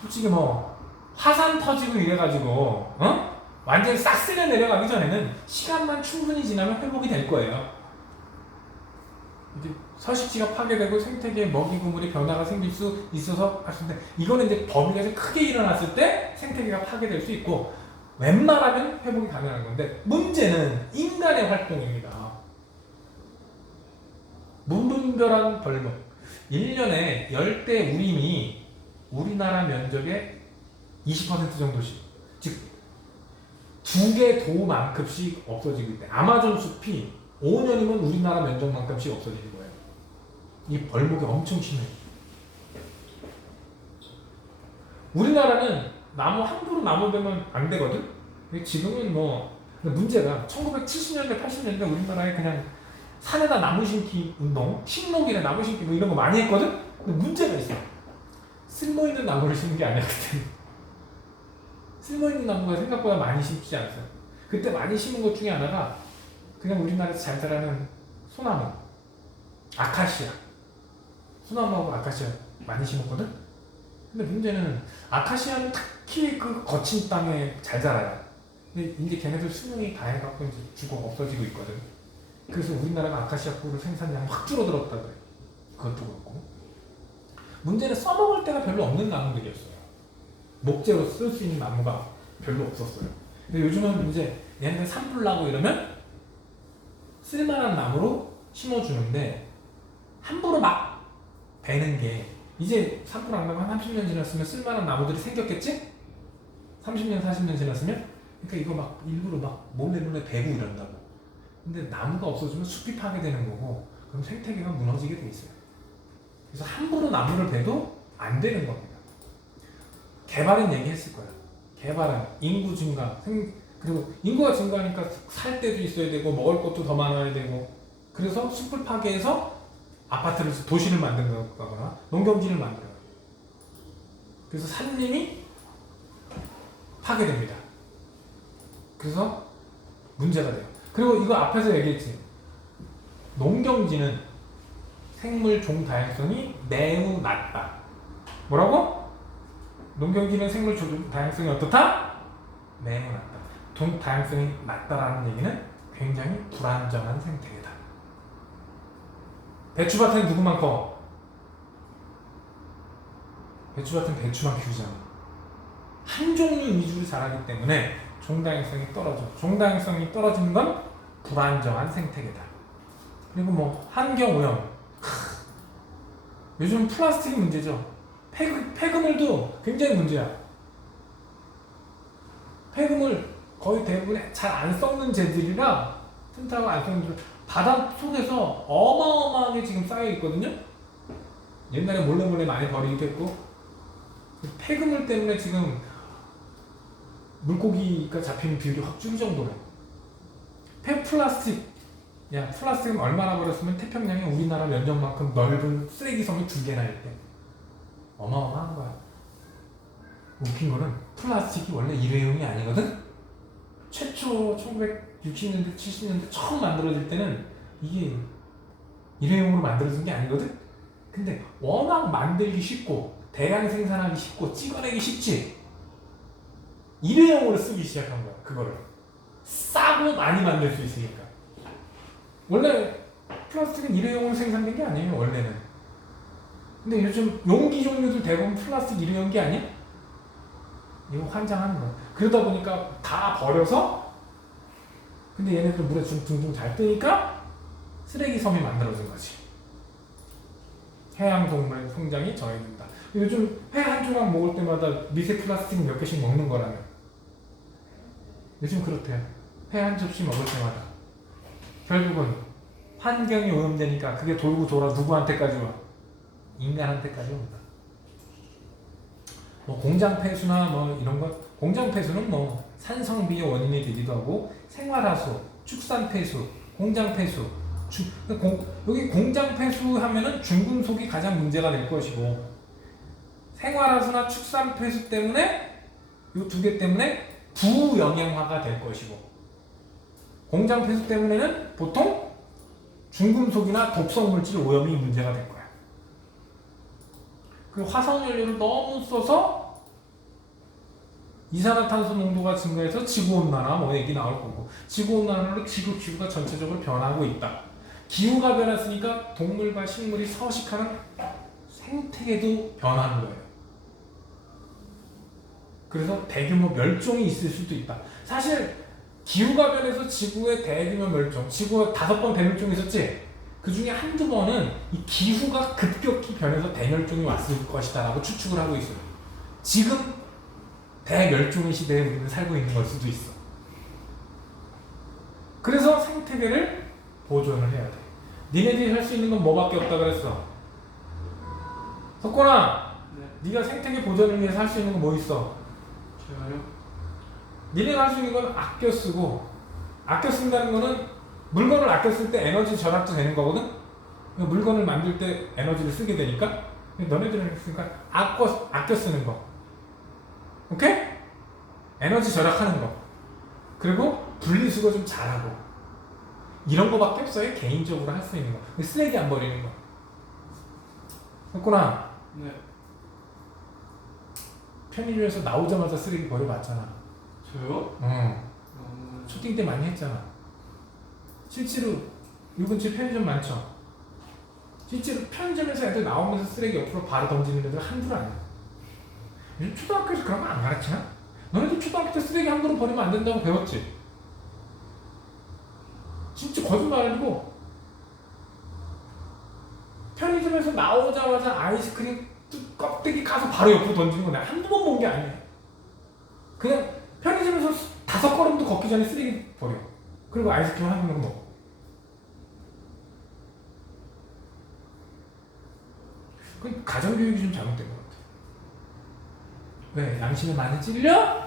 솔직히 뭐 화산 터지고 이래가지고 완전히 싹 쓸려 내려가기 전에는 시간만 충분히 지나면 회복이 될 거예요. 이제 서식지가 파괴되고 생태계의 먹이 구물의 변화가 생길 수 있어서 할 수 있는데 이거는 이제 범위가 크게 일어났을 때 생태계가 파괴될 수 있고 웬만하면 회복이 가능한 건데 문제는 인간의 활동입니다. 무분별한 벌목. 1년에 열대 우림이 우리나라 면적의 20% 정도씩, 즉 2개 도만큼씩 없어지고 있대. 아마존 숲이 5년이면 우리나라 면적만큼씩 없어지는 거예요. 이 벌목이 엄청 심해요. 우리나라는 나무 함부로 나무 베면 안 되거든. 근데 지금은 뭐 근데 문제가 1970년대 80년대 우리나라에 그냥 산에다 나무 심기 운동, 식목일에 나무 심기 뭐 이런 거 많이 했거든. 근데 문제가 있어. 쓸모 있는 나무를 심는 게 아니야 그때. 쓸모 있는 나무가 생각보다 많이 심지 않았어요. 그때 많이 심은 것 중에 하나가 그냥 우리나라에서 잘 자라는 소나무, 아카시아. 소나무하고 아카시아 많이 심었거든. 근데 문제는 아카시아는 특히 그 거친 땅에 잘 자라요. 근데 이제 걔네들 수명이 다 해갖고 이제 죽어 없어지고 있거든. 그래서 우리나라가 아카시아 꿀을 생산량이 확 줄어들었다 그래. 그것도 그렇고. 문제는 써먹을 데가 별로 없는 나무들이었어요. 목재로 쓸 수 있는 나무가 별로 없었어요. 근데 요즘은 이제 얘네들 산불 나고 이러면 쓸만한 나무로 심어주는데 함부로 막 베는 게 이제 산불 안 나고 한 30년 지났으면 쓸만한 나무들이 생겼겠지? 30년, 40년 지났으면? 그러니까 이거 막 일부러 막 몰래 베고 이런다고. 근데 나무가 없어지면 숲이 파괴되는 거고 그럼 생태계가 무너지게 돼 있어요. 그래서 함부로 나무를 베도 안 되는 겁니다. 개발은 얘기했을 거야. 개발은 인구 증가, 그리고 인구가 증가하니까 살 데도 있어야 되고 먹을 것도 더 많아야 되고 그래서 숲을 파괴해서 아파트를, 도시를 만든다거나 농경지를 만들어요. 그래서 산림이 파괴됩니다. 그래서 문제가 돼요. 그리고 이거 앞에서 얘기했지. 농경지는 생물 종 다양성이 매우 낮다. 뭐라고? 농경지는 생물 종 다양성이 어떻다? 매우 낮다. 종 다양성이 낮다라는 얘기는 굉장히 불안정한 생태계다. 배추밭은 누구만 커? 배추밭은 배추만 키우잖아. 한 종류 위주로 자라기 때문에 종다양성이 떨어져. 종다양성이 떨어지는 건 불안정한 생태계다. 그리고 뭐 환경오염. 요즘 플라스틱이 문제죠. 폐기물도 굉장히 문제야. 폐기물 거의 대부분 잘 안 썩는 재질이라 튼튼하고 안 썩는 재질 바닷속에서 어마어마하게 지금 쌓여 있거든요. 옛날에 몰래 많이 버리기도 했고 폐기물 때문에 지금 물고기가 잡히는 비율이 확 줄 정도로. 폐플라스틱. 야, 플라스틱은 얼마나 버렸으면 태평양에 우리나라 면적만큼 넓은 쓰레기섬이 2개나 있대. 어마어마한 거야. 웃긴 거는 플라스틱이 원래 일회용이 아니거든? 최초 1960년대, 70년대 처음 만들어질 때는 이게 일회용으로 만들어진 게 아니거든? 근데 워낙 만들기 쉽고 대량 생산하기 쉽고 찍어내기 쉽지? 일회용으로 쓰기 시작한 거야, 그거를. 싸고 많이 만들 수 있으니까. 원래 플라스틱은 일회용으로 생산된 게 아니에요, 원래는. 근데 요즘 용기 종류들 대부분 플라스틱 일회용기 아니야? 이거 환장하는 거야. 그러다 보니까 다 버려서 근데 얘네들 물에 둥둥 잘 뜨니까 쓰레기 섬이 만들어진 거지. 해양동물의 성장이 저해된다. 요즘 회 한 조각 먹을 때마다 미세 플라스틱 몇 개씩 먹는 거라면 요즘 그렇대요. 회 한 접시 먹을 때마다 결국은 환경이 오염되니까 그게 돌고 돌아 누구한테까지 와? 인간한테까지 온다. 뭐 공장 폐수나 뭐 이런 거, 공장 폐수는 뭐 산성비의 원인이 되기도 하고 생활하수, 축산 폐수, 공장 폐수, 여기 공장 폐수 하면은 중금속이 가장 문제가 될 것이고 생활하수나 축산 폐수 때문에 이 2개 때문에 부영양화가 될 것이고 공장 폐수 때문에는 보통 중금속이나 독성 물질 오염이 문제가 될 거야. 그 화석연료를 너무 써서 이산화탄소 농도가 증가해서 지구온난화 뭐 얘기 나올 거고 지구온난화로 지구가 전체적으로 변하고 있다. 기후가 변했으니까 동물과 식물이 서식하는 생태계도 변하는 거예요. 그래서 대규모 멸종이 있을 수도 있다. 사실 기후가 변해서 지구의 대규모 멸종, 지구가 5번 대멸종이 있었지? 그 중에 한두 번은 이 기후가 급격히 변해서 대멸종이 왔을 것이다 라고 추측을 하고 있어요. 지금 대멸종의 시대에 우리는 살고 있는 걸 수도 있어. 그래서 생태계를 보존을 해야 돼. 니네들이 할 수 있는 건 뭐밖에 없다 그랬어? 석권아, 네. 네가 생태계 보존을 위해서 할 수 있는 건 뭐 있어? 제가요? 니네가 할 수 있는 건 아껴 쓰고, 아껴 쓴다는 거는 물건을 아껴 쓸 때 에너지 절약도 되는 거거든? 물건을 만들 때 에너지를 쓰게 되니까 너네들은 했으니까 아껴 쓰는 거. 오케이? 에너지 절약하는 거. 그리고 분리수거 좀 잘하고. 이런 거밖에 없어요. 개인적으로 할 수 있는 거. 쓰레기 안 버리는 거. 했구나. 네. 편의점에서 나오자마자 쓰레기 버려봤잖아. 저요? 응. 초딩 때 많이 했잖아. 실제로 요 근처에 편의점 많죠? 실제로 편의점에서 애들 나오면서 쓰레기 옆으로 바로 던지는 애들 한둘 아니야. 요즘 초등학교에서 그런 거 안 가르치나? 너네도 초등학교 때 쓰레기 함부로 버리면 안 된다고 배웠지? 진짜 거짓말 아니고 편의점에서 나오자마자 아이스크림 껍데기 가서 바로 옆으로 던지는 거 내가 한두 번 본 게 아니야. 그냥 편의점에서 5걸음도 걷기 전에 쓰레기 버려. 그리고 아이스크림 한 그릇 먹어. 그건 가정교육이 좀 잘못된 것 같아. 왜? 양심에 많이 찔려?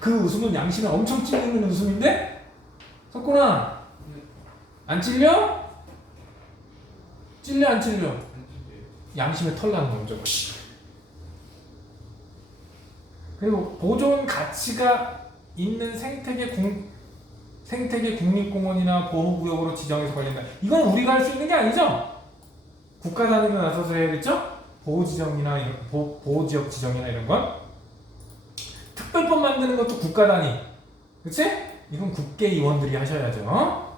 그 웃음은 양심에 엄청 찔리는 웃음인데? 석구나, 네. 안 찔려? 찔려 안 찔려? 안 찔려요. 양심에 털 나는 거 저거. 그리고 보존 가치가 있는 생태계 국립공원이나 보호구역으로 지정해서 관련다. 이건 우리가 할 수 있는 게 아니죠? 국가 단위로 나서서 해야겠죠? 보호지정이나 보호지역 지정이나 이런 건 특별법 만드는 것도 국가 단위, 그치? 이건 국회의원들이 하셔야죠.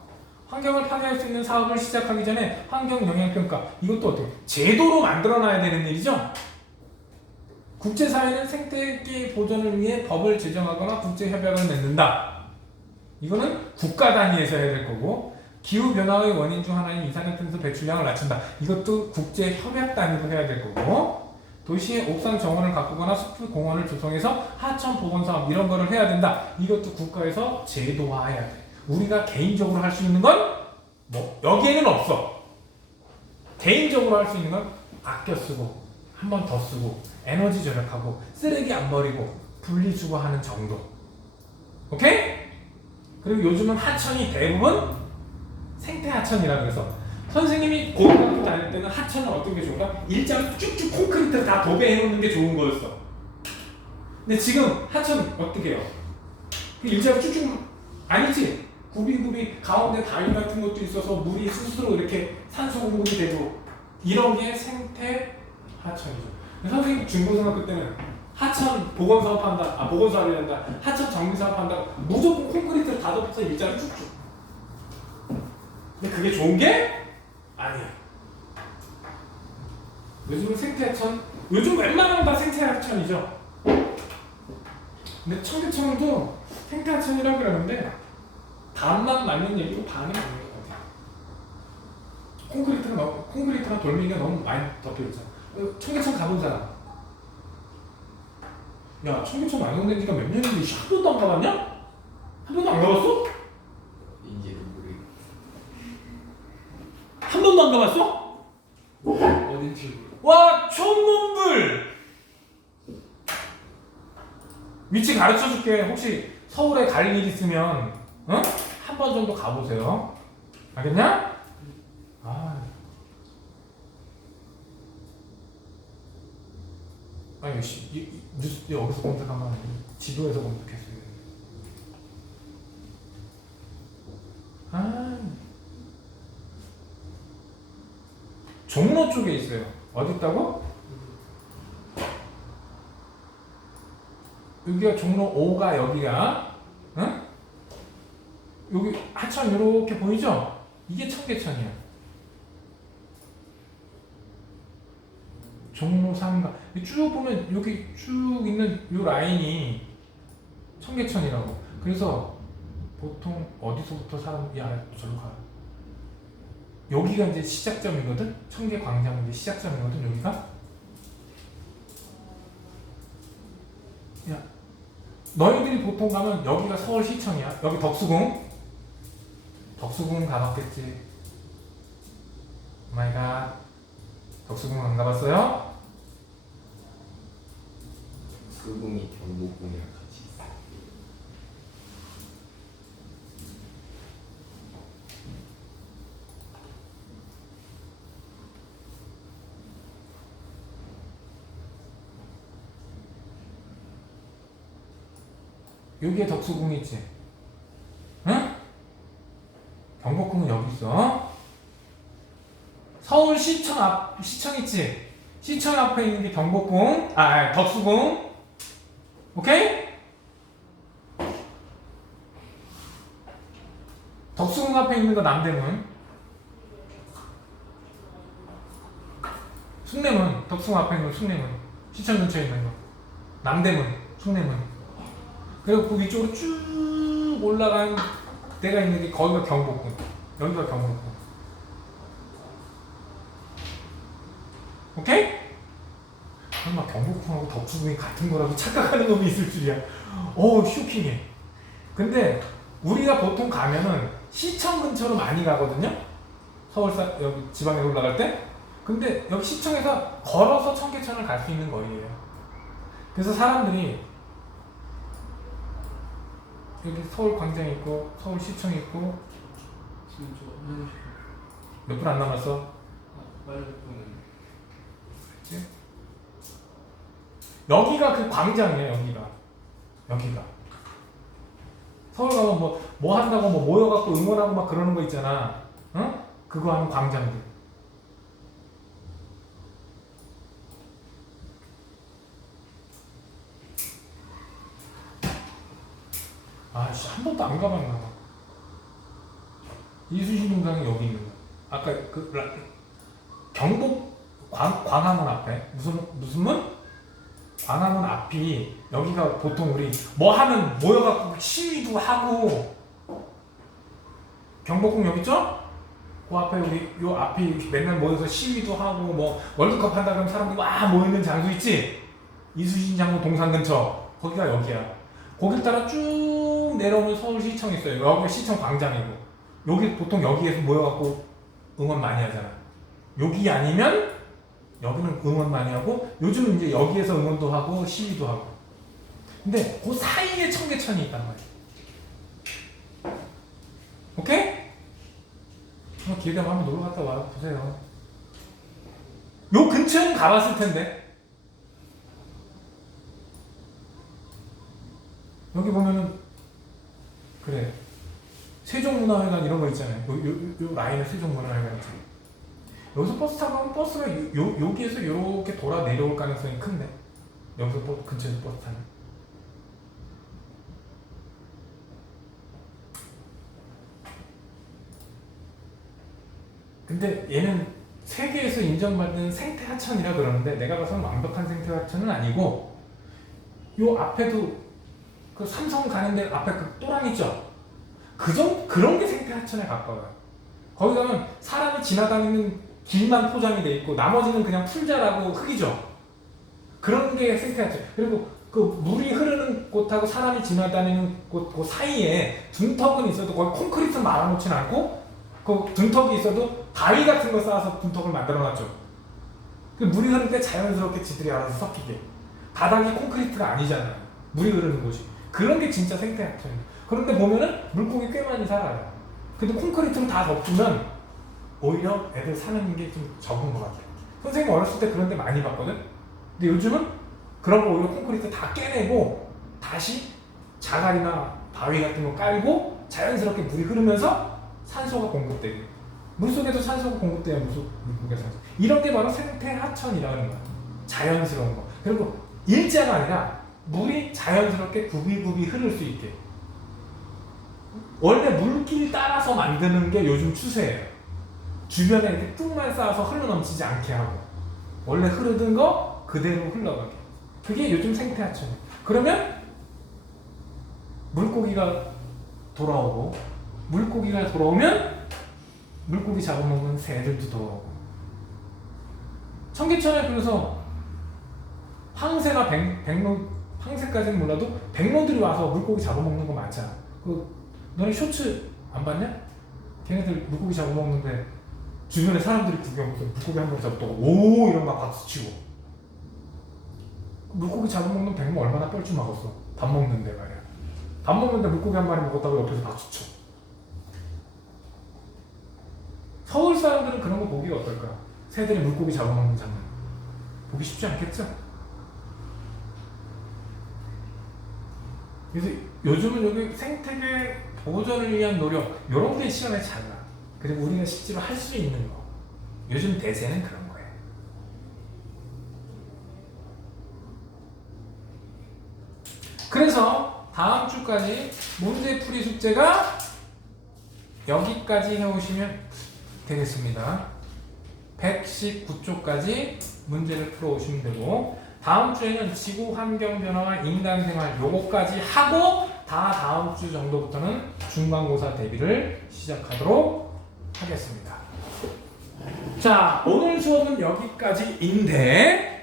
환경을 파괴할 수 있는 사업을 시작하기 전에 환경영향평가, 이것도 어떻게 제도로 만들어놔야 되는 일이죠. 국제사회는 생태계 보존을 위해 법을 제정하거나 국제협약을 맺는다. 이거는 국가 단위에서 해야 될 거고, 기후변화의 원인 중 하나인 이산화탄소 배출량을 낮춘다. 이것도 국제협약 단위로 해야 될 거고, 도시의 옥상 정원을 가꾸거나 숲 공원을 조성해서 하천 보건 사업 이런 거를 해야 된다. 이것도 국가에서 제도화해야 돼. 우리가 개인적으로 할 수 있는 건 뭐 여기에는 없어. 개인적으로 할 수 있는 건 아껴 쓰고 한 번 더 쓰고 에너지 절약하고 쓰레기 안 버리고 분리수거하는 정도. 오케이? 그리고 요즘은 하천이 대부분 생태 하천이라 그래서 선생님이 고등학교 다닐 때는 하천은 어떤 게 좋을까? 일자로 쭉쭉 콘크리트 다 도배해 놓는 게 좋은 거였어. 근데 지금 하천 어떻게 해요? 그 일자로 쭉쭉 아니지? 굽이굽이 가운데 다리 같은 것도 있어서 물이 스스로 이렇게 산소 공급이 되고 이런 게 생태 하천이죠. 선생님 중고등학교 때는 하천 보건사업 한다, 보건사업을 한다, 하천 정비사업 한다, 무조건 콘크리트를 다 덮어서 일자로 쭉쭉. 근데 그게 좋은 게 아니야. 요즘은 생태하천, 요즘 웬만하면 다 생태하천이죠. 근데 청계천도 생태하천이라고 그러는데 반만 맞는 얘기고 반이 맞는 것 같아요. 콘크리트가 돌멩이가 너무 많이 덮여있잖아. 청계천 가본 사람? 야, 청계천 완성된 지가 몇 년인데 한 번도 안 가봤냐? 한 번도 안 가봤어? 이제도 모르겠. 한 번도 안 가봤어? 어딘지 모르겠어요. 와, 촌놈들! 위치 가르쳐 줄게. 혹시 서울에 갈 일 있으면 한 번 정도 가보세요. 알겠냐? 아니, 뉴스 여기서 검색하면 지도에서 검색했어요. 종로 쪽에 있어요. 어디 있다고? 여기가 종로 5가 여기가, 응? 여기 하천 이렇게 보이죠? 이게 청계천이야. 종로 3가 쭉 보면 여기 쭉 있는 이 라인이 청계천이라고. 그래서 보통 어디서부터 사람 야 저로 가. 여기가 이제 시작점이거든. 청계광장 이제 시작점이거든. 여기가. 야, 너희들이 보통 가면 여기가 서울시청이야. 여기 덕수궁. 덕수궁 가봤겠지. 오마이갓. 덕수궁 안 가봤어요? 수궁이 경복궁이랑 같이 있어. 여기에 덕수궁이 있지. 응? 경복궁은 여기 있어. 서울시청 앞, 시청 있지? 시청 앞에 있는 게 경복궁, 덕수궁. 오케이? 덕수궁 앞에 있는 거 남대문. 숭례문, 덕수궁 앞에 있는 거 숭례문. 시청 근처에 있는 거. 남대문, 숭례문. 그리고 그 위쪽으로 쭉 올라간 데가 있는 게 거기가 경복궁. 여기가 경복궁. 오케이? 설마 경복궁하고 덕수궁이 같은 거라고 착각하는 놈이 있을 줄이야. 쇼킹해. 근데 우리가 보통 가면은 시청 근처로 많이 가거든요. 여기 지방에 올라갈 때. 근데 여기 시청에서 걸어서 청계천을 갈 수 있는 거리예요. 그래서 사람들이 여기 서울광장 있고 서울시청 있고 지금 저 화장실. 몇 분 안 남았어? 빨리 보면. 여기가 그 광장이에요. 여기가 서울 가면 뭐 한다고 모여갖고 응원하고 막 그러는 거 있잖아. 응? 그거 하는 광장들. 아씨, 한 번도 안 가봤나 봐. 이수신 동상이 여기 있는 거. 아까 경복 광화문 앞에 무슨 문? 광화문 앞이 여기가 보통 우리 모여갖고 시위도 하고. 경복궁 여기 있죠? 그 앞에 우리 요 앞이 맨날 모여서 시위도 하고 월드컵 한다 그러면 사람들이 와 모이는 장소 있지? 이수신 장로 동상 근처. 거기가 여기야. 거길 따라 쭉 내려오면 서울시청 있어요. 여기가 시청 광장이고. 여기 보통 여기에서 모여갖고 응원 많이 하잖아. 여기 아니면 여기는 응원 많이 하고, 요즘은 이제 여기에서 응원도 하고 시위도 하고. 근데 그 사이에 청계천이 있단 말이야. 오케이? 기회 되면 한번 놀러 갔다 와 보세요. 요 근처는 가봤을 텐데. 여기 보면은 그래, 세종문화회관 이런 거 있잖아요. 요 라인에 세종문화회관 있잖아요. 여기서 버스 타고 가면 버스가 여기에서 이렇게 돌아 내려올 가능성이 큰데. 여기서 근처에서 버스 타면. 근데 얘는 세계에서 인정받는 생태하천이라 그러는데, 내가 봐서는 완벽한 생태하천은 아니고, 요 앞에도 그 삼성 가는데 앞에 그 또랑 있죠? 그런 게 생태하천에 가까워요. 거기 가면 사람이 지나다니는 길만 포장이 돼 있고 나머지는 그냥 풀자라고 흙이죠. 그런 게 생태하천. 그리고 그 물이 흐르는 곳하고 사람이 지나다니는 곳 그 사이에 둔턱은 있어도 거기 콘크리트 말아놓진 않고, 그 둔턱이 있어도 바위 같은 거 쌓아서 둔턱을 만들어놨죠. 그 물이 흐를 때 자연스럽게 지들이 알아서 섞이게. 바닥이 콘크리트가 아니잖아요. 물이 흐르는 곳이. 그런 게 진짜 생태하천이에요. 그런데 보면은 물고기 꽤 많이 살아요. 근데 콘크리트로 다 덮으면 오히려 애들 사는 게 좀 적은 것 같아요. 선생님 어렸을 때 그런 데 많이 봤거든? 근데 요즘은 그런 거 오히려 콘크리트 다 깨내고 다시 자갈이나 바위 같은 거 깔고 자연스럽게 물이 흐르면서 산소가 공급되게. 물속에도 산소가 공급돼야 물고기가 산소. 이런 게 바로 생태하천이라는 거야. 자연스러운 거. 그리고 일자가 아니라 물이 자연스럽게 굽이굽이 흐를 수 있게. 원래 물길 따라서 만드는 게 요즘 추세예요. 주변에 이렇게 뚝만 쌓아서 흘러넘치지 않게 하고, 원래 흐르던 거 그대로 흘러가게. 그게 요즘 생태하천이에요. 그러면 물고기가 돌아오고, 물고기가 돌아오면 물고기 잡아먹는 새들도 더. 청계천에 그래서 황새가 황새까지는 몰라도 백로들이 와서 물고기 잡아먹는 거 많잖아. 너네 쇼츠 안 봤냐? 걔네들 물고기 잡아먹는데 주변에 사람들이 구경해서 물고기 한 번 잡았다고 오 이런 막 박수치고. 물고기 잡아먹는 백로 얼마나 뻘쭘하겠어. 밥 먹는데 말이야. 밥 먹는데 물고기 한 마리 먹었다고 옆에서 박수쳐. 서울 사람들은 그런 거 보기가 어떨까? 새들이 물고기 잡아먹는 장면 보기 쉽지 않겠죠? 그래서 요즘은 여기 생태계 보존을 위한 노력 이런 게 시험에 잘 나. 그리고 우리가 실제로 할 수 있는 거. 요즘 대세는 그런 거예요. 그래서 다음 주까지 문제풀이 숙제가 여기까지 해오시면 되겠습니다. 119쪽까지 문제를 풀어오시면 되고 다음 주에는 지구 환경 변화와 인간 생활 요거까지 하고 다음 주 정도부터는 중간고사 대비를 시작하도록 하겠습니다. 자, 오늘 수업은 여기까지인데